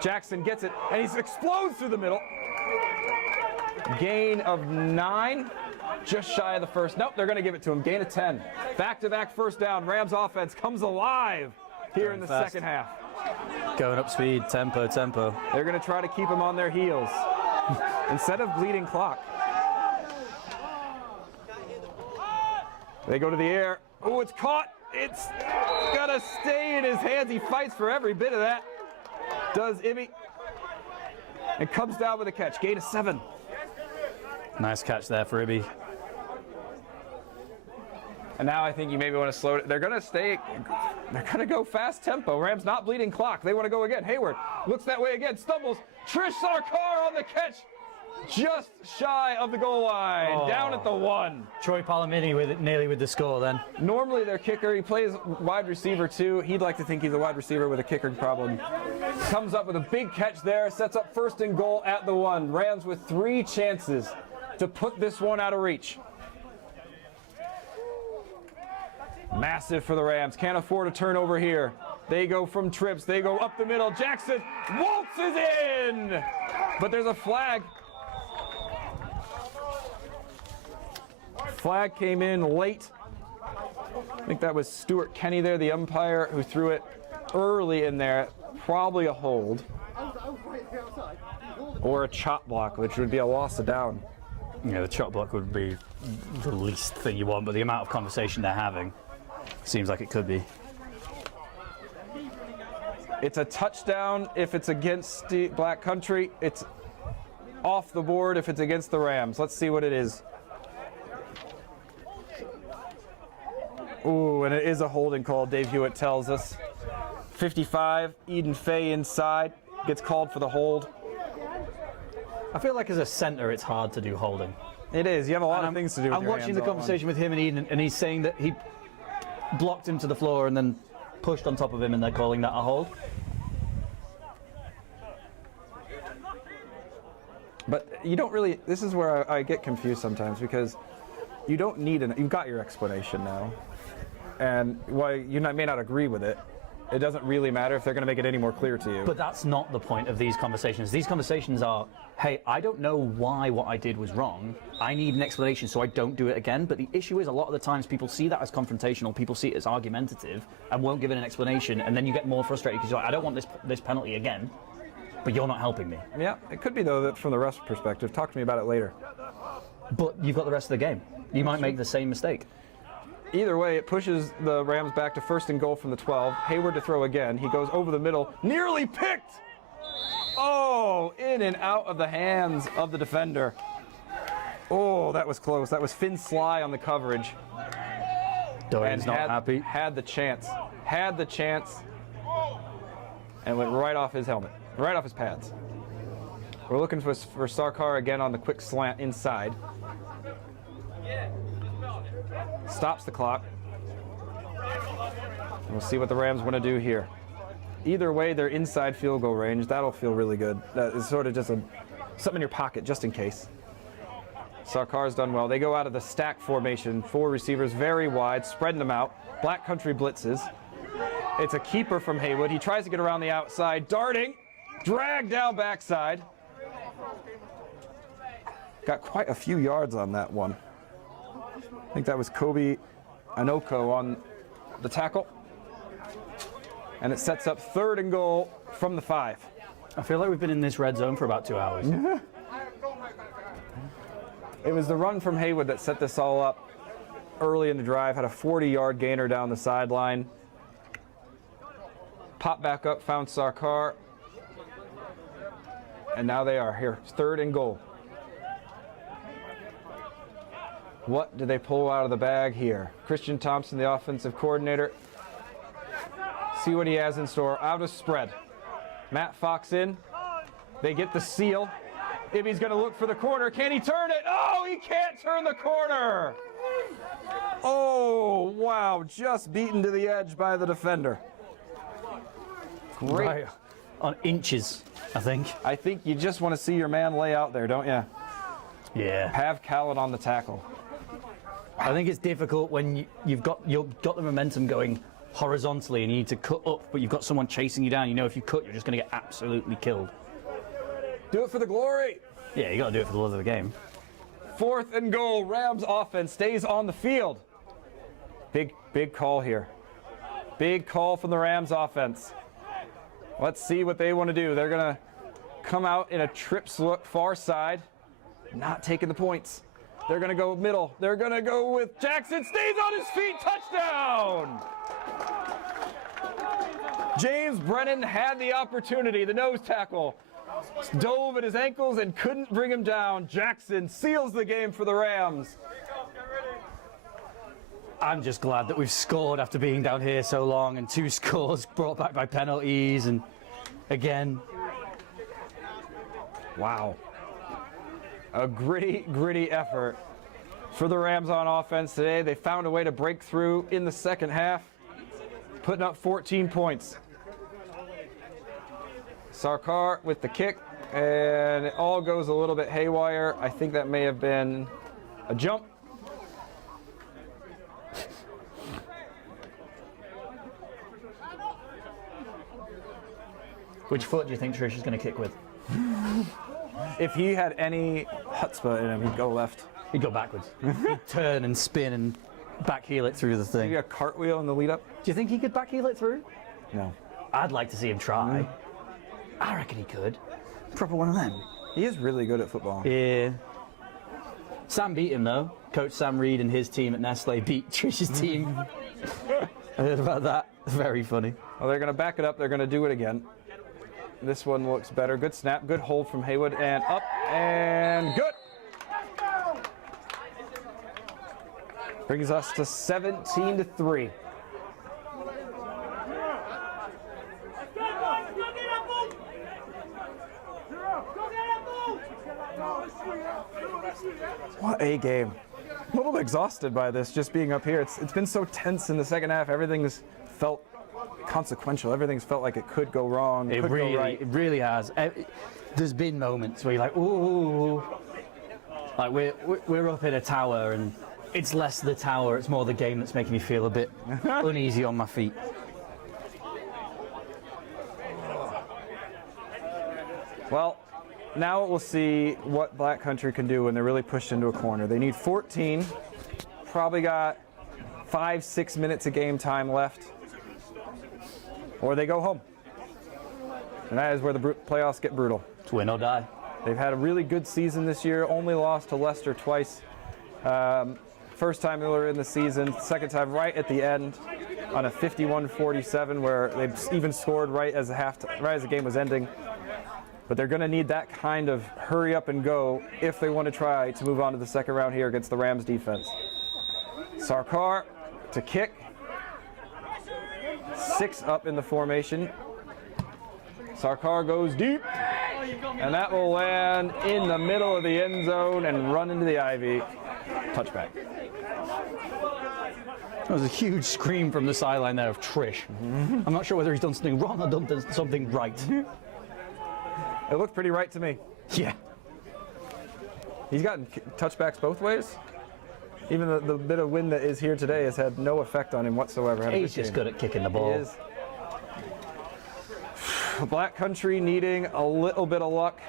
Jackson gets it, and he explodes through the middle. Gain of 9, just shy of the first. Nope, they're going to give it to him. Gain of 10. Back-to-back first down. Rams offense comes alive here in the second half. Going up speed, tempo. They're going to try to keep them on their heels instead of bleeding clock. They go to the air. Oh, it's caught. It's got to stay in his hands. He fights for every bit of that. Does Ibby. And comes down with a catch. Gain of 7. Nice catch there for Ibby. And now I think you maybe want to slow it. They're going to stay. They're going to go fast tempo. Rams not bleeding clock. They want to go again. Hayward looks that way again. Stumbles. Trish Sarkar on the catch. Just shy of the goal line. Down at the 1. Troy Palomini nearly with the score then. Normally their kicker, he plays wide receiver too. He'd like to think he's a wide receiver with a kicker problem. Comes up with a big catch there. Sets up first and goal at the 1. Rams with 3 chances to put this one out of reach. Massive for the Rams. Can't afford a turnover here. They go from trips. They go up the middle. Jackson waltzes in. But there's a flag. Flag came in late. I think that was Stuart Kenny there, the umpire, who threw it early in there. Probably a hold. Or a chop block, which would be a loss of down. Yeah, the chop block would be the least thing you want, but the amount of conversation they're having seems like it could be. It's a touchdown if it's against the Black Country. It's off the board if it's against the Rams. Let's see what it is. Ooh, and it is a holding call, Dave Hewitt tells us. 55, Eden Fay inside, gets called for the hold. I feel like as a centre, it's hard to do holding. It is. You have a lot of I'm- things to do with I'm your watching hands the all at conversation with him and Eden, and he's saying that he blocked him to the floor and then pushed on top of him, and they're calling that a hold. But you don't really, this is where I get confused sometimes, because you don't need you've got your explanation now. And while you may not agree with it, it doesn't really matter if they're going to make it any more clear to you. But that's not the point of these conversations. These conversations are, hey, I don't know why what I did was wrong. I need an explanation so I don't do it again. But the issue is, a lot of the times people see that as confrontational, people see it as argumentative and won't give it an explanation, and then you get more frustrated because you're like, I don't want this penalty again, but you're not helping me. Yeah, it could be, though, that from the ref's perspective. Talk to me about it later. But you've got the rest of the game. You might make the same mistake. Either way, it pushes the Rams back to 1st and goal from the 12. Hayward to throw again. He goes over the middle, nearly picked! Oh, in and out of the hands of the defender. Oh, that was close. That was Finn Sly on the coverage. Dorian's not happy. Had the chance, and went right off his helmet, right off his pads. We're looking for Sarkar again on the quick slant inside. Stops the clock. We'll see what the Rams want to do here. Either way, they're inside field goal range. That'll feel really good. That is sort of just something in your pocket, just in case. Sarkar's done well. They go out of the stack formation. 4 receivers, very wide, spreading them out. Black country blitzes. It's a keeper from Haywood. He tries to get around the outside, darting, dragged down backside. Got quite a few yards on that one. I think that was Kobe Anoko on the tackle. And it sets up 3rd and goal from the 5. I feel like we've been in this red zone for about 2 hours. It was the run from Haywood that set this all up early in the drive. Had a 40-yard gainer down the sideline. Popped back up, found Sarkar. And now they are here. 3rd and goal. What do they pull out of the bag here? Christian Thompson, the offensive coordinator. See what he has in store. Out of spread. Matt Fox in. They get the seal. Ibby's going to look for the corner. Can he turn it? Oh, he can't turn the corner. Oh, wow. Just beaten to the edge by the defender. Great. Right on inches, I think. I think you just want to see your man lay out there, don't you? Yeah. Have Callan on the tackle. I think it's difficult when you've got the momentum going horizontally and you need to cut up, but you've got someone chasing you down. You know, if you cut, you're just going to get absolutely killed. Do it for the glory. Yeah, you got to do it for the love of the game. 4th and goal. Rams offense stays on the field. Big call here. Big call from the Rams offense. Let's see what they want to do. They're going to come out in a trips look far side. Not taking the points. They're going to go middle. They're going to go with Jackson. Stays on his feet. Touchdown! James Brennan had the opportunity. The nose tackle dove at his ankles and couldn't bring him down. Jackson seals the game for the Rams. I'm just glad that we've scored after being down here so long, and 2 scores brought back by penalties, and again. Wow. A gritty effort for the Rams on offense today. They found a way to break through in the second half, putting up 14 points. Sarkar with the kick, and it all goes a little bit haywire. I think that may have been a jump. Which foot do you think Trish is going to kick with? If he had any chutzpah in him, he'd go left. He'd go backwards. He'd turn and spin and backheel it through the thing. Maybe a cartwheel in the lead up? Do you think he could backheel it through? No. I'd like to see him try. I reckon he could. Proper one of them. He is really good at football. Yeah. Sam beat him though. Coach Sam Reed and his team at Nestle beat Trish's team. I heard about that. Very funny. Well, they're going to back it up. They're going to do it again. This one looks better. Good snap. Good hold from Haywood. And up and good. Brings us to 17-3. What a game. I'm a little bit exhausted by this, just being up here. It's been so tense in the second half. Everything's felt consequential. Everything's felt like it could go wrong. It could really, go right. it really has. There's been moments where you're like, ooh, like we're up in a tower, and it's less the tower, it's more the game that's making me feel a bit uneasy on my feet. Well, now we'll see what Black Country can do when they're really pushed into a corner. They need 14. Probably got 5-6 minutes of game time left. Or they go home. And that is where the playoffs get brutal. It's win or die. They've had a really good season this year, only lost to Leicester twice. First time earlier in the season, second time right at the end on a 51-47 where they even scored right as the game was ending. But they're going to need that kind of hurry up and go if they want to try to move on to the second round here against the Rams defense. Sarkar to kick. 6 up in the formation. Sarkar goes deep, and that will land in the middle of the end zone and run into the ivy. Touchback. That was a huge scream from the sideline there of Trish. I'm not sure whether he's done something wrong or done something right. It looked pretty right to me. Yeah. He's gotten touchbacks both ways. Even the bit of wind that is here today has had no effect on him whatsoever. Had a He's just good at kicking the ball. He is. Black Country needing a little bit of luck.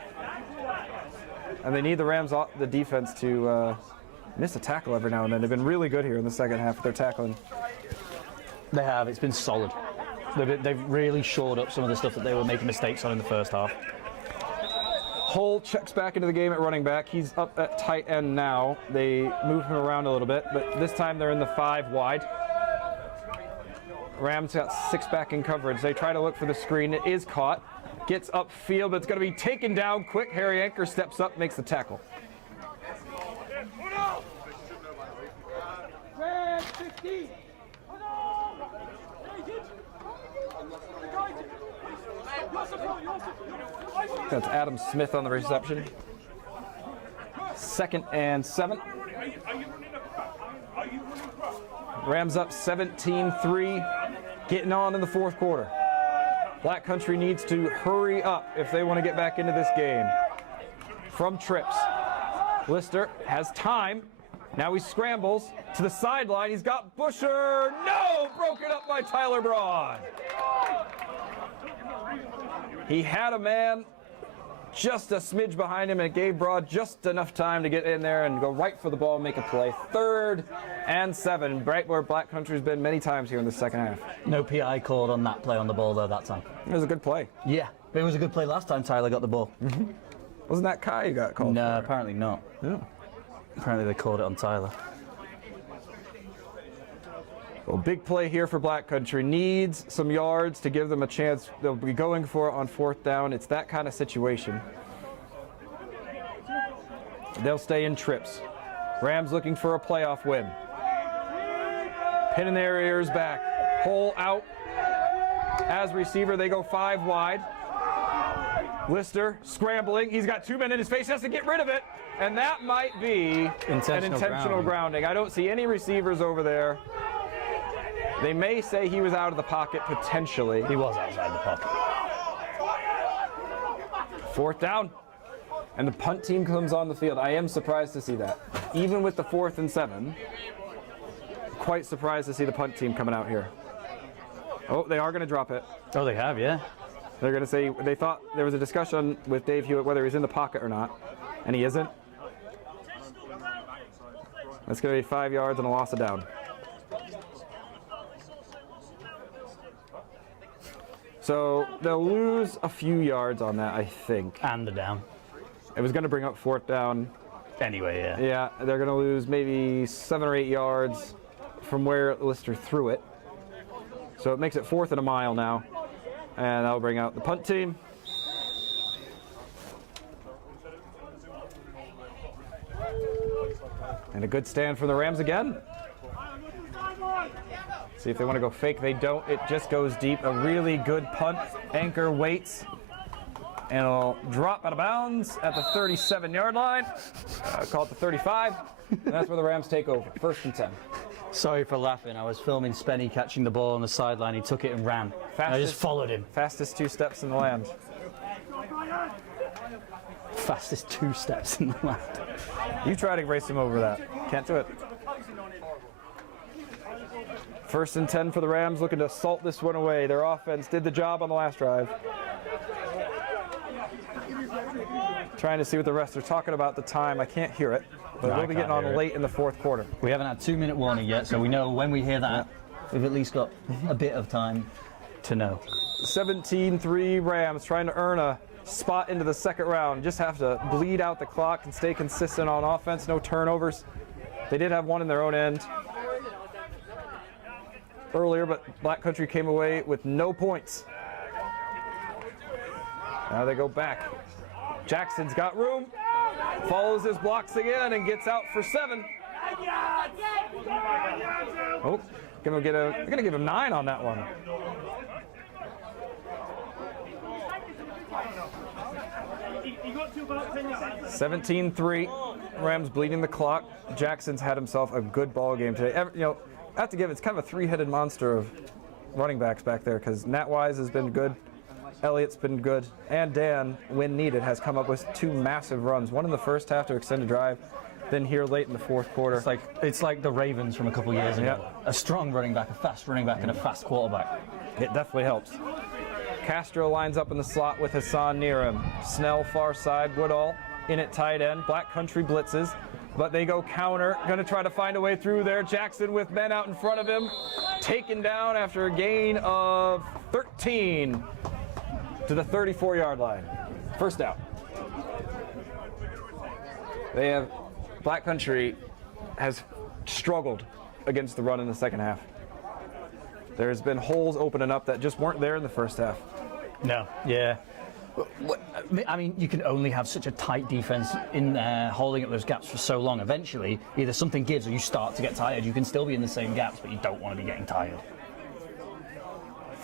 And they need the Rams, the defense, to miss a tackle every now and then. They've been really good here in the second half with their tackling. They have. It's been solid. They've really shored up some of the stuff that they were making mistakes on in the first half. Hull checks back into the game at running back. He's up at tight end now. They move him around a little bit, but this time they're in the 5 wide. Rams got 6 back in coverage. They try to look for the screen. It is caught. Gets upfield, but it's going to be taken down quick. Harry Anker steps up, makes the tackle. That's Adam Smith on the reception. 2nd and 7. Rams up 17-3, getting on in the 4th quarter. Black Country needs to hurry up if they want to get back into this game. From trips, Lister has time. Now he scrambles to the sideline. He's got Busher. No! Broken up by Tyler Braun. He had a man just a smidge behind him, and it gave Broad just enough time to get in there and go right for the ball and make a play. 3rd and 7, right where Black Country's been many times here in the second half. No PI called on that play on the ball, though, that time. It was a good play. Yeah, it was a good play last time Tyler got the ball. Wasn't that Kai who got called? No, for? apparently not. No. Apparently they called it on Tyler. Well, big play here for Black Country. Needs some yards to give them a chance. They'll be going for it on 4th down. It's that kind of situation. They'll stay in trips. Rams looking for a playoff win. Pinning their ears back. Hole out. As receiver, they go 5 wide. Lister scrambling. He's got 2 men in his face. He has to get rid of it. And that might be an intentional grounding. I don't see any receivers over there. They may say he was out of the pocket, potentially. He was outside the pocket. 4th down. And the punt team comes on the field. I am surprised to see that. Even with the 4th and 7, quite surprised to see the punt team coming out here. Oh, they are going to drop it. Oh, they have, yeah. They're going to say, they thought there was a discussion with Dave Hewitt whether he's in the pocket or not, and he isn't. That's going to be 5 yards and a loss of down. So they'll lose a few yards on that, I think. And a down. It was going to bring up 4th down. Anyway, yeah. Yeah, they're going to lose maybe 7 or 8 yards from where Lister threw it. So it makes it 4th and a mile now. And that'll bring out the punt team. And a good stand from the Rams again. See if they want to go fake. They don't. It just goes deep. A really good punt. Anker waits. And it'll drop out of bounds at the 37-yard line. Call it the 35. And that's where the Rams take over. 1st and 10. Sorry for laughing. I was filming Spenny catching the ball on the sideline. He took it and ran. I just followed him. Fastest 2 steps in the land. Fastest 2 steps in the land. You try to race him over that. Can't do it. 1st and 10 for the Rams, looking to salt this one away. Their offense did the job on the last drive. Trying to see what the rest are talking about the time. I can't hear it, but we'll be getting on late in the 4th quarter. We haven't had 2-minute warning yet, so we know when we hear that, we've at least got a bit of time to know. 17-3 Rams trying to earn a spot into the 2nd round. Just have to bleed out the clock and stay consistent on offense. No turnovers. They did have one in their own end earlier, but Black Country came away with no points. Now they go back. Jackson's got room, follows his blocks again and gets out for 7. Oh, they're gonna give him 9 on that one. 17-3, Rams bleeding the clock. Jackson's had himself a good ball game today. I have to give it's kind of a 3-headed monster of running backs back there because Nat Wise has been good. Elliott's been good, and Dan, when needed, has come up with 2 massive runs. One in the first half to extend a drive, then here late in the 4th quarter. It's like the Ravens from a couple years ago. A strong running back, a fast running back, and a fast quarterback. It definitely helps. Castro lines up in the slot with Hassan near him. Snell far side, Woodall in at tight end. Black Country blitzes, but they go counter. Going to try to find a way through there. Jackson with men out in front of him. Taken down after a gain of 13. To the 34-yard line. 1st down. Black Country has struggled against the run in the 2nd half. There's been holes opening up that just weren't there in the 1st half. No, yeah. I mean, you can only have such a tight defense in there, holding up those gaps for so long. Eventually, either something gives or you start to get tired. You can still be in the same gaps, but you don't want to be getting tired.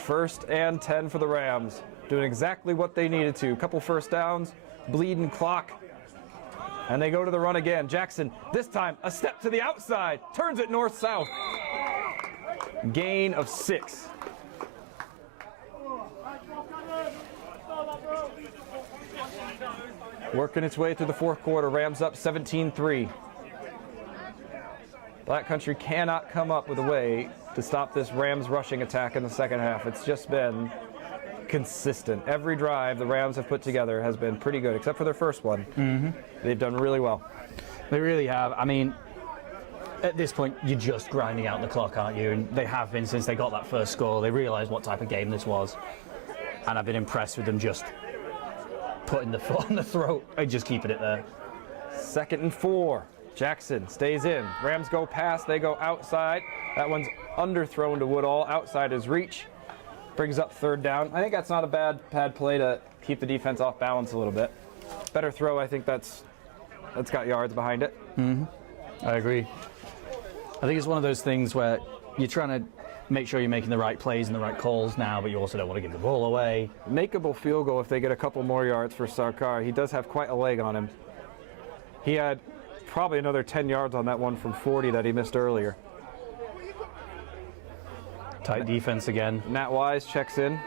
1st and 10 for the Rams. Doing exactly what they needed to. Couple 1st downs, bleeding clock, and they go to the run again. Jackson, this time, a step to the outside, turns it north-south. Gain of 6. Working its way through the 4th quarter, Rams up 17-3. Black Country cannot come up with a way to stop this Rams rushing attack in the 2nd half. It's just been consistent. Every drive the Rams have put together has been pretty good, except for their first one. They've done really well. They really have. I mean, at this point, you're just grinding out the clock, aren't you? And they have been since they got that first score. They realised what type of game this was. And I've been impressed with them just putting the foot on the throat and just keeping it there. 2nd and 4. Jackson stays in. Rams go past. They go outside. That one's underthrown to Woodall. Outside his reach. Brings up 3rd down. I think that's not a bad play to keep the defense off balance a little bit. Better throw. I think that's got yards behind it. I agree. I think it's one of those things where you're trying to make sure you're making the right plays and the right calls now, but you also don't want to give the ball away. Makeable field goal if they get a couple more yards for Sarkar. He does have quite a leg on him. He had probably another 10 yards on that one from 40 that he missed earlier. Tight defense again. Nat Wise checks in.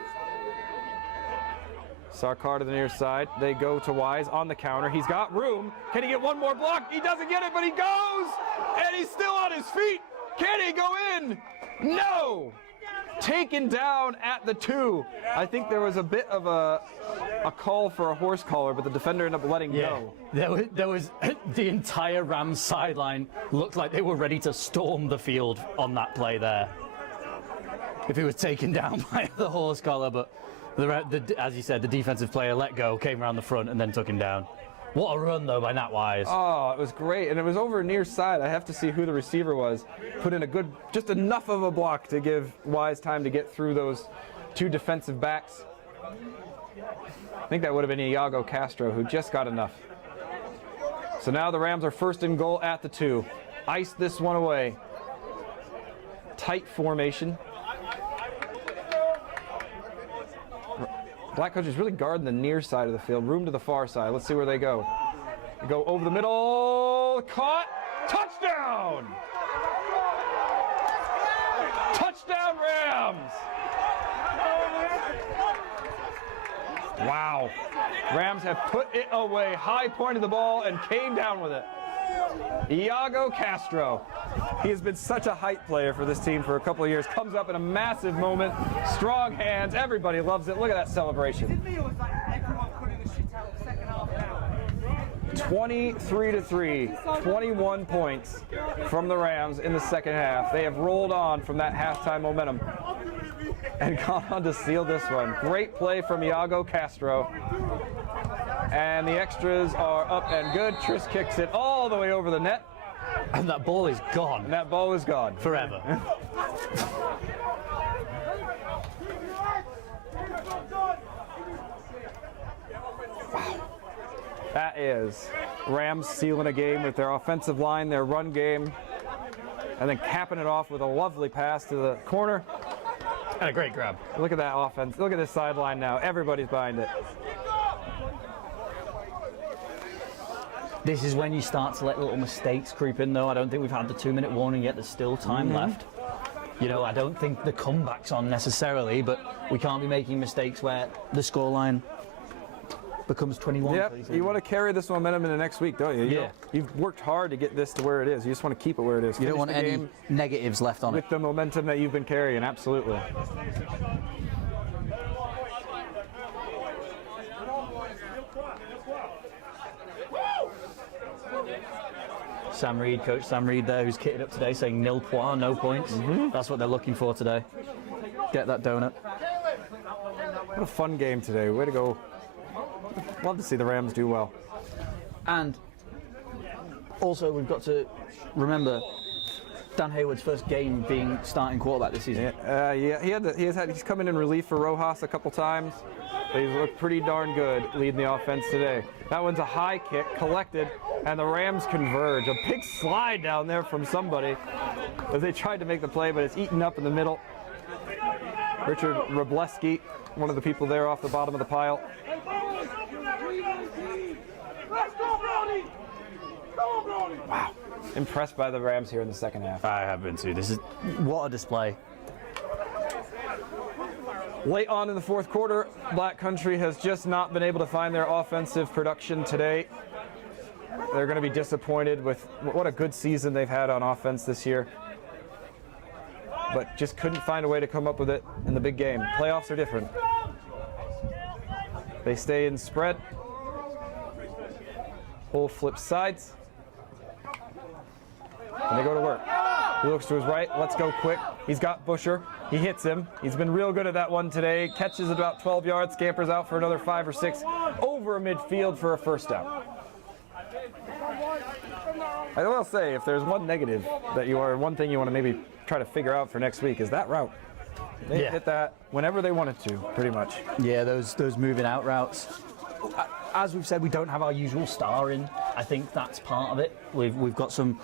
Sarkar to the near side. They go to Wise on the counter. He's got room. Can he get one more block? He doesn't get it, but he goes! And he's still on his feet. Can he go in? No! Taken down at the 2. I think there was a bit of a call for a horse collar, but the defender ended up letting go. There was the entire Rams sideline looked like they were ready to storm the field on that play there. If it was taken down by the horse collar, but as you said, the defensive player let go, came around the front, and then took him down. What a run, though, by Nat Wise. Oh, it was great, and it was over near side. I have to see who the receiver was. Put in just enough of a block to give Wise time to get through those 2 defensive backs. I think that would have been Iago Castro, who just got enough. So now the Rams are 1st and goal at the 2. Ice this one away. Tight formation. Black Country's really guarding the near side of the field. Room to the far side. Let's see where they go. They go over the middle. Caught. Touchdown! Touchdown Rams! Wow. Rams have put it away. High pointed the ball and came down with it. Iago Castro. He has been such a hype player for this team for a couple of years. Comes up in a massive moment. Strong hands. Everybody loves it. Look at that celebration. 23-3, 21 points from the Rams in the second half. They have rolled on from that halftime momentum and gone on to seal this one. Great play from Iago Castro. And the extras are up and good. Tris kicks it all the way over the net. And that ball is gone. And that ball is gone. Forever. That is Rams sealing a game with their offensive line, their run game, and then capping it off with a lovely pass to the corner. And a great grab. Look at that offense. Look at this sideline now. Everybody's behind it. This is when you start to let little mistakes creep in, though. I don't think we've had the 2-minute warning yet. There's still time left. You know, I don't think the comeback's on necessarily, but we can't be making mistakes where the scoreline becomes 21. Yep, you want to carry this momentum into next week, don't you? Yeah. You've worked hard to get this to where it is. You just want to keep it where it is. You don't Finish want the any game negatives left on it. with the momentum that you've been carrying, absolutely. Coach Sam Reed there, who's kitted up today, saying nil point, no points. That's what they're looking for today. Get that donut. What a fun game today. Way to go. Love to see the Rams do well. And also, we've got to remember Dan Hayward's first game being starting quarterback this season. He's come in relief for Rojas a couple times, but he's looked pretty darn good leading the offense today. That one's a high kick, collected, and the Rams converge. A big slide down there from somebody as they tried to make the play, but it's eaten up in the middle. Richard Robleski, one of the people there off the bottom of the pile. Wow. Impressed by the Rams here in the second half. I have been too. This is what a display. Late on in the fourth quarter, Black Country has just not been able to find their offensive production today. They're going to be disappointed with what a good season they've had on offense this year, but just couldn't find a way to come up with it in the big game. Playoffs are different. They stay in spread. Bull flips sides. And they go to work. He looks to his right. Let's go quick. He's got Busher. He hits him. He's been real good at that one today. Catches about 12 yards, scampers out for another 5 or 6 over midfield for a first down. I will say, if there's one negative one thing you want to maybe try to figure out for next week is that route. They hit that whenever they wanted to, pretty much. Yeah, those moving out routes. As we've said, we don't have our usual star in. I think that's part of it. We've got some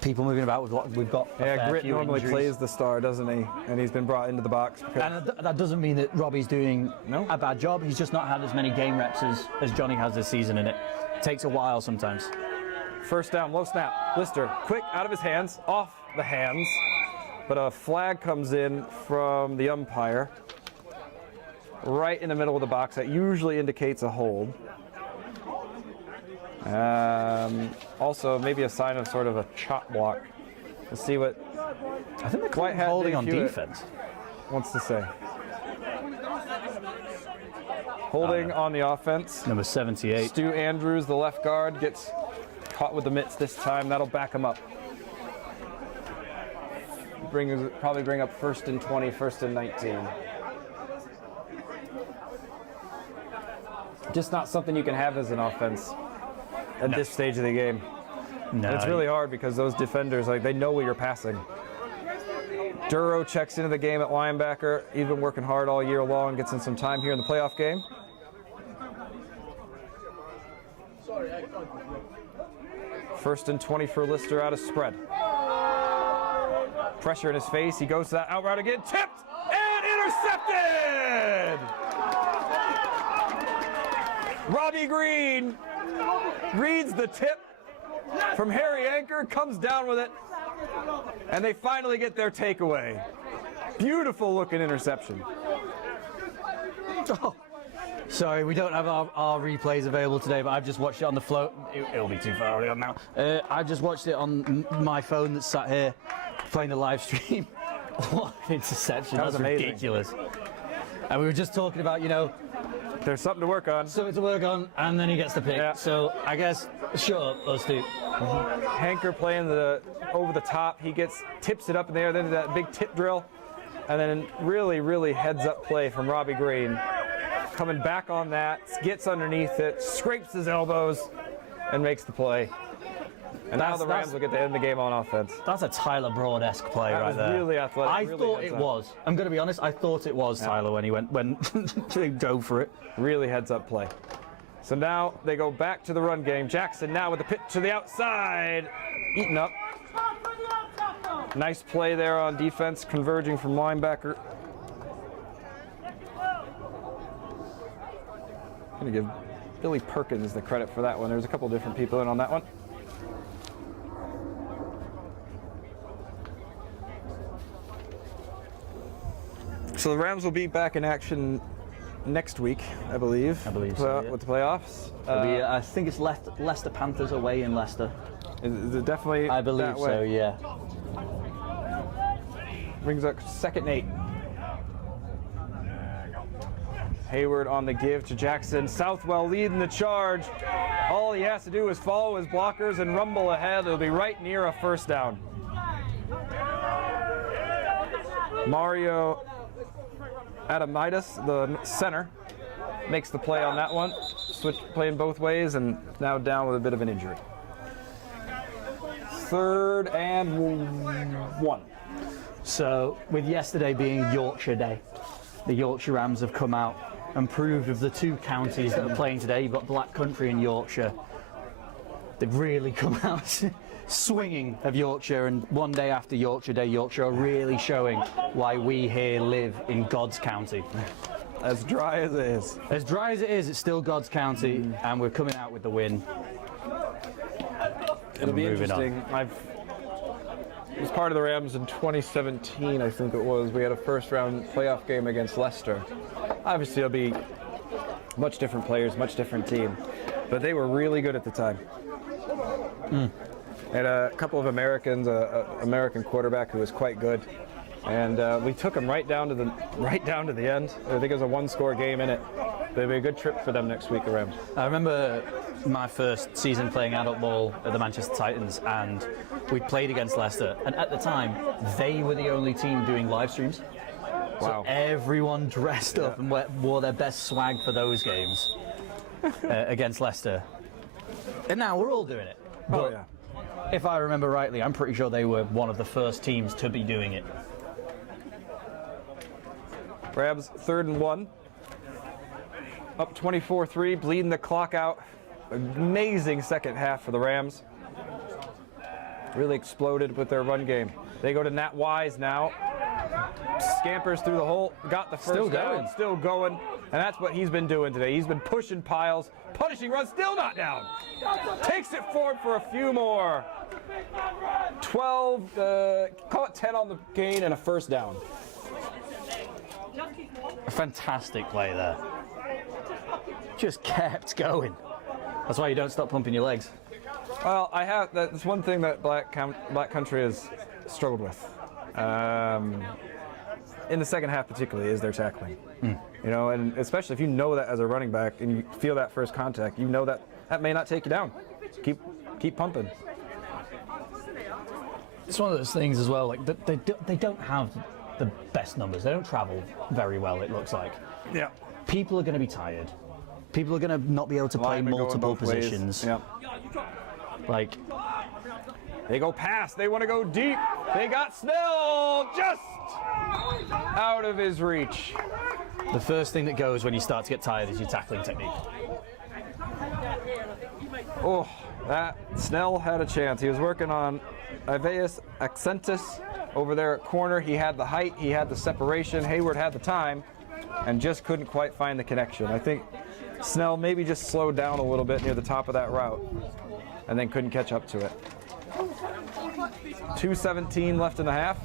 people moving about. We've got Grit normally injuries. plays the star, doesn't he? And he's been brought into the box. And that doesn't mean that Robbie's doing a bad job. He's just not had as many game reps as Johnny has this season in it. Takes a while sometimes. First down, low snap. Lister, quick, out of his hands, off the hands. But a flag comes in from the umpire right in the middle of the box. That usually indicates a hold. Also, maybe a sign of sort of a chop block. Let's see what I think they're Whitehead holding Dave on Hewitt defense. wants to say. Holding on the offense. Number 78. Stu Andrews, the left guard, gets caught with the mitts this time. That'll back him up. Probably bring up 1st and 20, 1st and 19. Just not something you can have as an offense at this stage of the game. No, And it's really hard because those defenders, they know what you're passing. Duro checks into the game at linebacker. He's been working hard all year long, gets in some time here in the playoff game. First and 20 for Lister out of spread. Pressure in his face. He goes to that out route again. Tipped and intercepted! Robbie Green reads the tip from Harry Anchor, comes down with it, and they finally get their takeaway. Beautiful looking interception. Oh. Sorry, we don't have our replays available today, but I've just watched it on the float. It'll be too far on now. I've just watched it on my phone that's sat here playing the live stream. What an interception. That was amazing. Ridiculous. And we were just talking about, There's something to work on. something to work on, and then he gets the pick. Yeah. So I guess, shut up, us two. Hanker playing the over the top. He tips it up in the air, then that big tip drill, and then really, really heads up play from Robbie Green. Coming back on that, gets underneath it, scrapes his elbows, and makes the play. And now the Rams will get to end the game on offense. That's a Tyler Broad-esque play That right was there. really athletic. I really thought heads it up. was. I'm going to be honest. I thought it was Tyler when he dove for it. Really heads up play. So now they go back to the run game. Jackson now with the pitch to the outside, eaten up. Nice play there on defense, converging from linebacker. I'm going to give Billy Perkins the credit for that one. There's a couple different people in on that one. So the Rams will be back in action next week, I believe. I believe so, yeah. With the playoffs. I think it's Leicester Panthers away in Leicester. Is it definitely I believe that way? so, yeah. Brings up 2nd and 8. Hayward on the give to Jackson. Southwell leading the charge. All he has to do is follow his blockers and rumble ahead. It'll be right near a first down. Mario Adamitis, the center, makes the play on that one. Playing both ways and now down with a bit of an injury. 3rd and 1. So, with yesterday being Yorkshire Day, the Yorkshire Rams have come out and proved of the two counties that are playing today. You've got Black Country and Yorkshire. They've really come out swinging of Yorkshire, and one day after Yorkshire Day, Yorkshire are really showing why we here live in God's county. As dry as it is. As dry as it is, it's still God's county, and we're coming out with the win. It'll be Moving on. interesting. I was part of the Rams in 2017, I think it was. We had a first-round playoff game against Leicester. Obviously, it'll be much different players, much different team, but they were really good at the time. Had a couple of Americans, an American quarterback who was quite good, and we took him right down to the end. I think it was a one-score game in it. But it'll be a good trip for them next week, the Rams. I remember my first season playing adult ball at the Manchester Titans, and we played against Leicester, and at the time they were the only team doing live streams. Wow. So everyone dressed up and wore their best swag for those games against Leicester. And now we're all doing it. Oh, But yeah. if I remember rightly, I'm pretty sure they were one of the first teams to be doing it. Rams 3rd and 1. Up 24-3, bleeding the clock out. Amazing second half for the Rams. Really exploded with their run game. They go to Nat Wise now. Scampers through the hole, got the first down, still going. And that's what he's been doing today. He's been pushing piles, punishing runs, still not down. Takes it forward for a few more. 12, call it 10 on the gain and a first down. A fantastic play there. Just kept going. That's why you don't stop pumping your legs. Well, that's one thing that Black Country has struggled with. In the second half particularly, is their tackling. You know, and especially if you know that as a running back and you feel that first contact, you know that may not take you down. Keep pumping. It's one of those things as well, like they don't have the best numbers. They don't travel very well, it looks like. Yeah. People are going to be tired. People are going to not be able to play Linemen going multiple both ways. positions. Yeah. Like, They go past. They want to go deep. They got Snell just out of his reach. the first thing that goes when you start to get tired is your tackling technique. Oh, that Snell had a chance. He was working on Iveas Accentus over there at corner. He had the height, he had the separation. Hayward had the time and just couldn't quite find the connection. I think Snell maybe just slowed down a little bit near the top of that route and then couldn't catch up to it. 2:17 left in the half.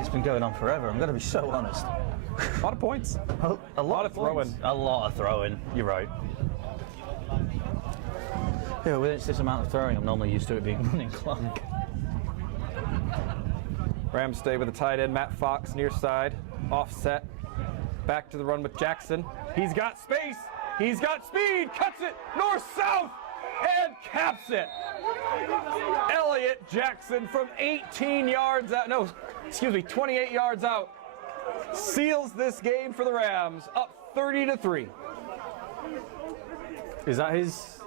It's been going on forever, I'm going to be so honest. A lot of points. A lot of throwing. A lot of throwing, you're right. Yeah, with this amount of throwing, I'm normally used to it being running clock. Rams stay with the tight end, Matt Fox, near side, offset. Back to the run with Jackson. He's got space. He's got speed. Cuts it north-south and caps it. Elliott Jackson from 18 yards out. No, excuse me, 28 yards out. Seals this game for the Rams, up 30-3. Is that his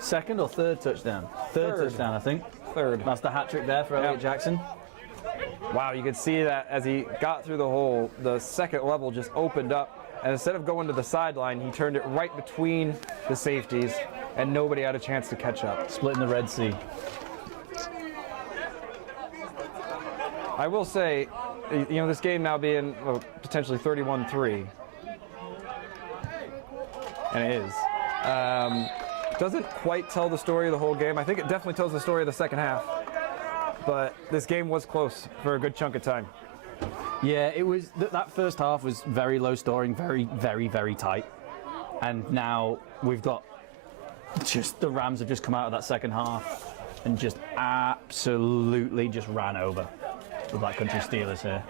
second or third touchdown? Third touchdown, I think. Third. That's the hat trick there for Elliott Jackson. Wow, you could see that as he got through the hole, the second level just opened up, and instead of going to the sideline, he turned it right between the safeties, and nobody had a chance to catch up. Splitting the Red Sea. I will say, you know, this game now being potentially 31-3, and it is, doesn't quite tell the story of the whole game. I think it definitely tells the story of the second half. But this game was close for a good chunk of time. Yeah, it was. That first half was very low scoring, very, very, very tight. And now we've got just the Rams have just come out of that second half and just absolutely just ran over the Black Country Steelers here.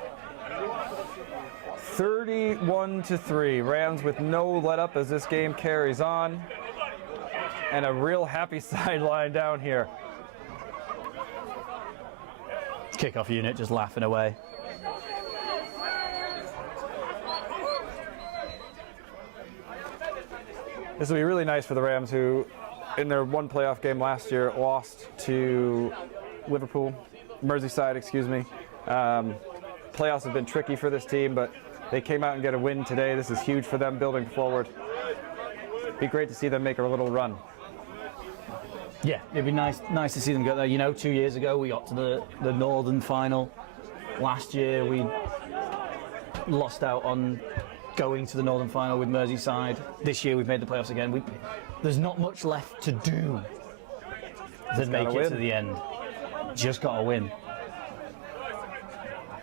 31-3. Rams with no let up as this game carries on. And a real happy sideline down here. Kickoff unit just laughing away. This will be really nice for the Rams, who in their one playoff game last year lost to Liverpool, Merseyside, excuse me. Playoffs have been tricky for this team, but they came out and get a win today. This is huge for them building forward. It'd be great to see them make a little run. Yeah, it'd be nice to see them get there. You know, 2 years ago we got to the Northern final. Last year we lost out on going to the Northern final with Merseyside. This year we've made the playoffs again. There's not much left to do than make it to the end. Just got to win.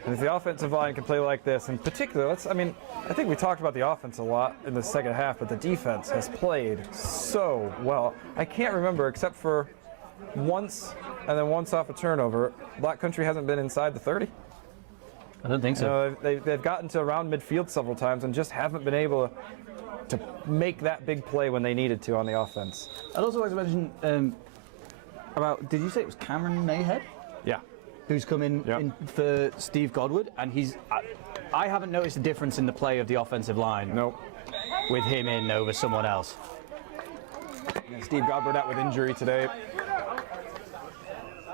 And if the offensive line can play like this, in particular, I think we talked about the offense a lot in the second half, but the defense has played so well. I can't remember, except for once, and then once off a turnover, Black Country hasn't been inside the 30. I don't think so. You know, they've gotten to around midfield several times and just haven't been able to make that big play when they needed to on the offense. I'd also like to mention about, did you say it was Cameron Mayhead? Yeah. Who's come in for Steve Godward, and I haven't noticed a difference in the play of the offensive line. Nope. With him in over someone else. Yeah, Steve Godward out with injury today.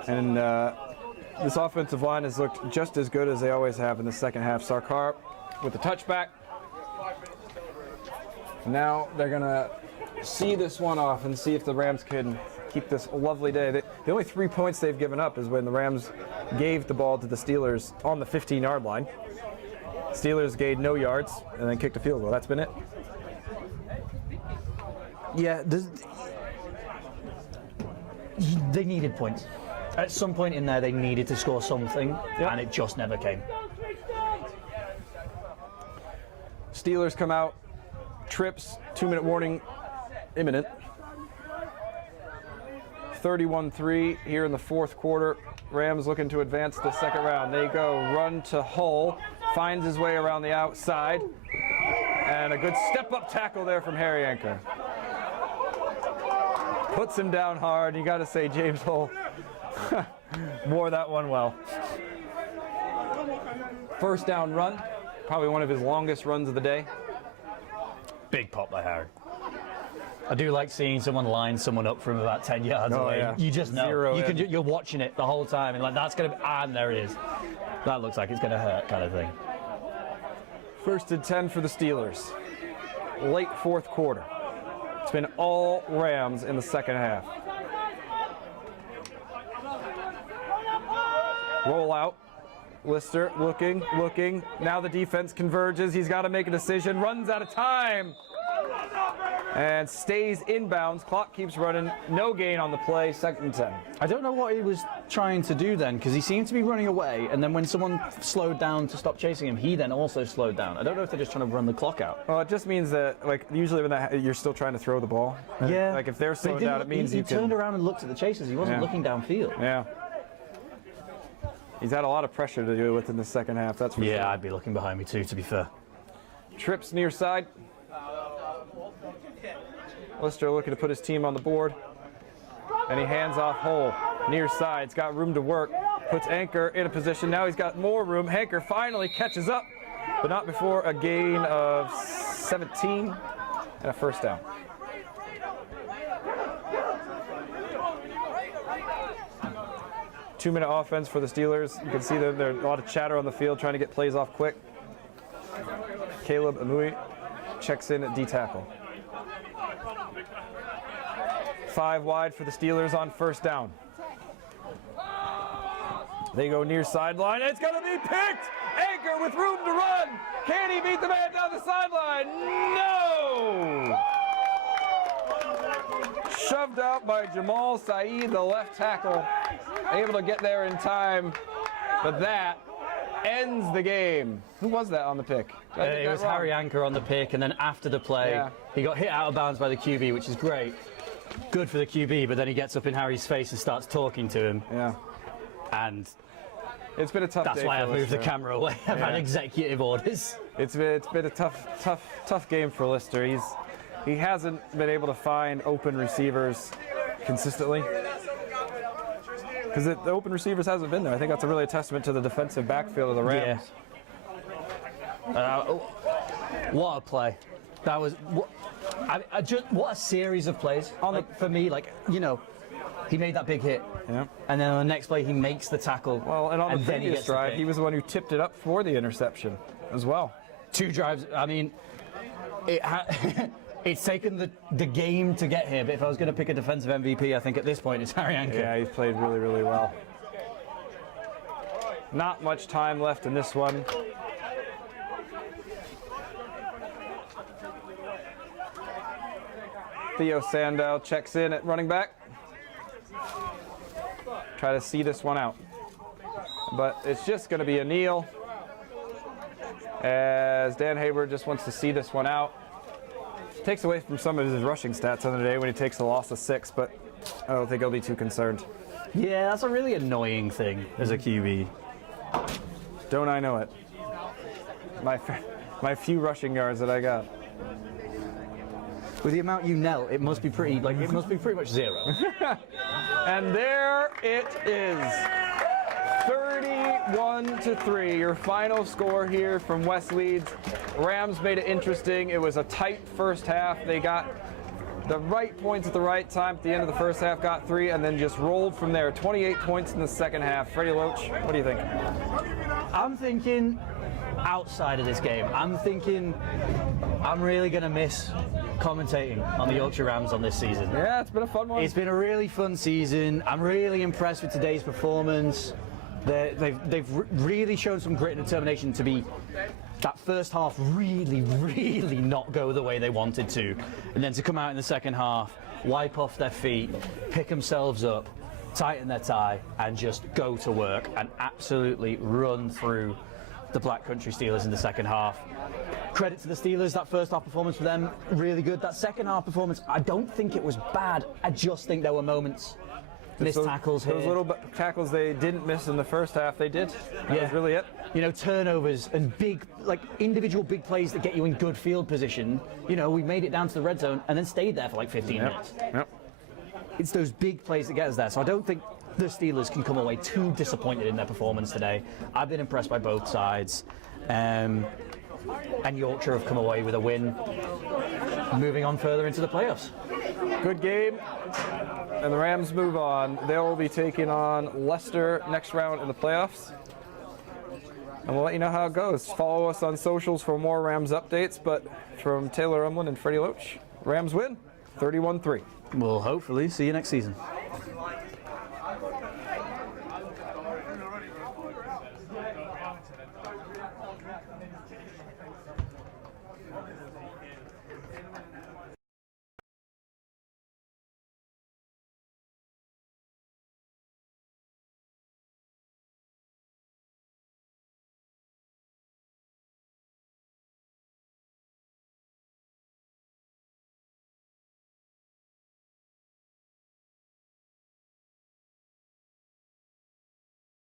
And this offensive line has looked just as good as they always have in the second half. Sarkar with the touchback. Now they're going to see this one off and see if the Rams can keep this lovely day. The only 3 points they've given up is when the Rams gave the ball to the Steelers on the 15-yard line. Steelers gained no yards and then kicked a field goal. That's been it. Yeah, they needed points. At some point in there, they needed to score something, and it just never came. Steelers come out, trips, 2-minute warning imminent. 31-3 here in the fourth quarter. Rams looking to advance to the second round. They go run to Hull, finds his way around the outside, and a good step-up tackle there from Harry Anker. Puts him down hard. You got to say James Hull wore that one well. First down run, probably one of his longest runs of the day. Big pop by Harry. I do like seeing someone line someone up from about 10 yards away. Yeah. You just know. Zero You're watching it the whole time, and like that's gonna be, and there it is. That looks like it's gonna hurt, kind of thing. First and 10 for the Steelers. Late fourth quarter. It's been all Rams in the second half. Roll out. Lister looking. Now the defense converges. He's got to make a decision. Runs out of time. And stays inbounds. Clock keeps running. No gain on the play. 2nd and 10. I don't know what he was trying to do then, because he seemed to be running away, and then when someone slowed down to stop chasing him, he then also slowed down. I don't know if they're just trying to run the clock out. Well, it just means that, like, usually when you're still trying to throw the ball. Yeah. Like, if they're But he slowed didn't down, look- it means he you can. turned around and looked at the chasers. He wasn't Yeah. looking downfield. Yeah. He's had a lot of pressure to deal with in the second half, that's for sure. Yeah, I'd be looking behind me too, to be fair. Trips near side. Lister looking to put his team on the board. And he hands off hole. Near side. He's got room to work. Puts Anchor in a position. Now he's got more room. Hanker finally catches up, but not before a gain of 17 and a first down. Two-minute offense for the Steelers. You can see that there's a lot of chatter on the field trying to get plays off quick. Caleb Amui checks in at D-tackle. 5 wide for the Steelers on first down. They go near sideline. It's going to be picked! Anchor with room to run. Can he beat the man down the sideline? No! Shoved out by Jamal Saeed, the left tackle. Able to get there in time, but that ends the game. Who was that on the pick? It was Harry Anchor on the pick, and then after the play, Yeah. he got hit out of bounds by the QB, which is great. Good for the QB, but then he gets up in Harry's face and starts talking to him. Yeah. And It's been a tough that's day why for I've moved the Lister. camera away. I've had Yeah. executive orders. It's been a tough game for Lister. He hasn't been able to find open receivers consistently. Because the open receivers hasn't been there. I think that's really a testament to the defensive backfield of the Rams. What a play. That was... What a series of plays. For me, he made that big hit. Yeah. And then on the next play, he makes the tackle. Well, and on the then he previous gets the drive, pick. he was the one who tipped it up for the interception as well. 2 drives. I mean, it's taken the game to get here, but if I was going to pick a defensive MVP, I think at this point it's Harry Anchor. Yeah, he's played really, really well. Not much time left in this one. Theo Sandow checks in at running back. Try to see this one out. But it's just going to be a kneel, as Dan Hayward just wants to see this one out. Takes away from some of his rushing stats on the day when he takes a loss of 6, but I don't think he'll be too concerned. Yeah, that's a really annoying thing as a QB. Don't I know it? My few rushing yards that I got. With the amount you knelt, it must be pretty much 0. And there it is. 31-3, your final score here from West Leeds. Rams made it interesting. It was a tight first half. They got the right points at the right time at the end of the first half, got 3, and then just rolled from there. 28 points in the second half. Freddie Loach, what do you think? I'm thinking outside of this game. I'm thinking I'm really going to miss commentating on the Yorkshire Rams on this season. Yeah, it's been a fun one. It's been a really fun season. I'm really impressed with today's performance. They've really shown some grit and determination to be that first half really not go the way they wanted to, and then to come out in the second half, wipe off their feet, pick themselves up, tighten their tie, and just go to work and absolutely run through the Black Country Steelers in the second half. Credit to the Steelers, that first half performance for them, really good. That second half performance, I don't think it was bad. I just think there were moments, missed tackles here. Those little tackles they didn't miss in the first half, they did. That was really it. You know, turnovers and big, individual big plays that get you in good field position. You know, we made it down to the red zone and then stayed there for 15 minutes. Yep. It's those big plays that get us there. So I don't think the Steelers can come away too disappointed in their performance today. I've been impressed by both sides. And Yorkshire have come away with a win, moving on further into the playoffs. Good game, and the Rams move on. They'll be taking on Leicester next round in the playoffs. And we'll let you know how it goes. Follow us on socials for more Rams updates, but from Taylor Umlin and Freddie Loach, Rams win 31-3. We'll hopefully see you next season.